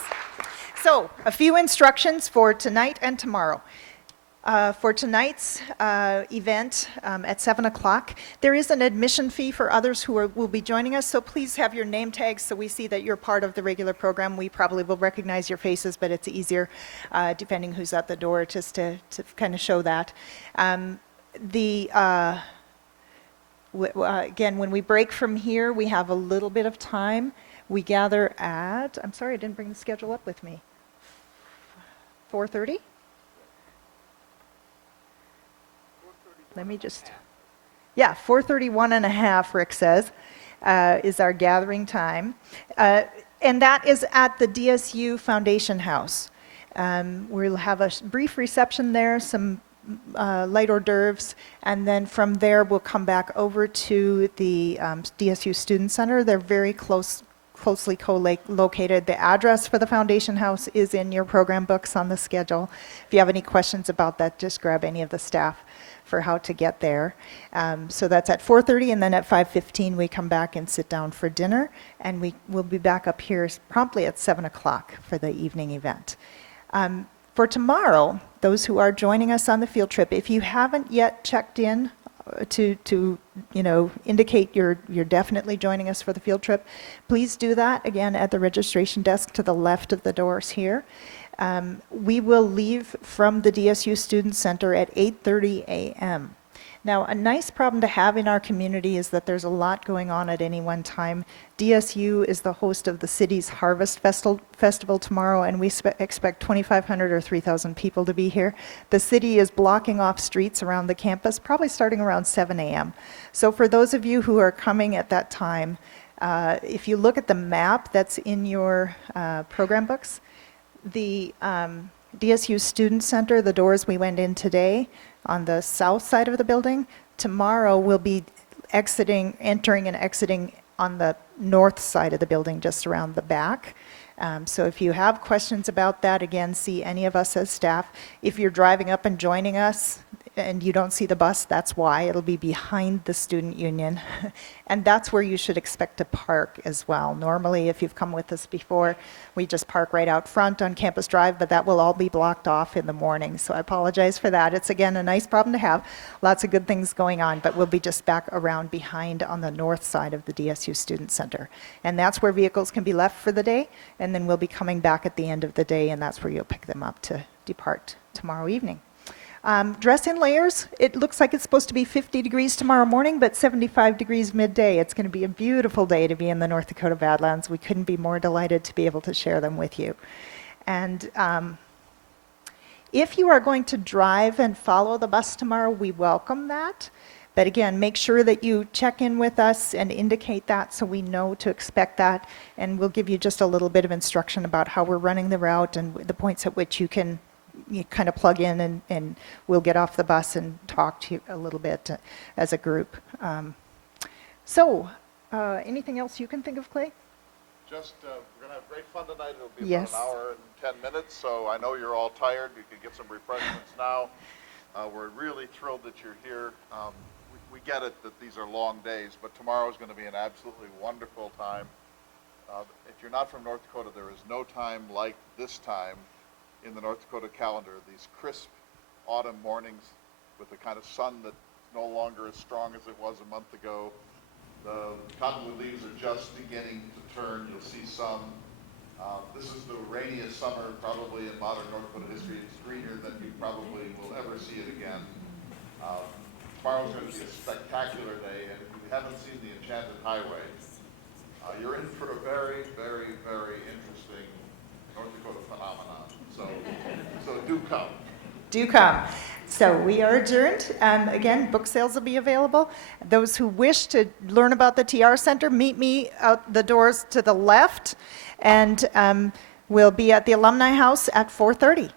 So, a few instructions for tonight and tomorrow. For tonight's event at 7 o'clock, there is an admission fee for others who will be joining us, so please have your name tags so we see that you're part of the regular program. We probably will recognize your faces, but it's easier, depending who's at the door, just to kind of show that. Again, when we break from here, we have a little bit of time. We gather at, I'm sorry, I didn't bring the schedule up with me. 4:30? Let me just, yeah, 4:31 and a half, Rick says, is our gathering time. And that is at the DSU Foundation House. We'll have a brief reception there, some light hors d'oeuvres, and then from there we'll come back over to the DSU Student Center. They're very closely co-located. The address for the Foundation House is in your program books on the schedule. If you have any questions about that, just grab any of the staff for how to get there. So that's at 4:30, and then at 5:15 we come back and sit down for dinner, and we will be back up here promptly at 7 o'clock for the evening event. For tomorrow, those who are joining us on the field trip, if you haven't yet checked in to indicate you're definitely joining us for the field trip, please do that again at the registration desk to the left of the doors here. We will leave from the DSU Student Center at 8:30 a.m. Now, a nice problem to have in our community is that there's a lot going on at any one time. DSU is the host of the city's Harvest Festival tomorrow, and we expect 2,500 or 3,000 people to be here. The city is blocking off streets around the campus, probably starting around 7 a.m. So for those of you who are coming at that time, if you look at the map that's in your program books, the DSU Student Center, the doors we went in today, on the south side of the building. Tomorrow we'll be entering and exiting on the north side of the building, just around the back. So if you have questions about that, again, see any of us as staff. If you're driving up and joining us and you don't see the bus, that's why. It'll be behind the student union. And that's where you should expect to park as well. Normally, if you've come with us before, we just park right out front on Campus Drive, but that will all be blocked off in the morning. So I apologize for that. It's, again, a nice problem to have. Lots of good things going on, but we'll be just back around behind on the north side of the DSU Student Center. And that's where vehicles can be left for the day, and then we'll be coming back at the end of the day, and that's where you'll pick them up to depart tomorrow evening. Dress in layers. It looks like it's supposed to be 50 degrees tomorrow morning, but 75 degrees midday. It's going to be a beautiful day to be in the North Dakota Badlands. We couldn't be more delighted to be able to share them with you. And if you are going to drive and follow the bus tomorrow, we welcome that. But again, make sure that you check in with us and indicate that so we know to expect that. And we'll give you just a little bit of instruction about how we're running the route and the points at which you can kind of plug in, and we'll get off the bus and talk to you a little bit as a group. Anything else you can think of, Clay? Just, we're going to have great fun tonight. It'll be Yes. about an hour and 10 minutes, so I know you're all tired. You can get some refreshments now. We're really thrilled that you're here. We get it that these are long days, but tomorrow is going to be an absolutely wonderful time. If you're not from North Dakota, there is no time like this time in the North Dakota calendar. These crisp autumn mornings with the kind of sun that no longer as strong as it was a month ago. The cottonwood leaves are just beginning to turn. You'll see some. This is the rainiest summer probably in modern North Dakota history. It's greener than you probably will ever see it again. Tomorrow's going to be a spectacular day, and if you haven't seen the Enchanted Highway, you're in for a very, very, very interesting North Dakota phenomenon. So do come. Do come. So we are adjourned. Again, book sales will be available. Those who wish to learn about the TR Center, meet me out the doors to the left, and we'll be at the Alumni House at 4:30.